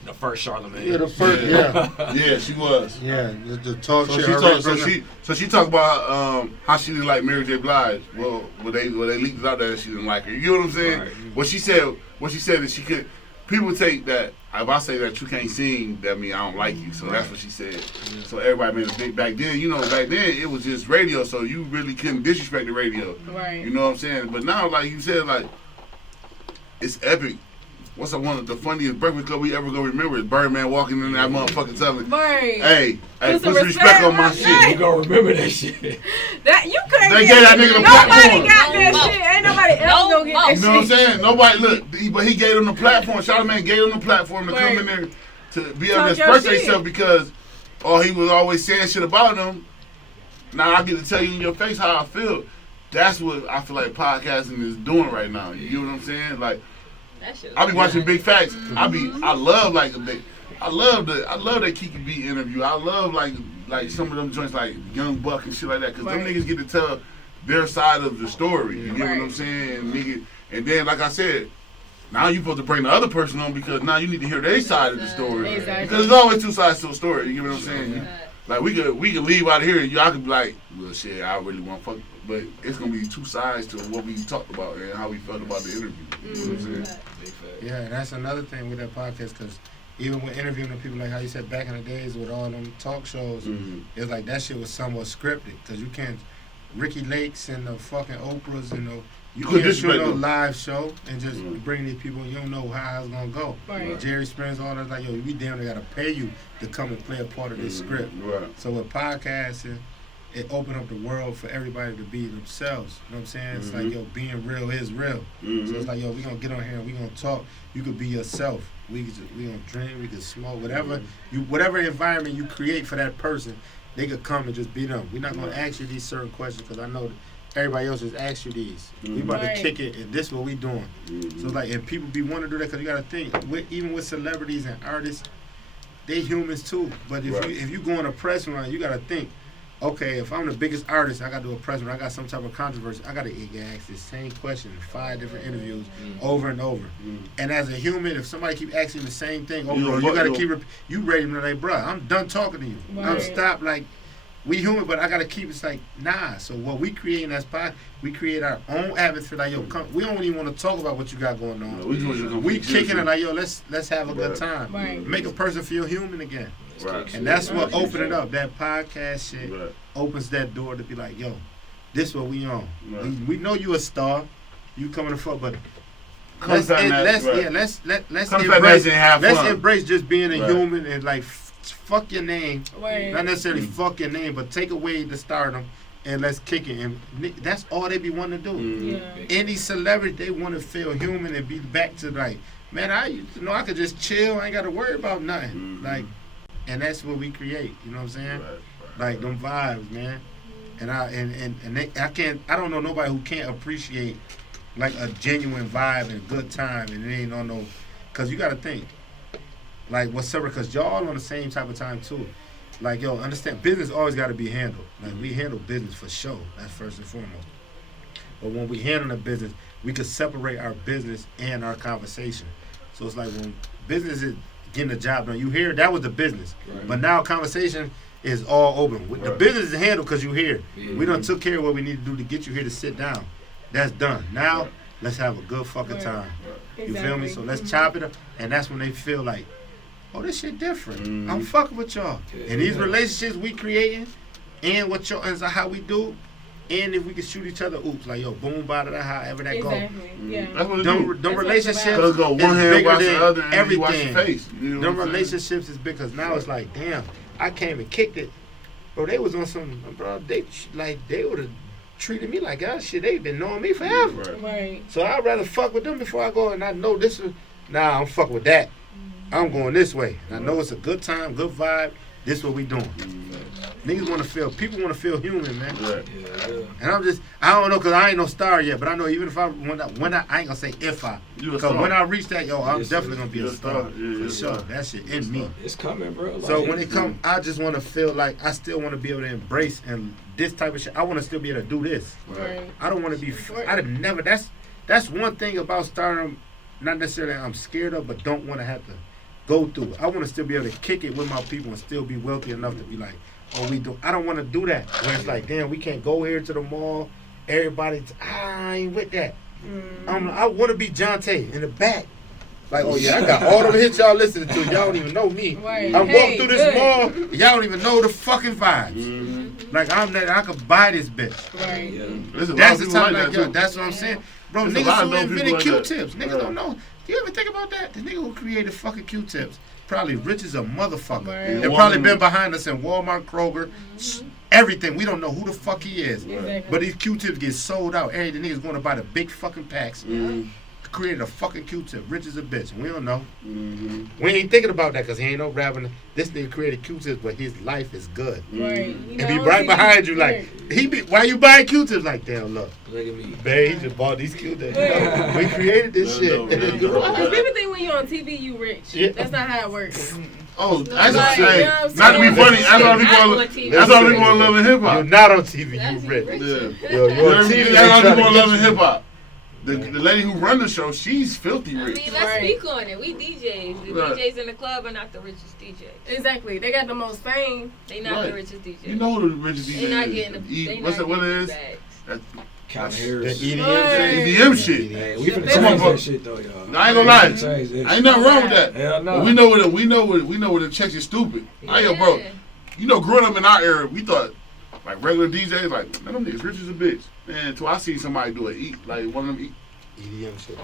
The first Charlamagne. Yeah, the first. Yeah. Yeah, she was. Yeah, the talk shit. So she talked about how she didn't like Mary J. Blige. Well, they leaked it out that she didn't like her. You know what I'm saying? Right. What she said is she could. People take that if I say that you can't sing, that means I don't like you. So that's what she said. Yeah. So everybody made a big back then. You know, back then it was just radio, so you really couldn't disrespect the radio. Right. You know what I'm saying? But now, like you said, like it's epic. What's one of the funniest Breakfast Club we ever gonna remember is Birdman walking in that motherfucking telling, hey, put some respect on my shit. You gonna remember that shit. That you couldn't. They gave that nigga the platform. Nobody got that shit. Ain't nobody else gonna get that shit. You know what I'm saying? Nobody but he gave him the platform. Charlamagne gave him the platform to come in there to be able to express himself because he was always saying shit about him. Now I get to tell you in your face how I feel. That's what I feel like podcasting is doing right now. You know what I'm saying? Like, I be watching Big Facts. I love that Kiki B interview. I love like some of them joints like Young Buck and shit like that, because them niggas get to tell their side of the story. You get what I'm saying? Nigga, and then like I said, now you supposed to bring the other person on because now you need to hear their side of the story. Exactly. Because there's always two sides to a story. You get what I'm saying? Like we could leave out of here and y'all could be like, well shit, I really want to fuck, but it's gonna be two sides to what we talked about and how we felt about the interview. You know what I'm saying? Yeah, and that's another thing with that podcast, because even when interviewing the people, like how you said back in the days with all them talk shows, it's like that shit was somewhat scripted, because you can't, Ricky Lakes and the fucking Oprahs and the, you can't shoot no live show and just bring these people, you don't know how it's gonna go. Right. Jerry Spence, all that, like, yo, we damn near gotta pay you to come and play a part of this script. Right. So with podcasting, it opened up the world for everybody to be themselves. You know what I'm saying? It's like, yo, being real is real. So it's like, yo, we gonna get on here and we gonna talk. You could be yourself. We gonna drink, we can smoke, whatever environment you create for that person, they could come and just be them. We're not gonna ask you these certain questions because I know that everybody else just asked you these. We about to kick it, and this is what we doing. So like, and people be wanting to do that because you gotta think, even with celebrities and artists, they humans too. But if you go on a press run, you gotta think, okay, if I'm the biggest artist, I got to do a press run, I got some type of controversy, I got to ask the same question in 5 different interviews over and over. And as a human, if somebody keep asking the same thing over and over, you got to keep you ready to like, bro, I'm done talking to you. I'm stopped. Like, we human, but I got to keep, it's like, nah. So what we create in that spot, we create our own atmosphere. Like, yo, come, we don't even want to talk about what you got going on. We kicking it like, yo, let's have a good time. Make a person feel human again. Right. And that's what opened it up. That podcast shit opens that door to be like, yo, this what we on. We know you a star. You coming to fuck, but let's embrace just being a human and like fuck your name. Not necessarily fuck your name, but take away the stardom and let's kick it. And that's all they be wanting to do. Any celebrity, they want to feel human and be back to like, man, I could just chill. I ain't got to worry about nothing. Like. And that's what we create, you know what I'm saying? Like them vibes, man. And I don't know nobody who can't appreciate like a genuine vibe and a good time, and it ain't on no, cause you gotta think, like what's up? Cause y'all on the same type of time too. Like, yo, understand, business always gotta be handled. Like we handle business for sure. That's first and foremost. But when we handle the business, we could separate our business and our conversation. So it's like when business is getting the job done. You hear that was the business, but now conversation is all open. The business is handled because you here. We done took care of what we need to do to get you here to sit down. That's done. Now let's have a good fucking time. You feel me? So let's chop it up, and that's when they feel like, oh, this shit different. I'm fucking with y'all. And these relationships we creating, and what y'all and how we do. And if we can shoot each other, oops, like, yo, boom, bada, da, however that go. That's what it them relationships is go one hand wash the other and everything. You wash your face. You know them relationships is big because now it's like, damn, I came and kicked it. Bro, they was on some, bro, they would have treated me like, God, shit, they've been knowing me forever. Right. So I'd rather fuck with them before I go and I know this is, I'm fucking with that. I'm going this way. I know it's a good time, good vibe. This is what we doing. Niggas want to feel, people want to feel human, man. And I don't know, because I ain't no star yet, but I know even if I ain't going to say if I, because when I reach that, yo, I'm definitely going to be a star. For sure. That shit in me. It's coming, bro. Like, so when it comes, I just want to feel like I still want to be able to embrace and this type of shit. I want to still be able to do this. I don't want to be, I'd never, that's one thing about stardom, not necessarily I'm scared of, but don't want to have to go through it. I want to still be able to kick it with my people and still be wealthy enough to be like, oh, we do. I don't want to do that. Where it's like, damn, we can't go here to the mall. Everybody, I ain't with that. I want to be Jonte in the back. Like, oh yeah, I got all them hits y'all listening to. Y'all don't even know me. I walk through this mall, y'all don't even know the fucking vibes. Like I'm that, I could buy this bitch. That's the time, like, yo, that's what I'm saying. Bro, niggas who invented Q-tips. Niggas don't know. Do you ever think about that? The nigga who created fucking Q-tips probably rich as a motherfucker. They've probably been behind us in Walmart, Kroger, everything. We don't know who the fuck he is. But these Q-tips get sold out. Every the niggas going to buy the big fucking packs. created a fucking Q-tip. Rich is a bitch. We don't know. Mm-hmm. We ain't thinking about that because he ain't no rapping. This nigga created Q-tips, but his life is good. Right. And be right behind you like, why you buying Q-tips? Like, damn, look. Look at me. Babe, he just bought these Q-tips. We created this shit. Because people think when you on TV, you rich. Yeah. That's not how it works. Oh, that's Like, a you know what I'm not to be saying? funny. That's all people want to love in hip You're hop. not on TV, you rich. Yeah. Yo, you're on TV. That's all they people want to tryna love in get you. hip hop. The lady who run the show, she's filthy I rich. mean, let's speak on it. We DJs. The Right. DJs in the club are not the richest DJs. Exactly. They got the most fame. They not the richest DJs. You know who the richest DJ They not is. getting the. What's that? What it is? Bags. That's Calvin The Harris. EDM Right. EDM shit. Hey, we The finna Come on, change bro. that shit though, y'all. I ain't gonna lie. Change that shit. Ain't nothing wrong with that. Hell no. But we know what the checks is stupid. I yo, bro. You know, growing up in our era, we thought like regular DJs, like man, them niggas rich as a bitch. Man, until I see somebody do it, like one of them. EDM shit.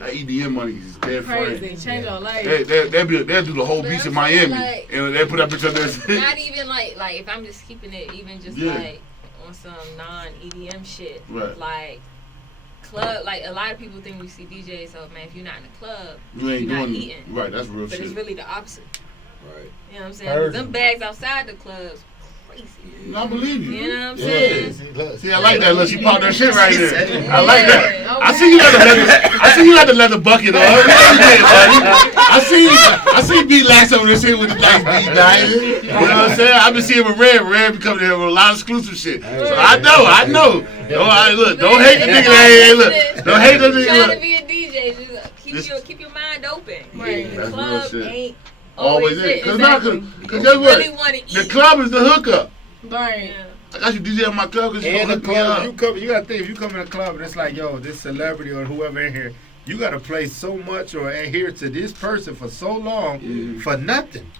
That EDM money is dead Crazy. funny. Change your life. They'll do the whole But beach in I'm Miami, saying, like, and they put that bitch up there. Not even like if I'm just keeping it even just Yeah. like on some non-EDM shit. Right. Like club, like a lot of people think we see DJs, so man, if you're not in the club, You ain't you're not doing eating. right. That's real But shit. it's really the opposite. Right. You know what I'm saying? Heard Them you. bags outside the clubs, crazy. I believe you. You know what I'm Yeah. saying? See, I like that. Look, she popped that shit right there. I Yeah. like that. Okay. I see you got the leather. I see you got the leather bucket on. I see B Lax over this here with the nice beat nice. You know what I'm saying? I've been seeing with Red. Red be coming here with a lot of exclusive shit. So I know. Don't hate the nigga. Hey, look. Don't hate the nigga. Trying to Look. be a DJ, just keep your mind open. Right. The That's real club shit. ain't Always always is. it. Cause Exactly. guess You what? really want to eat. The club is the hookup. Right. I got you DJ at my club because you And the hook me club, up. you gotta think if you come in a club and it's like, yo, this celebrity or whoever in here, you gotta play so much or adhere to this person for so long for nothing.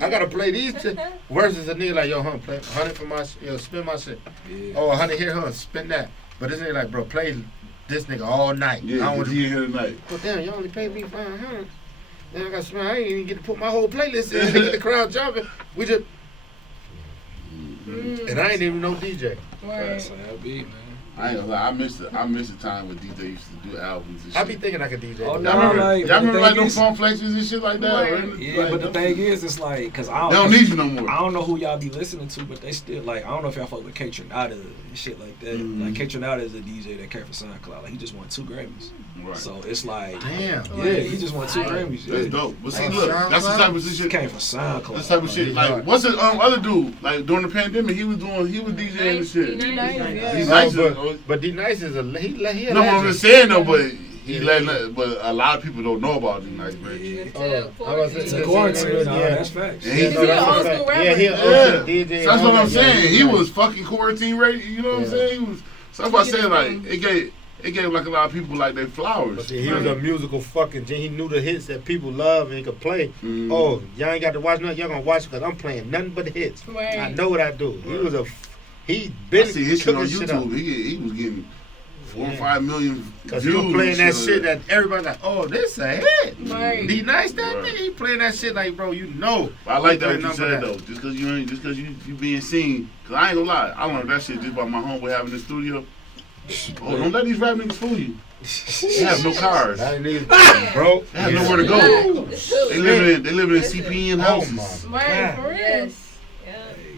I gotta play these two versus a nigga like, yo, play 100 for my shit, spin my shit. Yeah. Oh, 100 here, spin that. But this nigga like, bro, play this nigga all night. Yeah, I don't cause want he in here tonight. Well, damn, you only paid me 500. Then I got spend. I ain't even get to put my whole playlist in to get the crowd jumping. We just and I ain't even no DJ. Right. That's how that be, man. I ain't gonna lie, I miss the time when DJ used to do albums and shit. I be thinking I could DJ. Oh, Y'all no, remember, like, y'all remember the like thing them is- phone flexes and shit like that? Right. Right? Yeah, but the thing is, it's like, cause I They don't need you no more. I don't know who y'all be listening to, but they still like. I don't know if y'all fuck with K Tronada and shit like that. Mhm. Like K Tronada is a DJ that came from SoundCloud. Like he just won 2 Grammys. Right. So it's like, Damn. yeah, he just won 2 Grammys. That's Yeah. dope. But see, Oh, look, that's the type of He shit. came from SoundCloud. This type of shit. Like, what's the other dude? Like during the pandemic, he was DJing and shit. Nice, yeah. He's No, nice. but D Nice is he No, what I'm legend. just saying though, but but a lot of people don't know about D Nice, man. It's a quarantine. No, that's facts. And he- Is he an old school rapper? Yeah, he an Yeah, old DJ. so that's what I'm Yeah, saying. He nice. was fucking quarantine ready. You know what I'm saying? He was. So that's why I said like it gave like a lot of people like their flowers. But see, he was a musical fucking G. He knew the hits that people love and he could play. Mhm. Oh, y'all ain't got to watch nothing. Y'all gonna watch because I'm playing nothing but hits. Right. I know what I do. He was he I been see his shit on cooking shit up. YouTube. He was getting 4 or 5 million Cause views. he was playing that and shit that everybody's like, oh, this a hit. Right. D Nice that Right. nigga, he playing that shit like, bro, you know. I like that He what you playing said though. Just cause you being seen. Cause I ain't gonna lie, I learned that shit just by my homeboy having the studio. Oh, don't let these rap niggas fool you. They have no cars. That nigga, bro. They have nowhere to go. They live in CPN houses. Oh my Right, God. for real. Yes. Yeah.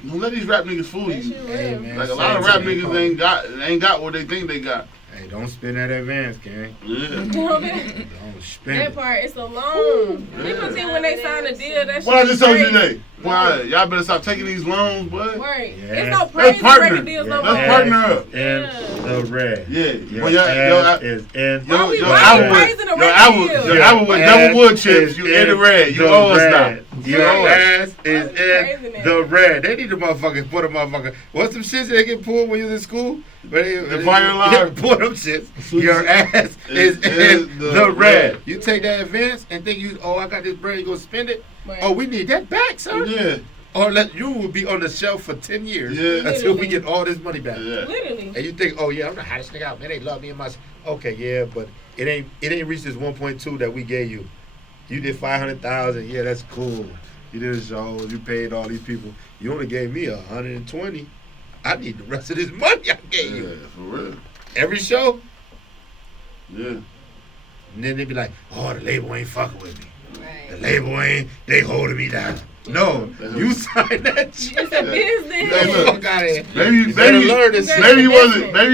Don't let these rap niggas fool That you. shit Hey, real. man. Like a lot of rap niggas ain't got what they think they got. Hey, don't spend that advance, gang. Yeah. You know what I mean? Don't spend That it. part, it's a loan. People think when they sign a deal, that shit What I just told you crazy. today. Why y'all better stop taking these loans, boy. Right. Yeah. It's no Let's praise partner. record deals no Let's more. partner up. And the red. Yeah. Your Well, ass is in Why we Your why album we with praising the record deal? your album with double wood chips. You in the red. You owe us now. Your ass is Why we praising in that? the red. They need to motherfucking put a motherfucker. What's some shits they get pulled when you was in school? The fire alarm. Yeah, pull them shits. Your ass is in the red. You take that advance and think I got this bread, you gonna spend it? Right. Oh, we need that back, sir. Yeah. Or you will be on the shelf for 10 years Yeah. until we get all this money back. Yeah. Literally. And you think, oh yeah, I'm the hottest nigga out, man. They love me and my. Okay, yeah, but it ain't reached this 1.2 that we gave you. You did 500,000. Yeah, that's cool. You did a show. You paid all these people. You only gave me 120. I need the rest of this money I gave Yeah, you. for real. Every show. Yeah. And then they be like, oh, the label ain't fucking with me. Right. The label they holding me down. No, you signed that shit. It's a business. Hey,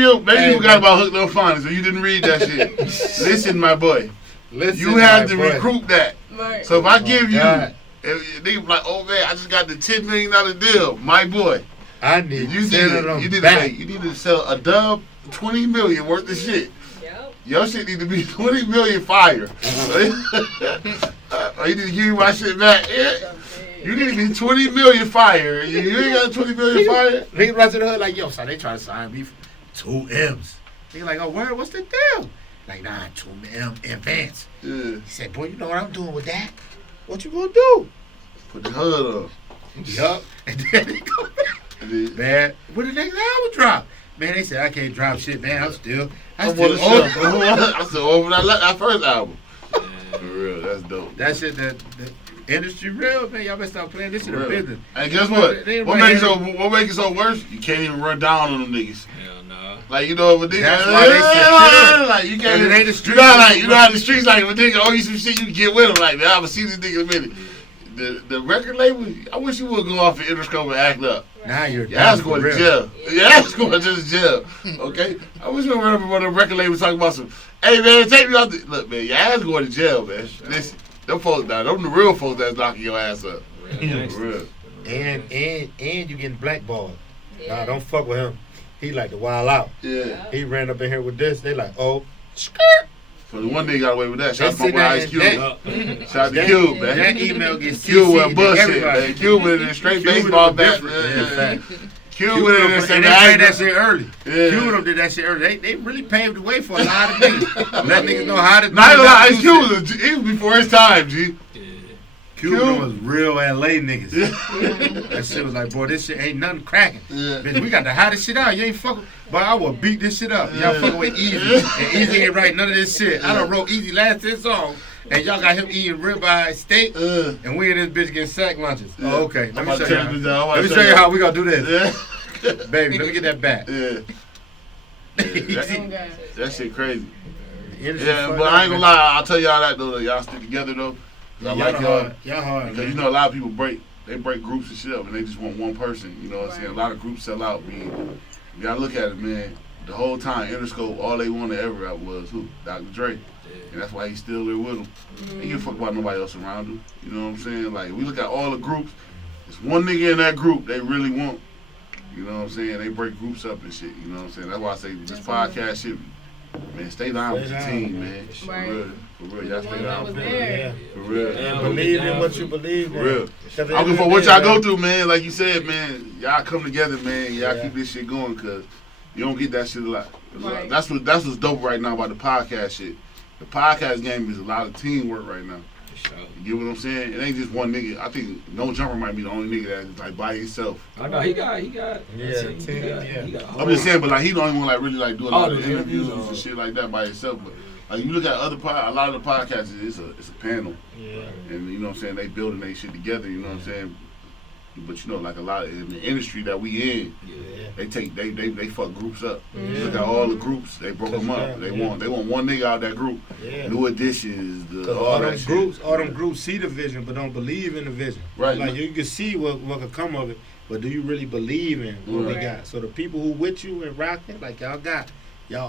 look, maybe you forgot about Hook No Phonics, so you didn't read that shit. Listen, my boy. You had to recruit that. Right. So if I give you, if they be like, oh man, I just got the $10 million deal, my boy. I need you need to sell a dub, $20 million worth of shit. Yep. Your shit need to be $20 million fire. Or you need to give me my shit back. Yeah. You need to be $20 million fire. You ain't got $20 million fire. Nigga runs to the hood like, yo, son, they trying to sign me for 2 M's. Nigga like, oh, word, what's the deal? Like, nah, 2 M advance. Yeah. He said, boy, you know what I'm doing with that? What you gonna do? Put the hood on. Yup. And then they go back. Man, when the next album drop? Man, they said I can't drop shit, man. I'm still over that first album. For real, that's dope. That shit, the industry real, man. Y'all better stop playing this shit in business. And guess what? What makes it so worse? You can't even run down on them niggas. Hell no. Like, you know, but that's why they said like you can't. It ain't the streets. You know how the streets like when niggas owe you some shit, you can get with them. Like, man, I'ma see this nigga in a minute. The record label, I wish you would go off the Interscope and act up. Now you're ass going to jail. Your ass going to jail. Okay? I wish you would remember when the record label talking about some, hey man, take me out the, look man, your ass going to jail, man. Listen, them folks now, them the real folks that's knocking your ass up. For real. And you getting blackballed. Nah, don't fuck with him. He like to wild out. Yeah. He ran up in here with this, they like, oh, skirt. So the one nigga got away with that. Shout out to my boy Ice Cube. Shout out to Cube, man. That email gets Cube with bullshit, man. Cube with a straight baseball bat. Cube with it and said that shit early. Cube did that shit early. They really paved the way for a lot of niggas. Let niggas know how to do it. Not a lot. Ice Cube was before his time, G. Cube was real LA niggas. That shit was like, boy, this shit ain't nothing cracking. Bitch, we got the hottest shit out. You ain't fucking. But I will beat this shit up. Y'all fucking with Easy. And Easy ain't write none of this shit. I done wrote Easy last 10 songs. And y'all got him eating ribeye steak. And we in this bitch getting sack lunches. Oh, okay. Let me show you. Let me show you how we gonna do this. Baby, let me get that back. That shit crazy. Yeah, but I ain't gonna lie. I'll tell y'all that though. Y'all stick together though. I like y'all. Y'all hard. Because you know a lot of people break groups and shit up and they just want one person. You know what I'm saying? A lot of groups sell out. I mean, you gotta look at it, man. The whole time, Interscope, all they wanted ever out was who? Dr. Dre. And that's why he's still there with him. He give a fuck about nobody else around him. You know what I'm saying? Like, we look at all the groups, there's one nigga in that group they really want. You know what I'm saying? They break groups up and shit. You know what I'm saying? That's why I say this podcast shit, man, stay down with your team, man. Right. For real. Y'all stay down with it. For real. Believe in what you believe in. For real. I don't give a fuck what y'all go through, man. Like you said, man, y'all come together, man. Y'all keep this shit going, because you don't get that shit a lot. Right. That's what's dope right now about the podcast shit. The podcast game is a lot of teamwork right now. You get what I'm saying? It ain't just one nigga. I think No Jumper might be the only nigga that's like by himself. I know he got. I'm just saying, but like he don't even like really like do a lot of interviews and shit like that by himself. But like you look at a lot of the podcasts, it's a panel. Yeah. And you know what I'm saying? They building their shit together. You know what I'm saying? But you know, like a lot of in the industry that we in, they fuck groups up. Look at all the groups, they broke them up. They want one nigga out that group. New Editions, all them groups see the vision but don't believe in the vision. Right. Like you can see what could come of it, but do you really believe in what we got? So the people who with you and rocking, like y'all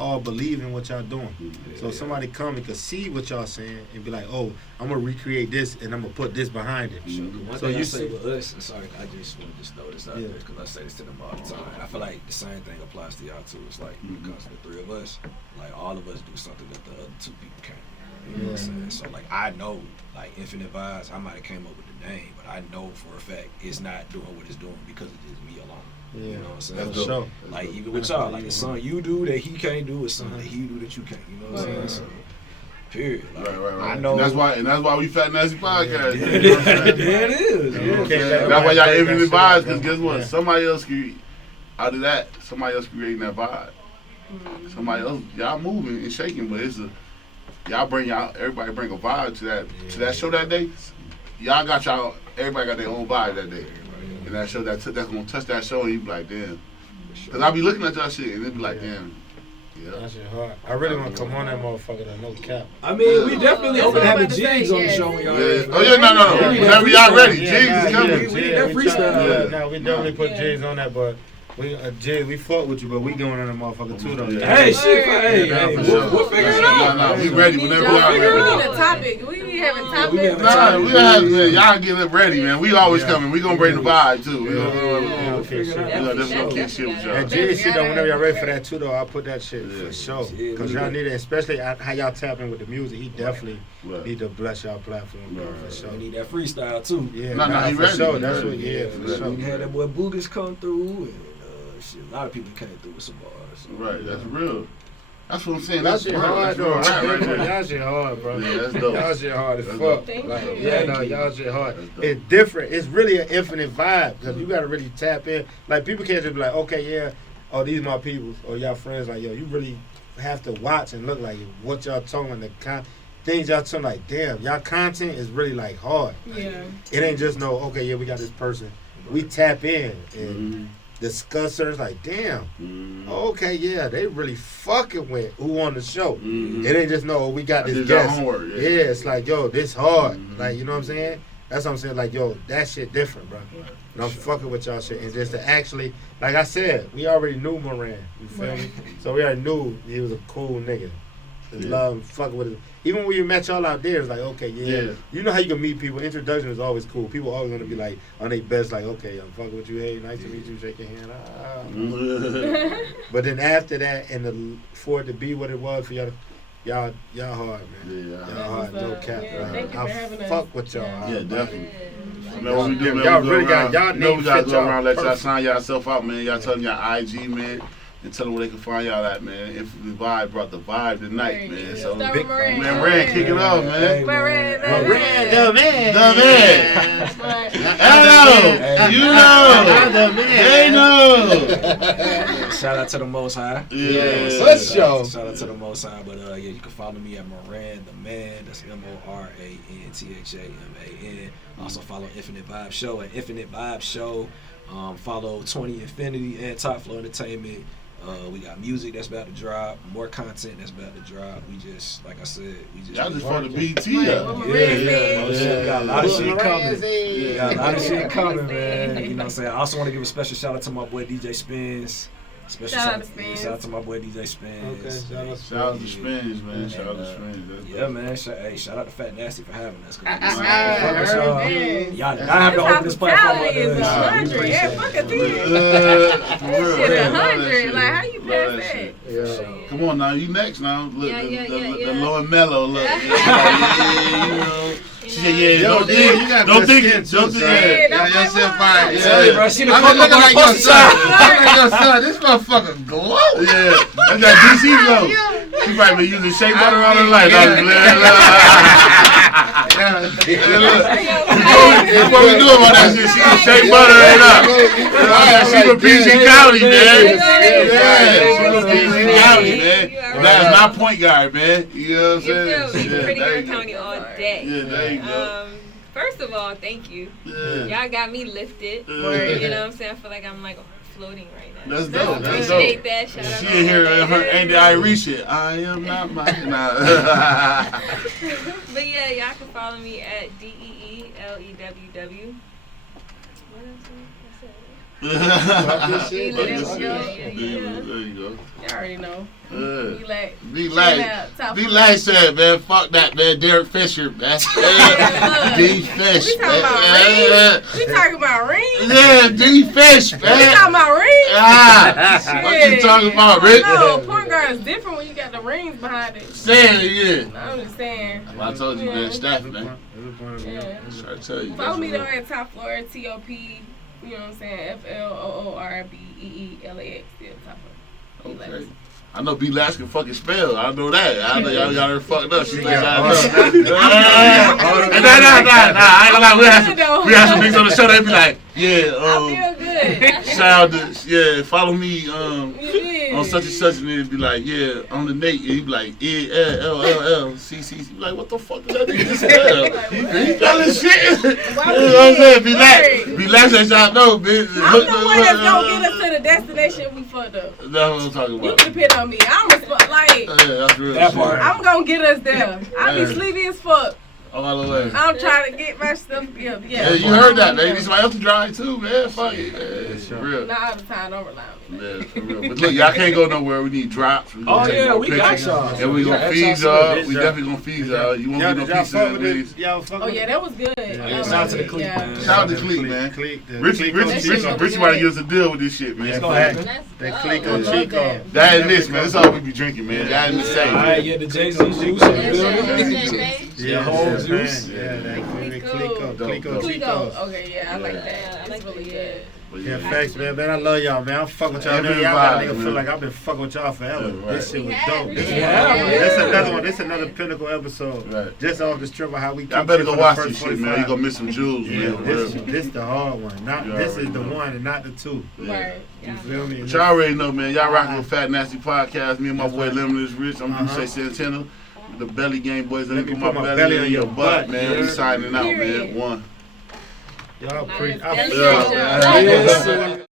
all believe in what y'all doing. So somebody come and can see what y'all saying and be like, oh, I'm gonna recreate this and I'm gonna put this behind it. One thing I say with us, and sorry, I just want to just throw this out there because I say this to them all the time. I feel like the same thing applies to y'all too. It's like when it comes to the three of us, like all of us do something that the other two people can't. You know what I'm saying? So like I know, like Infinite Vibes, I might have came up with the name, but I know for a fact it's not doing what it's doing because it's just me alone. You know what I'm saying? That's dope. Like even with y'all, like the song you do that he can't do, a song that he do that you can't. You know what I'm saying? So, period. Like, right. I know. And that's why we Fat Nasty Podcast. There it is. That's why y'all Infinite Vibes, because guess what? Somebody else out of that, somebody else creating that vibe. Somebody else, y'all moving and shaking, but it's everybody bring a vibe to that show that day. Everybody got their own vibe that day. And that show that's gonna touch that show, and you be like, damn. Cause I be looking at y'all shit, and it be like, damn. Yeah. That shit hard. I really want to come on that motherfucker though, no cap. I mean, we definitely That's open what I'm having about to jigs say, on the yeah. show when y'all Yeah. ready. Oh, yeah, no. Whenever y'all ready, jigs is coming. We need that freestyle. Yeah, we definitely put jigs on that, but we fuck with you, but we going on that motherfucker too though. Hey, shit, hey, we'll figure it out. No, we ready whenever y'all We ready. need a topic. We be having topics. Nah, we have, man, y'all get it ready, man. We always coming. We gonna bring the vibe too. We Okay, gonna definitely kick shit with y'all. That jig shit though, whenever y'all ready for that too though, I'll put that shit for sure. Cause y'all need it, especially how y'all tap in with the music. He definitely need to bless y'all platform, bro, for sure. We need that freestyle too. Yeah, No, he for ready. sure. That's what, yeah, for sure. We had that boy Boogas come through, and shit, a lot of people came through with some bars. Right, that's real. That's what I'm saying. Y'all That's shit real. hard That's though. real rap right there. Y'all shit hard, bro. Yeah, that's dope. Y'all shit hard as That's fuck. Thank Like, you. yeah, no, y'all shit hard. That's dope. It's different. It's really an infinite vibe because you gotta really tap in. Like people can't just be like, okay, yeah, oh these my peoples or y'all friends. Like yo, you really have to watch and look like what y'all talking. The things y'all talking like, damn, y'all content is really like hard. Yeah. It ain't just no, okay, yeah, we got this person. We tap in and discussers like, damn, okay, yeah, they really fucking with who on the show. It ain't just no, we got this guest. Homework, Yeah, it's like, yo, this hard. Like, you know what I'm saying? That's what I'm saying. Like, yo, that shit different, bro. And I'm fucking with y'all shit. And just to actually, like I said, we already knew Moran. You feel me? So we already knew he was a cool nigga. Love fucking with him. Even when we met y'all out there, it's like, okay, yeah. You know how you can meet people. Introduction is always cool. People always gonna be like on their best, like, okay, I'm fucking with you. Hey, nice to meet you. Shake your hand. But then after that, and for it to be what it was for y'all, y'all hard, man. Yeah. Y'all hard, no cap. Thank you for having us. Fuck with y'all. Yeah, definitely. Y'all Know what we do, man. y'all We go really around. got y'all You know name we gotta fit go y'all around, let y'all perfect. sign yourself out, man. Y'all tell them your IG, man, and tell them where they can find y'all at, man. If the vibe brought the vibe tonight, man. So Start big with Moran. man, Ran, kick it off, man. Moran, the man. The man. Hello. You know. They know. Shout out to the Most High. Yeah. Let's show. Shout out to the Most High. But yeah, you can follow me at Moran the Man. That's MoRanthaman. Also follow Infinite Vibe Show at Infinite Vibe Show. Follow 20 Infinity and Top Floor Entertainment. We got music that's about to drop, more content that's about to drop. We just, like I said, Y'all just for the BT up. Yeah. Got a lot of shit coming. Yeah. Got a lot of shit coming, man. You know what I'm saying? I also want to give a special shout out to my boy DJ Spins. Shout out to Spins. Shout out to my boy DJ Spins. Okay, Shout out to Spins, man. Shout out to Spins. Yeah, man. Shout out to Fat Nasty for having us. Y'all have to open this platform like is this. 100. Yeah, fuck a thing. For Shit, real. 100. Like, how you pass that? Yeah. Come on now, you next now. Look, Yeah. the low and mellow look. You know. She said, Yo, don't dude, think, you got don't good think, skin, don't too, think. son. Yeah, yourself fine. Yeah. Tell you, bro, she the I'm fuck looking up like on your the son. side. I'm looking like your son. This motherfucker glow. Yeah, that's that DC glow. She probably been using shea butter all her life. That's what we do about that shit. She was shea butter right up. She from PG County, man. Yeah, she from PG County, man. That's not point guard, man. You know what I'm You saying? feel me? Yeah, Pretty there Girl you go. County all day. Yeah, there you go. First of all, thank you. Yeah. Y'all got me lifted. Yeah. Or, you know what I'm saying? I feel like I'm like floating right now. That's dope. That's Appreciate dope. that. Shout out She to in here all in her that. Andy Irie shit. I am not my. Nah. But yeah, y'all can follow me at DEELEWW. What else? Yeah. There you go. You already know. Be Be like said, man. Fuck that, man. Derek Fisher, man. D Fish. We talking about rings. We talking about rings. Yeah, D Fish, man. We talking about rings. What you talking about, Rick? No, point guard is different when you got the rings behind it. Saying it, yeah. I'm just saying. Well, I told you, man. Staff, man. Yeah. I'm trying to tell you. Follow me though at Top Floor, TOP. You know what I'm saying? FLOORBEELAX. Still Top Floor. Okay. I know B Lash can fucking spell. I know that. I know y'all got her fucked up. She thinks I know. Nah. I ain't gonna lie. We had some niggas on the show. They be like, yeah. I feel good. Shout out to follow me. on such and such, and it'd be like, yeah, on the Nate, and he'd be like, E-L-L-L-C-C. Like, what the fuck is that nigga just said? He spelling shit. You know what I'm saying? Relax that y'all know, bitch. I'm the one that's gonna get us to the destination we fucked up. That's what I'm talking You about. depend on me. I'm like, Yeah, that's real That shit. part. I'm gonna get us there. I be sleepy as fuck. All the way. I'm trying to get my stuff together. Yeah, you heard that, man. You need somebody else to drive too, man. Fuck it. Yeah, it's real. Not all the time. Don't rely on me. Yeah, for real. But look, y'all can't go nowhere. We need drops. We Oh, take yeah, more we got pictures. y'all. And we gonna feed y'all. We definitely gonna feed y'all. You won't get no piece of that, please. Oh yeah, that was good. Yeah, shout out to the clique, man. Shout out to Clique, man. Richie about to give us a deal with this shit, man. It's gonna happen. That Clique on Chico. That and this, man. That's all we be drinking, man. That and the same. All right, yeah, the Jay-Z juice in the building. Yeah, whole juice. Yeah, that Clico. Okay, yeah, I like that. That's really good. Yeah, facts, man. I love y'all, man. I'm fucking with y'all. Man, y'all got a nigga feel like I've been fucking with y'all forever. Yeah, right. This shit was dope. This Yeah. another one. This another pinnacle episode. Right. Just off the strip of how we keep Y'all better go for the watch first this shit, man. 45. You gonna miss some jewels, Yeah, man. this the hard one. Not You this is already the know. one and not the two. Yeah. You feel me? But y'all already know, man. Y'all rocking with Fat Nasty Podcast. Me and my boy Limitless Rich. I'm Duce Santana. The Belly Game Boys. Let me put my belly on your butt, man. We signing out, man. One. Y'all Nice. preach. Belly Yeah. on your butt. Yes, sir.